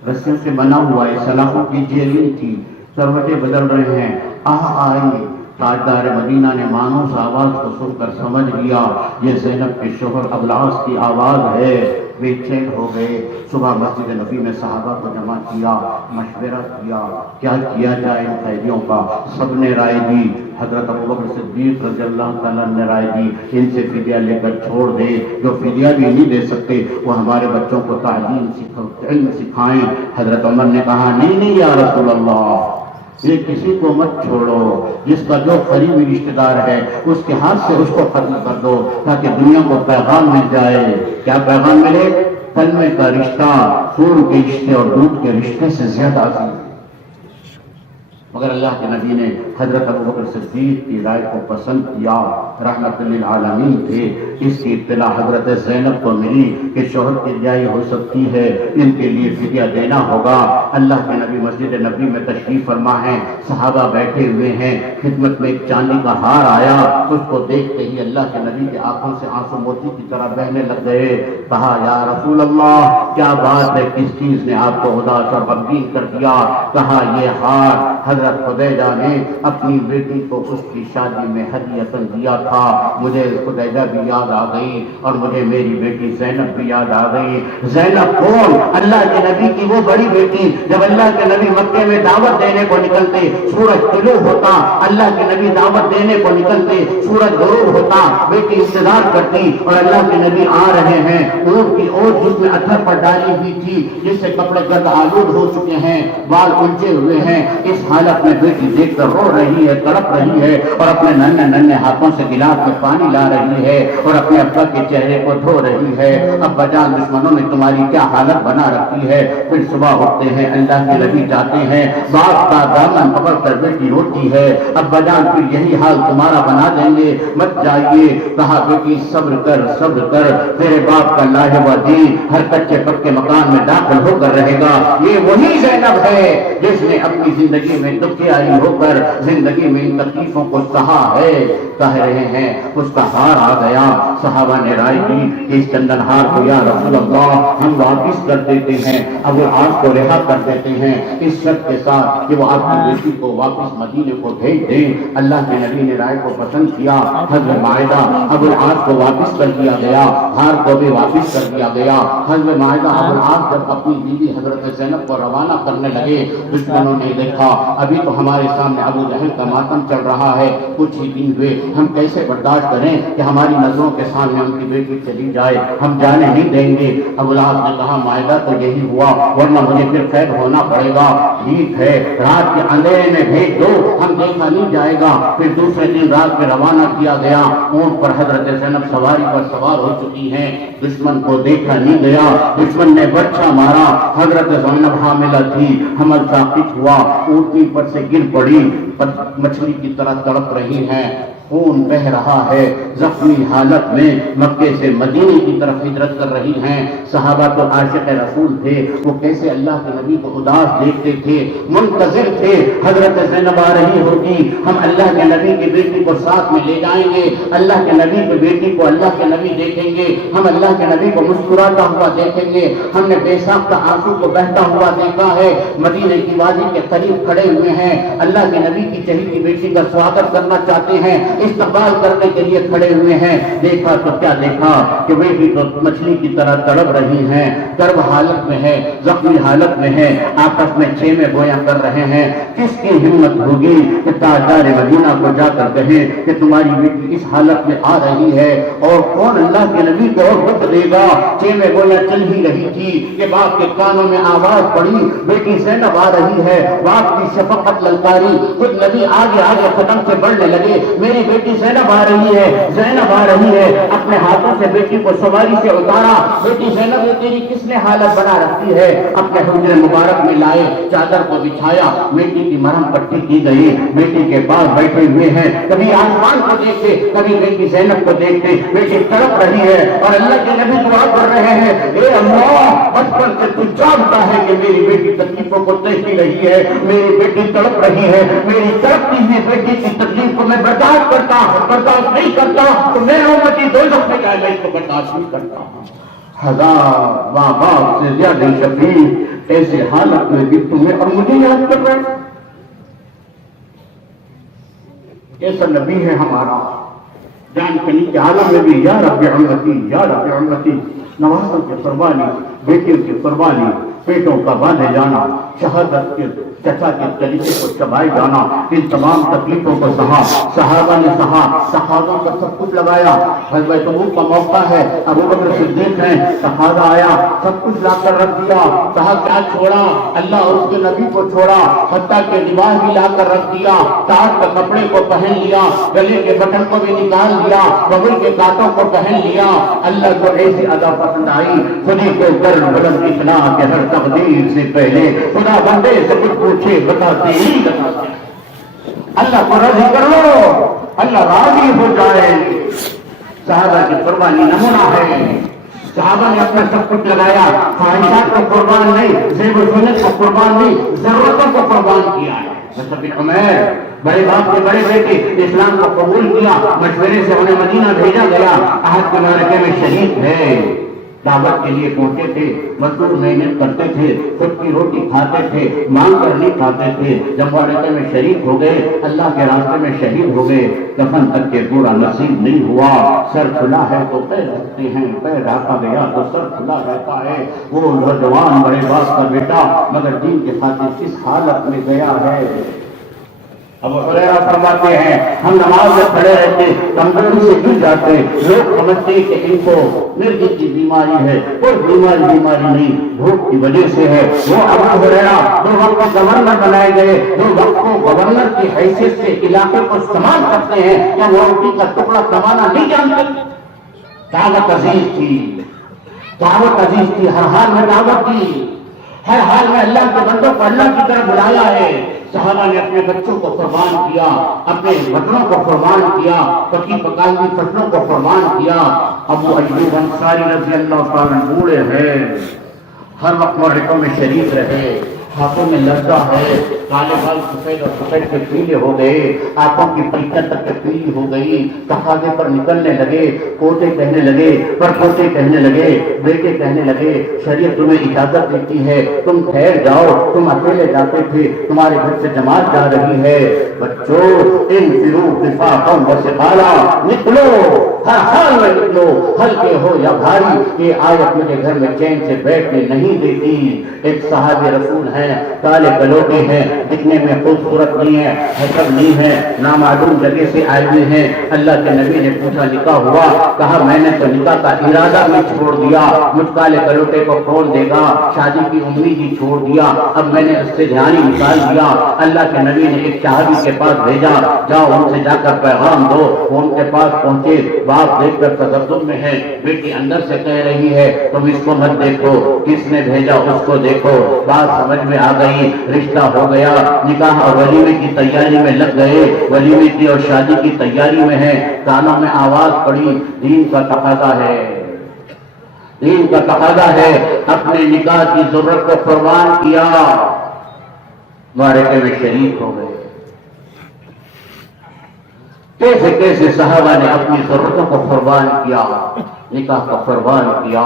رسیوں سے بنا ہوا ہے، سلاخوں کی جیلیں تھی، کروٹیں بدل رہے ہیں. آئی تاجدار مدینہ نے مانوس آواز کو سن کر سمجھ لیا یہ زینب کے شوہر ابو العاص کی آواز ہے. بے چین ہو گئے. صبح مسجد نبی میں صحابہ کو جمع کیا، مشورہ کیا جائے ان قیدیوں کا. سب نے رائے دی. حضرت ابوبکر صدیق رضی اللہ تعالیٰ نے رائے دی ان سے فدیہ لے کر چھوڑ دے، جو فدیہ بھی نہیں دے سکتے وہ ہمارے بچوں کو تعلیم علم سکھائیں. حضرت عمر نے کہا نہیں یا رسول اللہ، یہ کسی کو مت چھوڑو، جس کا جو قریبی رشتہ دار ہے اس کے ہاتھ سے اس کو ختم کر دو تاکہ دنیا کو پیغام مل جائے. کیا پیغام ملے؟ کلمے کا رشتہ خون کے رشتے اور دودھ کے رشتے سے زیادہ عظیم. مگر اللہ کے نبی نے حضرت ابوبکر صدیق کی رائے کو پسند کیا. رحمت للعالمین تھے. اس کی اطلاع حضرت زینب کو ملی کہ شوہر کی رہائی ہو سکتی ہے، ان کے لیے فدیہ دینا ہوگا. اللہ کے نبی مسجد نبی میں تشریف فرما ہے، صحابہ بیٹھے ہوئے ہیں. خدمت میں ایک چاندی کا ہار آیا. اس کو دیکھتے ہی اللہ کے نبی کی آنکھوں سے آنسو موتی کی طرح بہنے لگ گئے. کہا یا رسول اللہ، کیا بات ہے، کس چیز نے آپ کو اداس اور غمگین کر دیا؟ کہا یہ ہار حضرت خدیجہ نے اپنی بیٹی کو اس کی شادی میں ہدیۃً دیا تھا. مجھے خدیجہ بھی یاد آ گئی اور مجھے میری بیٹی زینب بھی یاد آ گئی. زینب کون؟ اللہ کے نبی کی وہ بڑی بیٹی. جب اللہ کے نبی مکے میں دعوت دینے کو نکلتے سورج طلوع ہوتا، اللہ کے نبی دعوت دینے کو نکلتے سورج غروب ہوتا، بیٹی انتظار کرتی اور اللہ کے نبی آ رہے ہیں. اونٹ کی اوٹ جس میں اتھر پر ڈالی ہوئی تھی، جس سے کپڑے گرد آلود ہو چکے ہیں، بال الجھے ہوئے ہیں، اس حالت میں بیٹی دیکھ کر رو رہی ہے، تڑپ رہی ہے اور اپنے ننھے ہاتھوں سے گلاس میں پانی لا رہی ہے اور اپنے ابا کے چہرے کو دھو رہی ہے. ابا جان، دشمنوں نے تمہاری کیا حالت بنا رکھی ہے. پھر صبح اٹھتے ہیں، اللہ کے نبی جاتے ہیں، باپ کا دامن پکڑ کر بیٹی روتی ہے. ابا جان پھر یہی حال تمہارا بنا دیں گے، مت جائیے. کہا بیٹی صبر کر، تیرے باپ کا لاہوا دین ہر کچے پکے مکان میں داخل ہو کر رہے گا. یہ وہی زینب ہے جس نے اپنی زندگی میں دکھیاری ہو کر زندگی میں ان تکلیفوں کو سہا ہے. کہہ رہے ہیں اس کا ہار آ گیا. صحابہ نے رائے کی اس چندن ہار کو یا رسول اللہ ہم واپس کر دیتے ہیں، ابو العاص کو رہا کر دیتے ہیں، اس شرط کے ساتھ کہ وہ آپ کی بیٹی کو واپس مدینے کو بھیج دیں. اللہ کے نبی نے رائے کو پسند کیا. حضرت معاہدہ ابو العاص کو واپس کر دیا گیا، ہار کو بھی واپس کر دیا گیا. حضرت معاہدہ ابو العاص جب اپنی بیوی حضرت زینب کو روانہ کرنے لگے، دشمنوں نے دیکھا ابھی تو ہمارے سامنے ابو جہل کا ماتم چل رہا ہے، کچھ ہی دن ہوئے، ہم کیسے برداشت کریں کہ ہماری نظروں کے سامنے ان کی بیٹی چلی جائے، ہم جانے نہیں دیں گے. ابو العاص نے کہا معاہدہ تو یہی ہوا، ورنہ مجھے پھر قید ہونا پڑے گا. ٹھیک ہے، رات کے اندھیرے میں بھیج دو، ہم دیکھا نہیں جائے گا. پھر دوسرے دن رات میں روانہ کیا گیا. اونٹ پر حضرت زینب سواری پر سوار ہو چکی ہیں. دشمن کو دیکھا نہیں گیا. دشمن نے برچھا مارا. حضرت زینب حاملہ تھی، حمل ساقط ہوا، اونٹنی پر سے گر پڑی، مچھلی کی طرح تڑپ رہی ہیں، خون بہ رہا ہے. زخمی حالت میں مکے سے مدینے کی طرف ہجرت کر رہی ہیں. صحابہ تو عاشق رسول تھے، وہ کیسے اللہ کے نبی کو اداس دیکھتے تھے، منتظر تھے حضرت زینب آ رہی ہوگی، ہم اللہ کے نبی کی بیٹی کو ساتھ میں لے جائیں گے، اللہ کے نبی کی بیٹی کو اللہ کے نبی دیکھیں گے، ہم اللہ کے نبی کو مسکراتا ہوا دیکھیں گے. ہم نے بے ساختہ آنسو کو بہتا ہوا دیکھا ہے. مدینے کی وادی کے قریب کھڑے ہوئے ہیں، اللہ کے نبی کی چہیتی بیٹی کا سواگت کرنا چاہتے ہیں، استقبال کرنے کے لیے کھڑے ہوئے ہیں. دیکھا تو کیا دیکھا کہ بیٹی تو مچھلی کی طرح تڑپ رہی ہیں، کرب حالت میں ہے، زخمی حالت میں ہے، آپس میں چھے میں گویا کر رہے ہیں. کس کی ہمت ہوگی کہ تاجدار مدینہ کو جا کر کہیں کہ تمہاری بیٹی اس حالت میں آ رہی ہے؟ اور کون اللہ کے نبی کو حکم دے گا؟ چھے میں گویا چل ہی رہی تھی کہ باپ کے کانوں میں آواز پڑی، بیٹی زینب آ رہی ہے. باپ کی شفقت للکاری، خود نبی آگے آگے قدم سے بڑھنے لگے. میری بیٹی زینب آ رہی ہے, زینب آ رہی ہے. اپنے ہاتھوں سے بیٹی کو سواری سے اتارا. بیٹی زینب نے تیری کس نے حالت بنا رکھی ہے؟ اپنے حجرے مبارک میں لائے, چادر کو بچھایا, بیٹی کی مرہم پٹی کی گئی. بیٹی کے پاس بیٹھے ہوئے ہیں, کبھی آسمان کو دیکھتے, کبھی بیٹی زینب کو دیکھتے. بیٹی تڑپ رہی ہے اور اللہ کے نبی دعا کر رہے ہیں, اے اللہ بچپن سے تو جانتا ہے کہ میری بیٹی تکلیفوں کو دیکھ رہی ہے, میری بیٹی تڑپ رہی ہے, میری تڑپتی ہوئی بیٹی کی تکلیف کو میں برداشت نہیں کرتا تو میرے امتی دوزخ میں جائے, میں اس کو برداشت نہیں کرتا. ہزار ماں باپ سے زیادہ شفیع ایسے حالت میں بھی تمہیں اور مجھے یاد کر رہے. ایسا نبی ہے ہمارا, جان کنی کے عالم میں بھی یا رب امتی یا رب امتی. نوازوں کی قربانی, بیٹیوں کی قربانی, پیٹوں کا باندھے جانا, شہادت کے چچا کے طریقے کو چبائے جانا, ان تمام تکلیفوں کو سہا. صحابہ نے سہا, صحابہ کا سب کچھ لگایا. غزوہ تبوک کا موقع ہے, ابو بکر صدیق ہیں, صحابہ آیا, سب کچھ لا کر رکھ دیا. کہا کیا چھوڑا؟ اللہ اور اس کے نبی کو چھوڑا. حتیٰ کہ لباس بھی لا کر رکھ دیا, تاج کے کپڑے کو پہن لیا, گلے کے بٹن کو بھی نکال لیا, بغل کے کانٹوں کو پہن لیا. اللہ کو ایسی ادا پسند آئی, خودی کو گر بلند اتنا کہ ہر تقدیر سے پہلے خدا بندے سے کچھ پوچھے بتاتے ہی بتاتے. اللہ کو راضی کر لو, اللہ راضی ہو جائے. صحابہ کی قربانی نمونہ ہے. صحابہ نے اپنا سب کچھ لگایا, خواہشات کو قربان نہیں, زیب و زینت کو قربان نہیں, ضرورتوں کو قربان کیا ہے. مصعب بن عمیر بڑے باپ کے بڑے بیٹے اسلام کو قبول کیا, مشورے سے انہیں مدینہ بھیجا گیا. احد کے معرکے میں شہید ہے. دعوت کے لیے پہنچے تھے, مزدور محنت کرتے تھے, خود کی روٹی کھاتے تھے, مانگ کر نہیں کھاتے تھے. جب معرکے میں شریک ہو گئے, اللہ کے راستے میں شہید ہو گئے, کفن تک کے پورا نصیب نہیں ہوا. سر کھلا ہے تو پیر رکھتے ہیں, پیر ڈھانپا گیا تو سر کھلا رہتا ہے. وہ نوجوان بڑے باپ کا بیٹا مگر دین کے خاطر کس حالت میں گیا ہے. ابو ہریرہ فرماتے ہیں ہم نماز میں کھڑے رہتے, کمزوری سے گر جاتے. لوگ سمجھتے کہ ان کو مرگی کی بیماری ہے, کوئی بیماری نہیں, بھوک کی وجہ سے ہے. وہ ابو ہریرہ دو وقت کو گورنر بنائے گئے, دو وقت کو گورنر کی حیثیت سے علاقے کو سامان کرتے ہیں, کیا وہ روٹی کا ٹکڑا کمانا نہیں جانتے؟ دعوت عزیز تھی, دعوت عزیز تھی, ہر حال میں دعوت دی, ہر حال میں اللہ کے بندوں کو اللہ کی طرف بلایا ہے. صحابہ نے اپنے بچوں کو قربان کیا, اپنے وطنوں کو قربان کیا, پکی پکائی ہوئی فصلوں کو قربان کیا. ابو ایوب انصاری رضی اللہ تعالیٰ بوڑھے ہیں, ہر وقت معرکوں میں شریک رہے, ہاتھوں میں لرزہ ہے, کالے بال سفید اور سفید کے پیلے ہو گئے, آنکھوں کی پلکیں تک کے پیلی ہو گئی, تقاضے پر نکلنے لگے, پوتے کہنے لگے, پر پوتے کہنے لگے, بیٹے کہنے لگے شریعت تمہیں اجازت دیتی ہے, تم ٹھہر جاؤ, تم اکیلے جاتے تھے, تمہارے گھر سے جماعت جا رہی ہے. بچوں انفروا خفافا وثقالا, نکلو, ہر حال میں نکلو, ہلکے ہو یا بھاری. یہ آیت مجھے گھر میں چین سے بیٹھنے نہیں دیتی. ایک صحابی رسول ہیں, کالے کلوٹے ہیں, دکھنے میں خوبصورت نہیں ہے, حسب نہیں ہے, نامعلوم جگہ سے آئے ہوئے ہیں. اللہ کے نبی نے پوچھا نکاح ہوا؟ کہا میں نے تو نکاح کا ارادہ بھی چھوڑ دیا, مجھ کالے کلوٹے کو کون دے گا, شادی کی امید ہی چھوڑ دیا, اب میں نے اس سے دھیان ہی نکال دیا. اللہ کے نبی نے ایک صحابی کے پاس بھیجا, جاؤ ان سے جا کر پیغام دو. وہ ان کے پاس پہنچے, باپ دیکھ کر تذبذب میں ہے, بیٹی اندر سے کہہ رہی ہے تم اس کو مت دیکھو, کس نے بھیجا اس کو دیکھو. بات سمجھ میں آ گئی, رشتہ ہو گیا, نکاح اور ولیمے کی تیاری میں لگ گئے, ولیمے کی اور شادی کی تیاری میں ہے. کانوں میں آواز پڑی, دین کا تقاضا ہے, دین کا تقاضا ہے. اپنے نکاح کی ضرورت کو قربان کیا, معرکے میں شریک ہو گئے. کیسے کیسے صحابہ نے اپنی ضرورتوں کو قربان کیا, نکاح کو قربان کیا,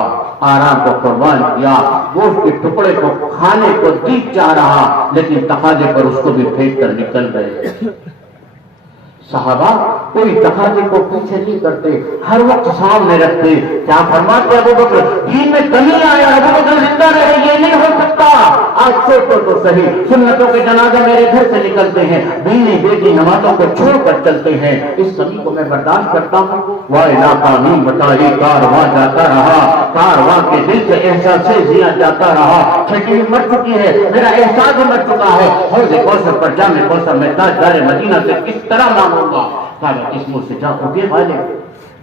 آرام کو قربان کیا. گوشت کے ٹکڑے کو کھانے کو دل چاہ رہا, لیکن تقاضے پر اس کو بھی پھینک کر نکل گئے. صحابہ کوئی تقاضے کو پیچھے نہیں کرتے، ہر وقت سامنے رکھتے. کیا فرماتے ابو بکر؟ دین میں کمی آیا، ابو بکر زندہ رہے، یہ نہیں ہو سکتا. آج سوچو تو صحیح، سنتوں کے جنازے میرے گھر سے نکلتے ہیں، بیوی بیٹی نمازوں کو چھوڑ کر چلتے ہیں، اس کمی کو میں برداشت کرتا ہوں. وہ علاقہ نہیں بتائی، کارواں جاتا رہا، کارواں کے دل سے احساس سے زیا جاتا رہا. چھٹی مر چکی ہے، میرا احساس بھی مر چکا ہے. حوض کوثر پر جامع کوثر میں تاجدار مدینہ سے کس طرح مانگوں گا؟ کہا کس منہ سے جاؤ گے والے؟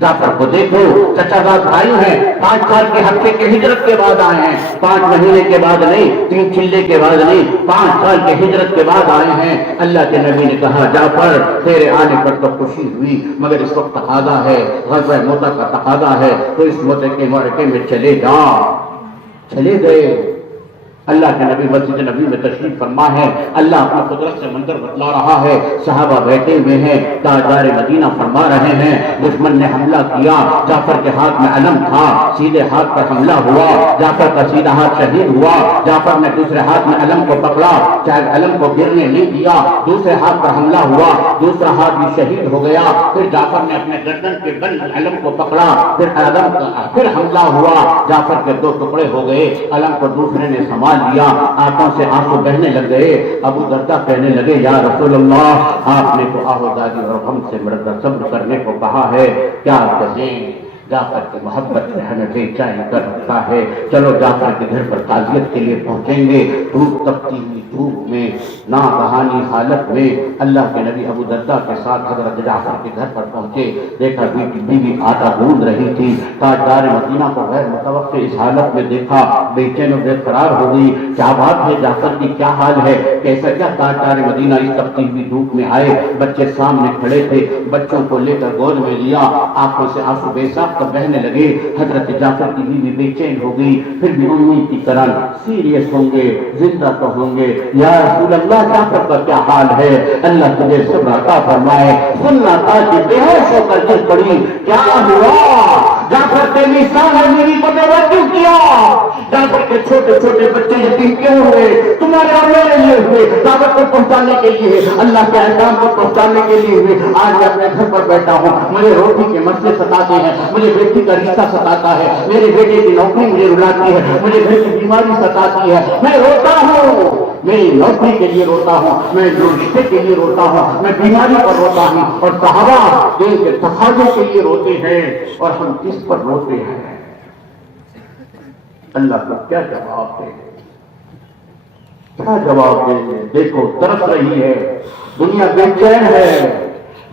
جعفر کو دیکھو، چچا زاد بھائی ہیں، 5 سال کے ہفتے کے ہجرت کے بعد آئے ہیں، 5 مہینے کے بعد نہیں، 3 چلے کے بعد نہیں، 5 سال کے ہجرت کے بعد آئے ہیں. اللہ کے نبی نے کہا جعفر تیرے آنے پر تو خوشی ہوئی، مگر اس وقت تقاضا ہے، غزوہ موتہ کا تقاضا ہے، تو اس موتہ کے معرکے میں چلے جا. چلے گئے. اللہ کے نبی مسجد نبی میں تشریف فرما ہے، اللہ اپنی قدرت سے منظر بتلا رہا ہے. صحابہ بیٹھے ہوئے ہیں، تاجدار مدینہ فرما رہے ہیں. دشمن نے حملہ کیا، جعفر کے ہاتھ میں علم تھا، سیدھے ہاتھ پر حملہ ہوا، جعفر کا سیدھا ہاتھ شہید ہوا. جعفر نے دوسرے ہاتھ میں علم کو پکڑا، چاہے علم کو گرنے نہیں دیا، دوسرے ہاتھ پر حملہ ہوا، دوسرا ہاتھ بھی شہید ہو گیا. پھر جعفر نے اپنے گردن کے بل علم کو پکڑا، پھر حملہ ہوا، جعفر کے 2 ٹکڑے ہو گئے. علم کو دوسرے نے سنبھال لیا، آنکھوں سے آنسو بہنے لگ گئے. ابو دردہ کہنے لگے یا رسول اللہ، آپ نے تو آہودازی اور غم سے مر کر صبر کرنے کو کہا ہے، کیا کہیں؟ جعفر کی محبت سے ہمیں بے چین کر رکھا ہے. چلو جعفر کے گھر پر تعزیت کے لیے پہنچیں گے. دھوپ تپتی ہوئی دھوپ میں، ناگہانی حالت میں اللہ کے نبی ابو دردہ کے ساتھ حضرت جعفر کے گھر پر پہنچے. دیکھا بیوی آٹا گوندھ رہی تھی. تاجدار مدینہ کو غیر متوقع اس حالت میں دیکھا، بے چین و بے قرار ہو گئی. کیا بات ہے جعفر کی، کیا حال ہے، کیسا کیا؟ تاجدار مدینہ اس تپتی ہوئی دھوپ میں آئے، بچے سامنے کھڑے تھے، بچوں کو لے کر گود میں لیا، آنکھوں سے آنسو بے ساختہ بہنے لگے. حضرت جعفر کی بیوی بے چین ہو گئی، پھر بھی امید کی طرح سیریس ہوں گے، زندہ تو ہوں گے. یا رسول اللہ جعفر کا کیا حال ہے؟ اللہ تجھے صبر عطا فرمائے. سننا تھا کہ بے ہوش ہو کر گر پڑی. کیا ہوا؟ جعفر کے نشان ہے بیوی کو توجہ کیا. جعفر کے چھوٹے چھوٹے بچے یتیم کیوں ہوئے؟ تمہارے اور میرے لیے ہوئے، دعوت کو پہنچانے کے لیے، اللہ کے احکام کو پہنچانے کے لیے ہوئے. آج میں اپنے گھر پر بیٹھا ہوں، مجھے روٹی کے مسئلے ستاتے ہیں، مجھے بیٹی کا رشتہ ستاتا ہے، میرے بیٹے کی نوکری مجھے رلاتی ہے، مجھے گھر کی بیماری ستاتی ہے. میں روتا ہوں، میری نوکری کے لیے روتا ہوں، میں رشتے کے لیے روتا ہوں، میں بیماری پر روتا ہوں. اور صحابہ دین کے تقاضوں کے لیے روتے ہیں، اور ہم کس پر روتے ہیں؟ اللہ کو کیا جواب دیں؟ کیا جواب دیں؟ دیکھو ترس رہی ہے دنیا، بے چین ہے.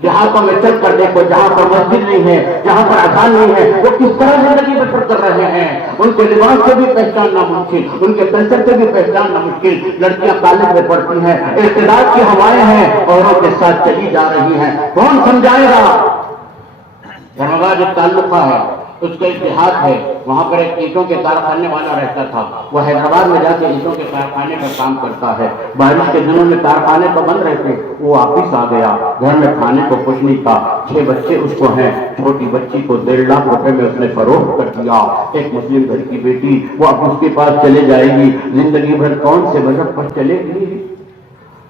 دیہاتوں میں چل کر دیکھو، جہاں پر مسجد نہیں ہے، جہاں پر اذان نہیں ہے، وہ کس طرح زندگی بسر کر رہے ہیں. ان کے لباس سے بھی پہچاننا مشکل، ان کے کلچر سے بھی پہچاننا مشکل. لڑکیاں کالج میں پڑھتی ہیں، اقتدار کی ہوائیں ہیں، اوروں کے ساتھ چلی جا رہی ہیں. کون سمجھائے گا؟ دھنواد ایک تعلقہ ہے، اس کا اتحاد ہے. وہاں پر ایک اینٹوں کے کارخانے والا رہتا تھا، وہ حیدرآباد میں جا کے اینٹوں کے کارخانے کا کام کرتا ہے. بارش کے دنوں میں کارخانے تو بند رہتے، وہ واپس آ گیا. گھر میں کھانے کو کچھ نہیں تھا، 6 بچے اس کو ہیں. چھوٹی بچی کو 1.5 لاکھ روپے میں اس نے فروخت کر دیا. ایک مسلم گھر کی بیٹی، وہ اب اس کے پاس چلے جائے گی، زندگی بھر کون سے مذہب پر چلے گی؟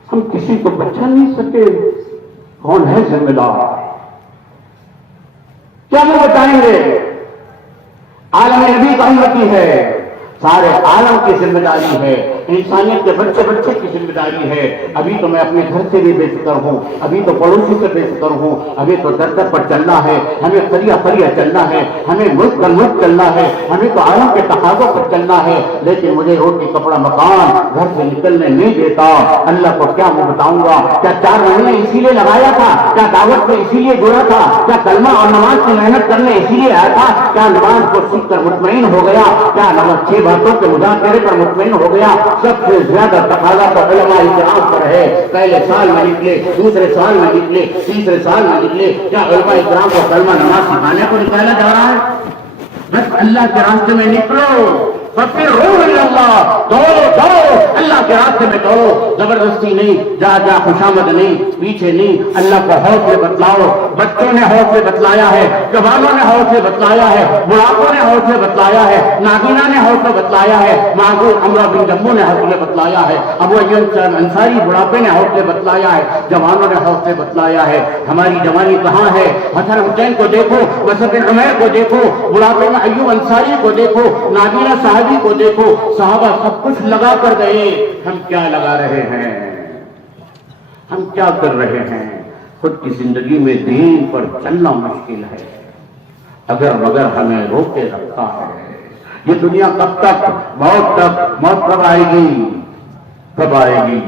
ہم کسی کو بچا نہیں سکے. کون ہے ذمہ دار؟ کیا وہ بتائیں گے؟ عالم نبی کا امتی ہے، سارے عالم کی ذمہ داری ہے، انسانیت کے بچے بچے کی ذمہ داری ہے. ابھی تو میں اپنے گھر سے بھی بے فکر ہوں، ابھی تو پڑوسی سے بے فکر ہوں، ابھی تو در در پر چلنا ہے، ہمیں قریہ قریہ چلنا ہے، ہمیں ملک در ملک چلنا ہے، ہمیں تو عالم کے تقاضوں پر چلنا ہے. لیکن مجھے روٹی کپڑا مکان گھر سے نکلنے نہیں دیتا. اللہ کو کیا میں بتاؤں گا؟ کیا 4 مہینے اسی لیے لگایا تھا؟ کیا دعوت میں اسی لیے جڑا تھا؟ کیا کلمہ اور نماز کی محنت کرنے اسی لیے آیا تھا؟ کیا نماز کو سیکھ کر مطمئن ہو گیا؟ کیا نماز 6 باتوں کے مذاکرے پر مطمئن ہو گیا؟ سب سے زیادہ تقاضا تو علماء کرام پر ہے. پہلے سال میں نکلے، دوسرے سال میں نکلے، تیسرے سال میں نکلے. کیا علماء کرام کو کلمہ نماز سکھانے کو نکالا جا رہا ہے؟ بس اللہ کے راستے میں نکلو، ففروا الی اللہ، دوڑو اللہ کے راستے میں دوڑو، زبردستی نہیں، جا خوشامد نہیں، پیچھے نہیں، اللہ کو حوصلے بتلاؤ۔ بچوں نے حوصلے بتلایا ہے، جوانوں نے حوصلے بتلایا ہے، بڑھاپوں نے حوصلے بتلایا ہے، نابینا نے حوصلے بتلایا ہے، معذور عمرہ بن جموں نے حوصلے بتلایا ہے، ابو ایوب انصاری بڑھاپے نے حوصلے بتلایا ہے، جوانوں نے حوصلے بتلایا ہے۔ ہماری جوانی کہاں ہے؟ حسن حسین کو دیکھو، مصعب بن عمیر کو دیکھو، بڑھاپے میں ایوب انصاری کو دیکھو، نابینا صحابی کو دیکھو، صحابہ سب کچھ لگا کر گئے، ہم کیا لگا رہے ہیں؟ ہم کیا کر رہے ہیں؟ خود کی زندگی میں دین پر چلنا مشکل ہے، اگر مگر ہمیں روکے رکھا ہے۔ یہ دنیا کب تک؟ موت تک۔ موت کب آئے گی؟ کب آئے گی؟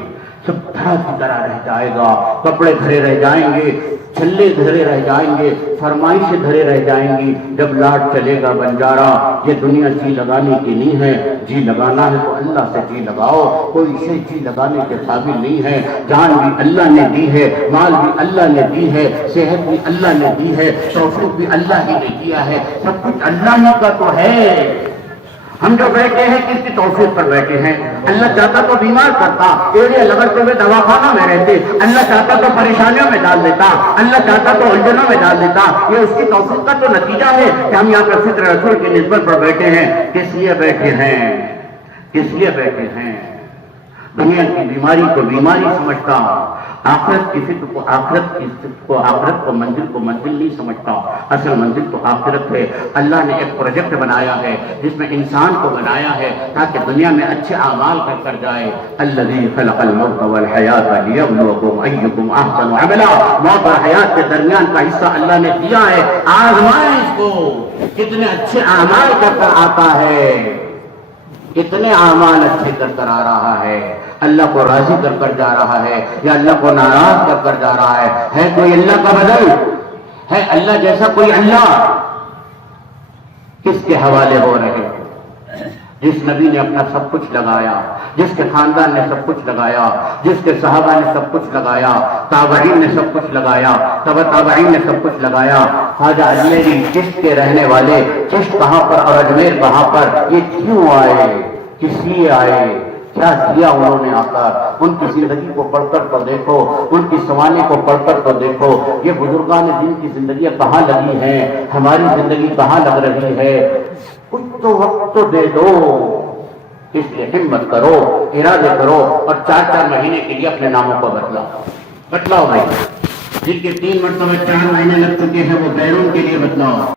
سب طرح کی طرح رہ جائے گا، کپڑے دھرے رہ جائیں گے، چھلے دھرے رہ جائیں گے، فرمائشیں دھرے رہ جائیں گی، جب لاٹ چلے گا بنجارا۔ یہ دنیا جی لگانے کی نہیں ہے، جی لگانا ہے تو اللہ سے جی لگاؤ، کوئی شے جی لگانے کے قابل نہیں ہے۔ جان بھی اللہ نے دی ہے، مال بھی اللہ نے دی ہے، صحت بھی اللہ نے دی ہے، توفیق بھی اللہ ہی نے دیا ہے، سب کچھ اللہ ہی کا تو ہے۔ ہم جو بیٹھے ہیں کس کی توفیق پر بیٹھے ہیں؟ اللہ چاہتا تو بیمار کرتا، ایڑیاں لگڑتے ہوئے دواخانہ میں رہتے، اللہ چاہتا تو پریشانیوں میں ڈال دیتا، اللہ چاہتا تو الجھنوں میں ڈال دیتا۔ یہ اس کی توفیق کا تو نتیجہ ہے کہ ہم یہاں پر فطر رسول کی نسبت پر بیٹھے ہیں۔ کس لیے بیٹھے ہیں؟ کس لیے بیٹھے ہیں؟ دنیا کی بیماری کو بیماری سمجھتا، آخرت کی فکر کو آخرت کو منزل نہیں سمجھتا۔ اصل منزل تو آخرت ہے۔ اللہ نے ایک پروجیکٹ بنایا ہے جس میں انسان کو بنایا ہے تاکہ دنیا میں اچھے اعمال کر جائے۔ الذی خلق الموت والحیات لیبلوکم ایکم احسن عملا۔ موت اور حیات کے درمیان کا حصہ اللہ نے دیا ہے، آزمائیں اس کو، کتنے اچھے اعمال کر آتا ہے، کتنے اعمال اچھے کر آ رہا ہے، اللہ کو راضی کر جا رہا ہے یا اللہ کو ناراض کر جا رہا ہے کوئی اللہ کا بدل؟ ہے اللہ جیسا کوئی اللہ؟ کس کے حوالے ہو رہے ہیں؟ جس نبی نے اپنا سب کچھ لگایا، جس کے خاندان نے سب کچھ لگایا، جس کے صحابہ نے سب کچھ لگایا، تابعین نے سب کچھ لگایا، تبع تابعین نے سب کچھ لگایا۔ خواجہ اجمیری چشت کے رہنے والے، چشت کہاں پر اور اجمیر کہاں پر؟ یہ کیوں آئے؟ کس لیے آئے؟ کیا کیا انہوں نے آ کر؟ ان کی زندگی کو پڑھ کر تو دیکھو، ان کی سوانے کو پڑھ کر تو دیکھو۔ یہ بزرگان دین کی زندگیاں کہاں لگی ہیں؟ ہماری زندگی کہاں لگ رہی ہے؟ کچھ تو وقت تو دے دو۔ اس لیے ہمت کرو، ارادے کرو اور 4 مہینے کے لیے اپنے ناموں کو بتلاؤ بھائی۔ جن کے 3 مرتبہ 4 مہینے لگ چکے ہیں وہ بیرون کے لیے بتلاؤ۔